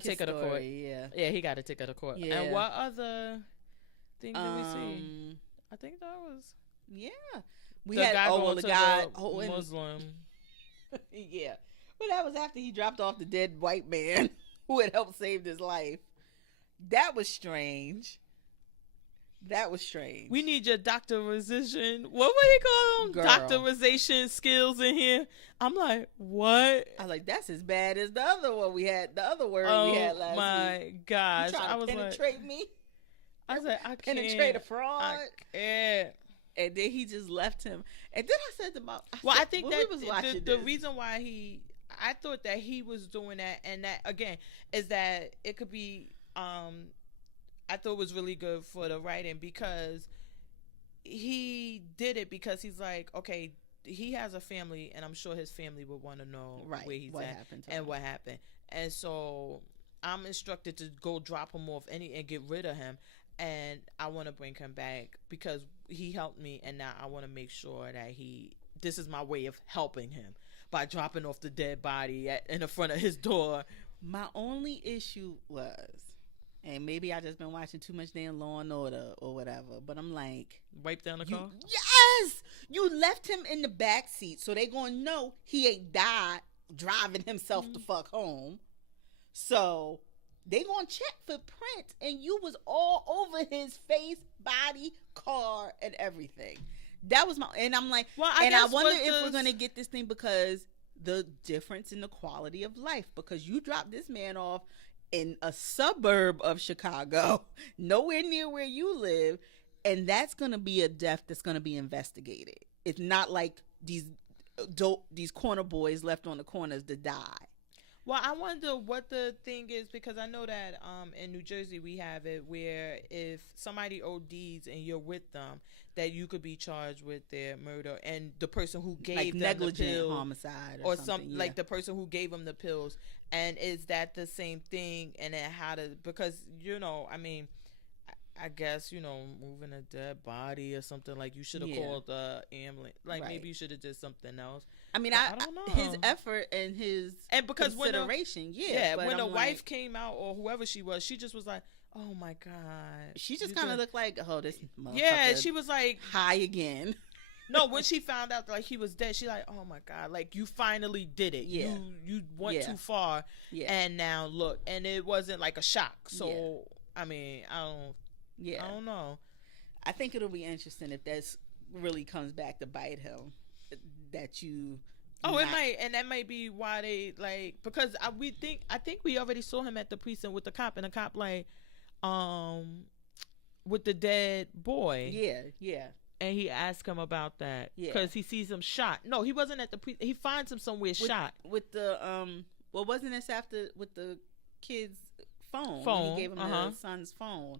take her to court. Yeah, he gotta take her to court. Yeah. And what other thing did we see? I think that was we the had guy going the to guy the Muslim. Yeah, but that was after he dropped off the dead white man who had helped save his life. That was strange. We need your doctorization. What would he call them? Girl. Doctorization skills in here. I'm like, what? I was like, that's as bad as the other one we had. The other word we had last week. Oh my gosh! You trying to penetrate me? I was like, I can't penetrate a fraud. I can't. And then he just left him. And then I said to my, I think that the reason why I thought that he was doing that, and that again is that it could be. I thought it was really good for the writing because he did it because he's like, okay, he has a family, and I'm sure his family would want to know where he's at and what happened. And so I'm instructed to go drop him off and get rid of him, and I want to bring him back because he helped me, and now I want to make sure that this is my way of helping him by dropping off the dead body in the front of his door. My only issue was, and maybe I just been watching too much damn Law and Order or whatever, but I'm like, wipe down the car? Yes! You left him in the back seat, so they gonna know he ain't died driving himself the fuck home. So they gonna check for prints, and you was all over his face, body, car, and everything. That was and I'm like, I wonder if we're gonna get this thing because the difference in the quality of life, because you dropped this man off in a suburb of Chicago, nowhere near where you live, and that's going to be a death that's going to be investigated. It's not like these corner boys left on the corners to die. Well, I wonder what the thing is, because I know that in New Jersey we have it where if somebody ODs and you're with them, that you could be charged with their murder, and the person who gave them negligent the pill, homicide or something like the person who gave them the pills. And is that the same thing? And then because you know, I mean, I guess, you know, moving a dead body or something, like you should have called the ambulance. Like maybe you should have did something else. I mean, I don't know. His effort and his consideration. When the wife came out or whoever she was, she just was like, oh my God. She just kind of looked like, oh, this motherfucker. Yeah, she was like high again. No, when she found out like he was dead, she like, oh my God, like you finally did it. Yeah. You went too far. Yeah. And now look, and it wasn't like a shock. So I mean, I don't know. I think it'll be interesting if that's really comes back to bite him. That you. Oh, it might, and that might be why they like, because I think we already saw him at the precinct with the cop, and the cop like, with the dead boy. Yeah. And he asked him about that because he sees him shot. No, he wasn't at the he finds him somewhere shot with the well, wasn't this after with the kid's phone? When he gave him the son's phone.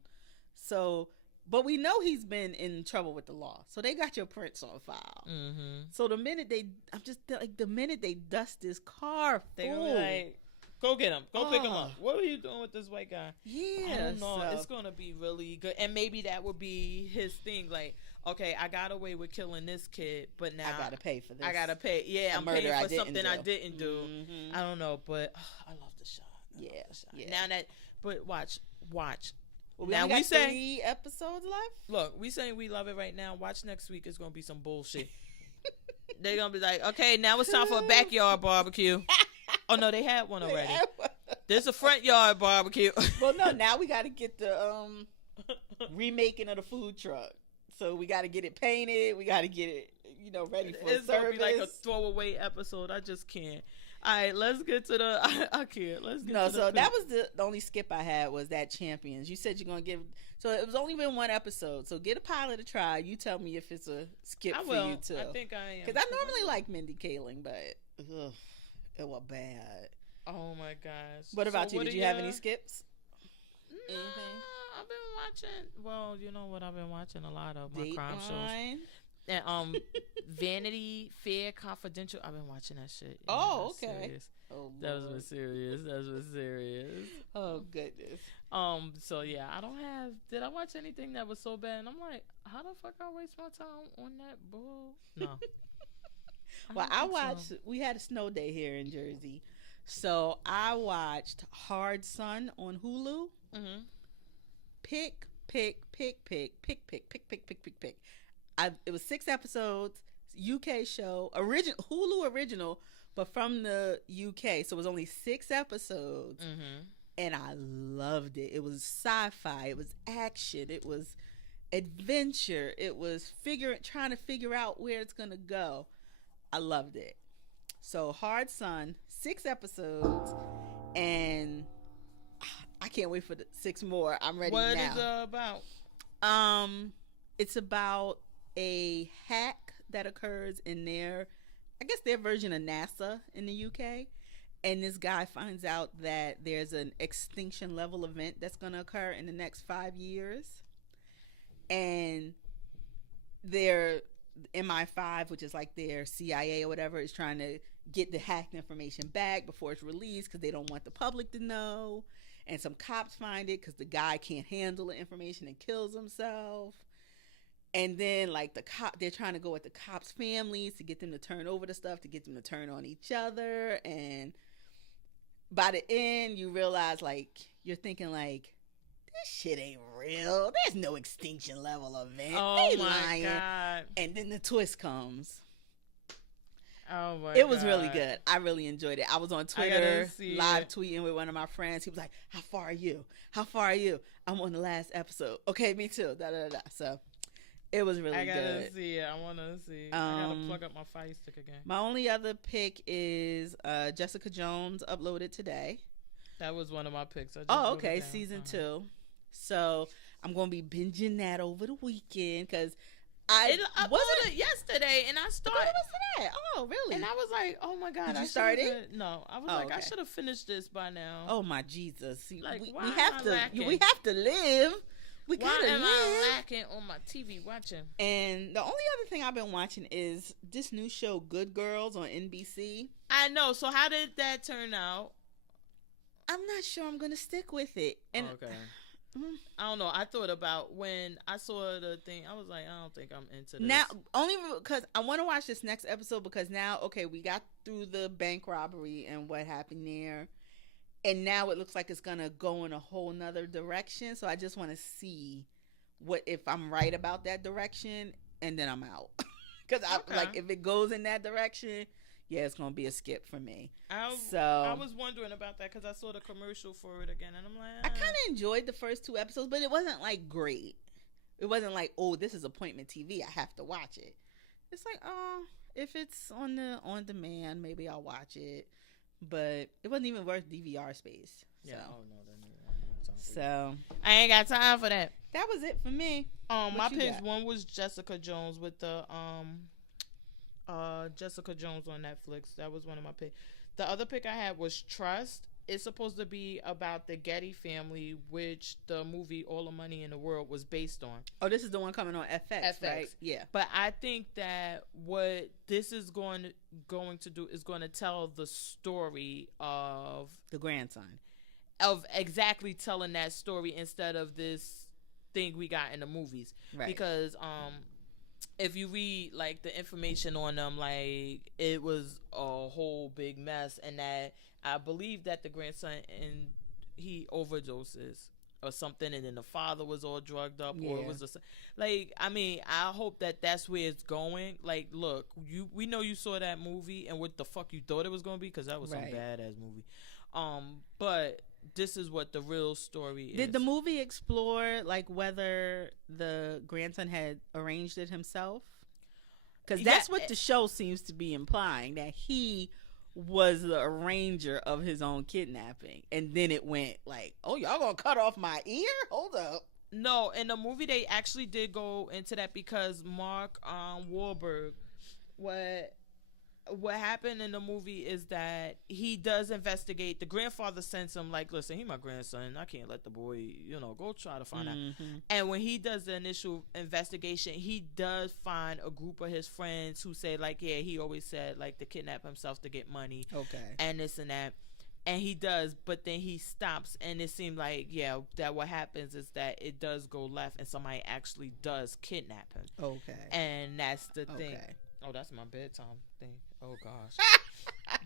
So, but we know he's been in trouble with the law, so they got your prints on file. Mm-hmm. So the minute they dust this car, they were like, go get him. Go pick him up. What were you doing with this white guy? Yeah. I don't know. It's going to be really good. And maybe that would be his thing. Like, okay, I got away with killing this kid, but now I got to pay for this. I got to pay. Yeah, I'm paying for something I didn't do. Mm-hmm. I don't know, but I love the shot. Yeah. Now that, but watch. Well, now we say 3 episodes left. Look, we saying we love it right now. Watch next week. It's going to be some bullshit. They're going to be like, okay, now it's time for a backyard barbecue. Oh, no, they had one already. There's a front yard barbecue. Well, no, now we got to get the remaking of the food truck. So we got to get it painted. We got to get it, ready for service. It's going to be like a throwaway episode. I just can't. All right, let's get to the... I can't. Let's get to the... So that was the only skip I had was that Champions. You said you're going to give... So it was only been 1 episode. So get a pilot to try. You tell me if it's a skip for you, too. I think I am. Because I normally like Mindy Kaling, but... Ugh, it was bad. Oh, my gosh. What about you? Did you have any skips? No, I've been watching... Well, you know what I've been watching? A lot of my crime shows. And Vanity Fair Confidential. I've been watching that shit. Oh, okay. That was serious. Oh goodness. So yeah, I don't have. Did I watch anything that was so bad? And I'm like, how the fuck I waste my time on that bull? No. Well, I watched. We had a snow day here in Jersey, so I watched Hard Sun on Hulu. Mm-hmm. Pick. It was 6 episodes. UK show, Hulu original, but from the UK. So it was only 6 episodes, and I loved it. It was sci-fi. It was action. It was adventure. It was trying to figure out where it's gonna go. I loved it. So Hard Sun, 6 episodes, and I can't wait for the 6 more. I'm ready now. What is it about? It's about a hack that occurs in their version of NASA in the UK. And this guy finds out that there's an extinction level event that's going to occur in the next 5 years. And their MI5, which is like their CIA or whatever, is trying to get the hacked information back before it's released because they don't want the public to know. And some cops find it because the guy can't handle the information and kills himself. And then, like, they're trying to go at the cops' families to get them to turn over the stuff, to get them to turn on each other. And by the end, you realize, like, you're thinking, like, this shit ain't real. There's no extinction level event. Oh, they my lying. God. And then the twist comes. Oh, my God. It was really good. I really enjoyed it. I was on Twitter live tweeting with one of my friends. He was like, how far are you? How far are you? I'm on the last episode. Okay, me too. So it was really good. I gotta see it. I want to see. I gotta plug up my Fire Stick again. My only other pick is Jessica Jones uploaded today. That was one of my picks. Okay. Season 2. So I'm going to be binging that over the weekend because I uploaded it yesterday, and I started. What was that? Oh, really? And I was like, "Oh my God!" Did you start it? No, I was like, "I should have finished this by now." Oh my Jesus! Like, we why have am I to. lacking? We have to live. We Why gotta am live. I lacking on my TV watching? And the only other thing I've been watching is this new show, Good Girls, on NBC. I know. So how did that turn out? I'm not sure I'm gonna stick with it. And okay. I don't know. I thought about when I saw the thing. I was like, I don't think I'm into this. Now, only because I want to watch this next episode because now, okay, we got through the bank robbery and what happened there. And now it looks like it's going to go in a whole nother direction. So I just want to see if I'm right about that direction, and then I'm out. Because like if it goes in that direction, yeah, it's going to be a skip for me. I was wondering about that because I saw the commercial for it again, and I'm like, I kind of enjoyed the first 2 episodes, but it wasn't like great. It wasn't like, oh, this is appointment TV, I have to watch it. It's like, oh, if it's on demand, maybe I'll watch it. But it wasn't even worth DVR space. So. Yeah. Oh no, so I ain't got time for that. That was it for me. My picks, one was Jessica Jones with the Jessica Jones on Netflix. That was one of my picks. The other pick I had was Trust. It's supposed to be about the Getty family, which the movie All the Money in the World was based on. Oh, this is the one coming on FX, right? Yeah. But I think that what this is going to do is going to tell the story of the grandson. Of exactly telling that story instead of this thing we got in the movies. Right. Because if you read like the information on them, like it was a whole big mess, and that I believe that the grandson and he overdoses or something, and then the father was all drugged up, or it was like, I mean, I hope that that's where it's going. Like, look, we know you saw that movie and what the fuck you thought it was gonna be, because that was some badass movie. But this is what the real story is. Did the movie explore like whether the grandson had arranged it himself? Because that's what the show seems to be implying, that he was the arranger of his own kidnapping. And then it went like, oh, y'all gonna cut off my ear? Hold up. No, in the movie they actually did go into that, because Mark Wahlberg, what happened in the movie is that he does investigate. The grandfather sends him like, listen, he my grandson, I can't let the boy, go try to find out. And when he does the initial investigation, he does find a group of his friends who say like, yeah, he always said like to kidnap himself to get money, okay, and this and that. And he does, but then he stops, and it seemed like, yeah, that what happens is that it does go left, and somebody actually does kidnap him. Okay. And that's the thing. Okay. Oh, that's my bedtime thing. Oh gosh.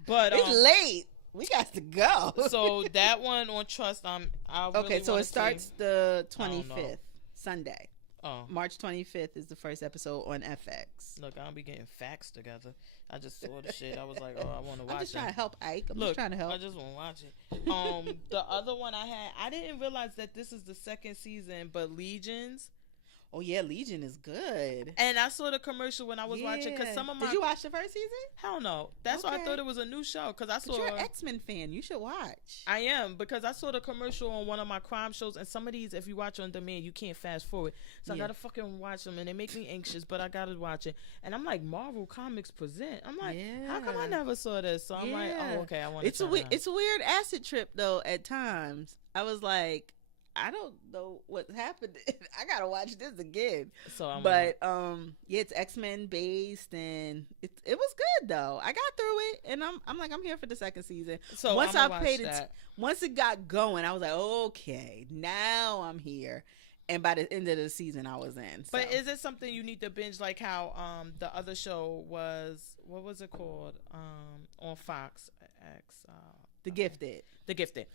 But it's late. We got to go. So that one on Trust, I really okay. So it starts see. the 25th, Sunday. Oh, March 25th is the first episode on FX. look, I'll be getting facts together. I just saw the shit. I was like, oh, I want to watch it. I'm just trying to help Ike. I'm Look, just trying to help. I just want to watch it. The other one I didn't realize that this is the second season, but Legions. Oh yeah, Legion is good. And I saw the commercial when I was watching, because some of my Did you watch the first season? hell no. That's why I Okay. thought it was a new show, because I But saw. you're an X-Men fan. You should watch. I am, because I saw the commercial on one of my crime shows, and some of these, if you watch on demand, you can't fast forward. So I Yeah. gotta fucking watch them, and they make me anxious, but I gotta watch it. And I'm like, Marvel Comics present. I'm like, how come I never saw this? So I'm like, oh, okay, I want to. It's a weird acid trip though. At times, I was like, I don't know what happened. I gotta watch this again. So Yeah, it's X-Men based, and it was good though. I got through it, and I'm here for the second season. so Once I'ma I watch paid that. once it got going, I was like, okay, now I'm here. And by the end of the season, I was in. So. But is it something you need to binge, like how the other show was? What was it called? On Fox X. The Gifted? The Gifted.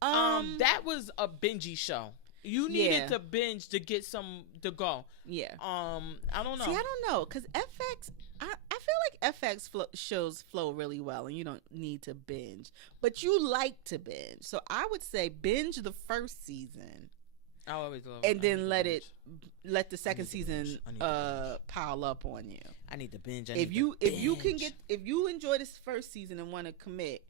That was a bingey show. You needed to binge to get some to go. Yeah. I don't know. See, I don't know, because FX, I feel like FX shows flow really well, and you don't need to binge, but you like to binge. So I would say binge the first season, I always love and I then need to binge. let the second I need to binge. season I need to binge. pile up on you. I need to binge. If you enjoy this first season and want to commit,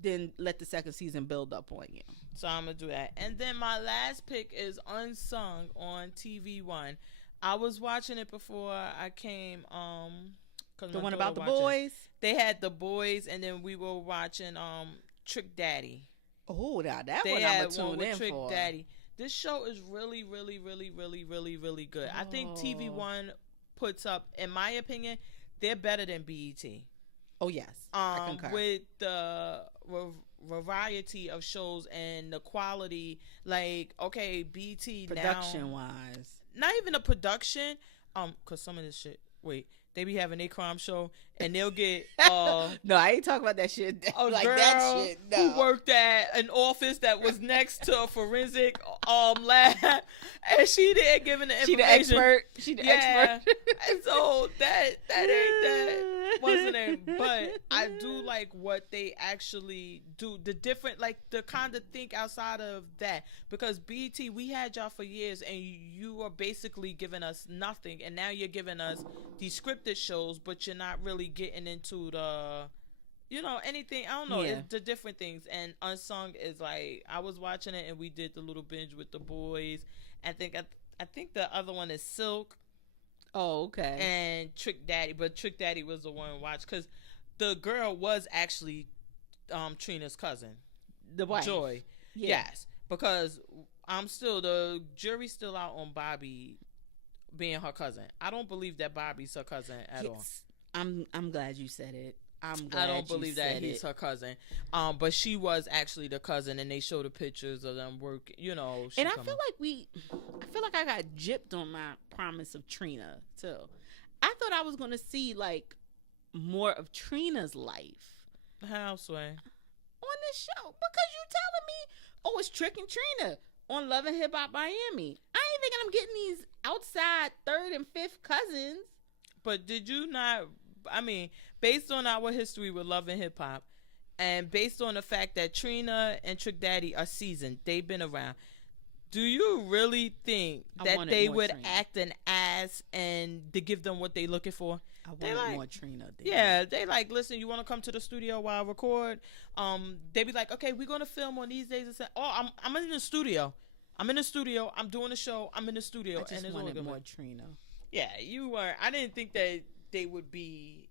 then let the second season build up on you. So I'm gonna do that. And then my last pick is Unsung on TV One. I was watching it before I came. The one about the boys. They had the boys, and then we were watching Trick Daddy. Oh, now that They one had I'm gonna one tune with in Trick for. Daddy. This show is really, really, really, really, really, really, really good. I think TV One puts up, in my opinion, they're better than BET. Oh yes, I concur. With the variety of shows and the quality, like, okay, BT Production now, wise, not even the production, because some of this shit, they be having a crime show, and they'll get no, I ain't talking about that shit. a like girl that shit. No. who worked at an office that was next to a forensic lab, and she there giving the information. She the expert. And so that ain't that what's the name? But I do like what they actually do. The different, like, the kind of think outside of that, because BT, we had y'all for years, and you are basically giving us nothing, and now you're giving us these scripted shows, but you're not really getting into the, anything. I don't know. Yeah. It's the different things. And Unsung is like, I was watching it, and we did the little binge with the boys. I think the other one is Silk. Oh, okay. And Trick Daddy, but Trick Daddy was the one to watch, because the girl was actually Trina's cousin, The wife. Joy. Yeah. Yes, because the jury's still out on Bobby being her cousin. I don't believe that Bobby's her cousin at all. I'm glad you said it. I don't believe that he's her cousin. But she was actually the cousin, and they showed the pictures of them work. And I feel like I got gypped on my promise of Trina too. I thought I was gonna see like more of Trina's life. How, Sway? On this show, because you telling me, oh, it's Trick and Trina on Love and Hip Hop Miami. I ain't thinking I'm getting these outside third and fifth cousins. But did you not? I mean, based on our history with Love and Hip Hop, and based on the fact that Trina and Trick Daddy are seasoned, they've been around. Do you really think that they would Trina. act an ass and to give them what they looking for? I wanted more Trina. Yeah, they like, listen, you want to come to the studio while I record? They be like, okay, we're gonna film on these days. And say, oh, I'm in the studio. I'm doing the show. I'm in the studio. I just wanted more Trina. Yeah, you were. I didn't think that they would be.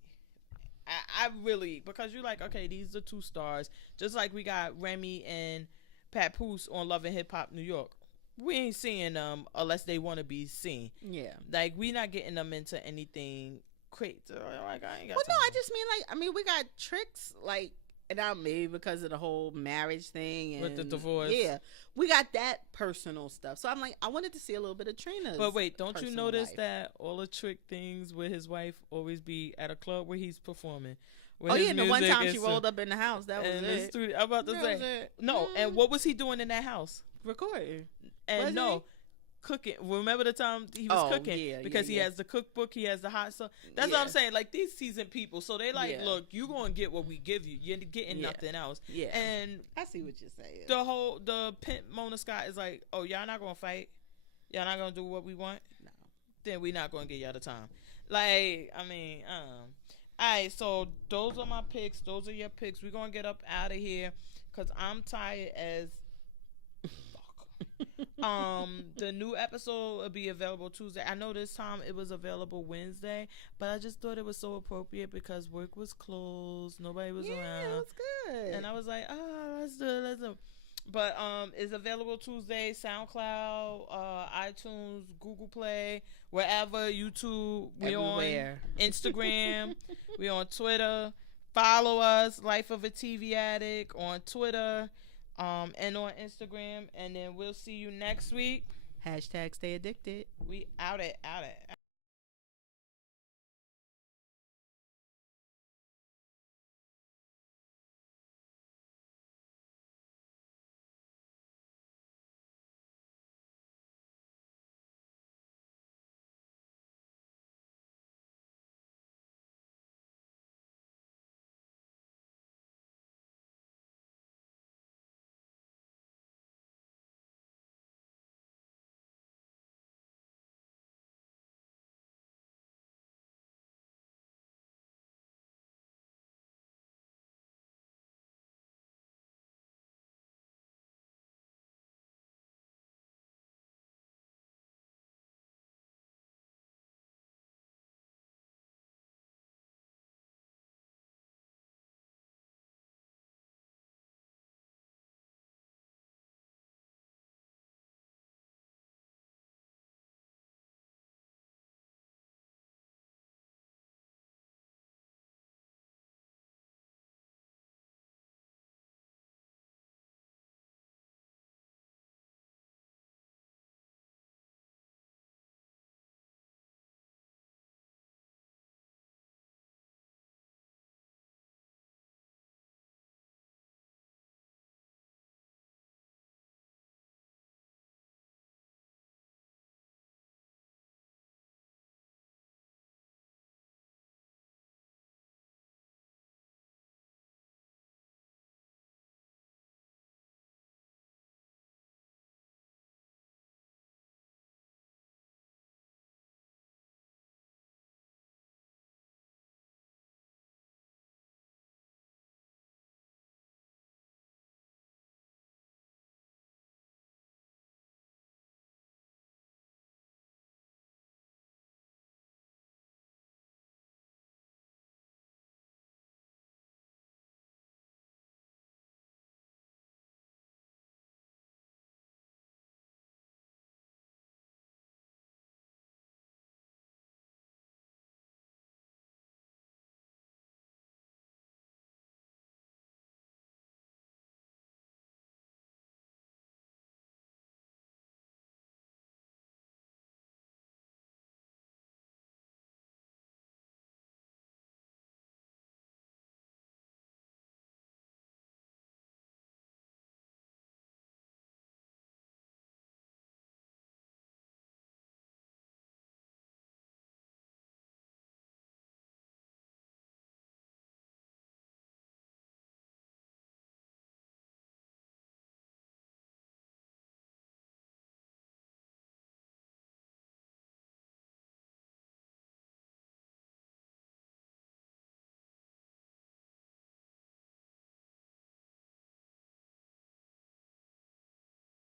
I really, because you're like, okay, these are two stars. Just like we got Remy and Papoose on Love and Hip Hop New York. We ain't seeing them unless they want to be seen. Yeah. Like, we not getting them into anything crazy. Like, I ain't got Well, no, time. I just mean, like, we got Tricks, like, now maybe because of the whole marriage thing and With the divorce. Yeah, we got that personal stuff. So I'm like, I wanted to see a little bit of Trina's. But wait, don't you personal notice life. that all the trick things with his wife always be at a club where he's performing? Oh yeah, and the one time she rolled up in the house, that was it. I'm about to That say was it. no. And what was he doing in that house? Recording. And Wasn't no, cooking. Remember the time he was cooking? Yeah, because he has the cookbook, he has the hot sauce. That's what I'm saying. Like these seasoned people, so they like, look, you gonna get what we give you. You're getting nothing else. Yeah. And I see what you're saying. the pimp Mona Scott is like, oh, y'all not gonna fight? Y'all not gonna do what we want? No. Then we not gonna get y'all the time. Like, I mean, Alright, so those are my picks. Those are your picks. We're gonna get up out of here because I'm tired as fuck. The new episode will be available Tuesday. I know this time it was available Wednesday, but I just thought it was so appropriate because work was closed, nobody was around. Yeah, it was good. And I was like, let's do it. But it's available Tuesday, SoundCloud, iTunes, Google Play, wherever, YouTube. We Everywhere. on Instagram. We on Twitter. Follow us, Life of a TV Addict, on Twitter, and on Instagram. And then we'll see you next week. #stay addicted. We out it.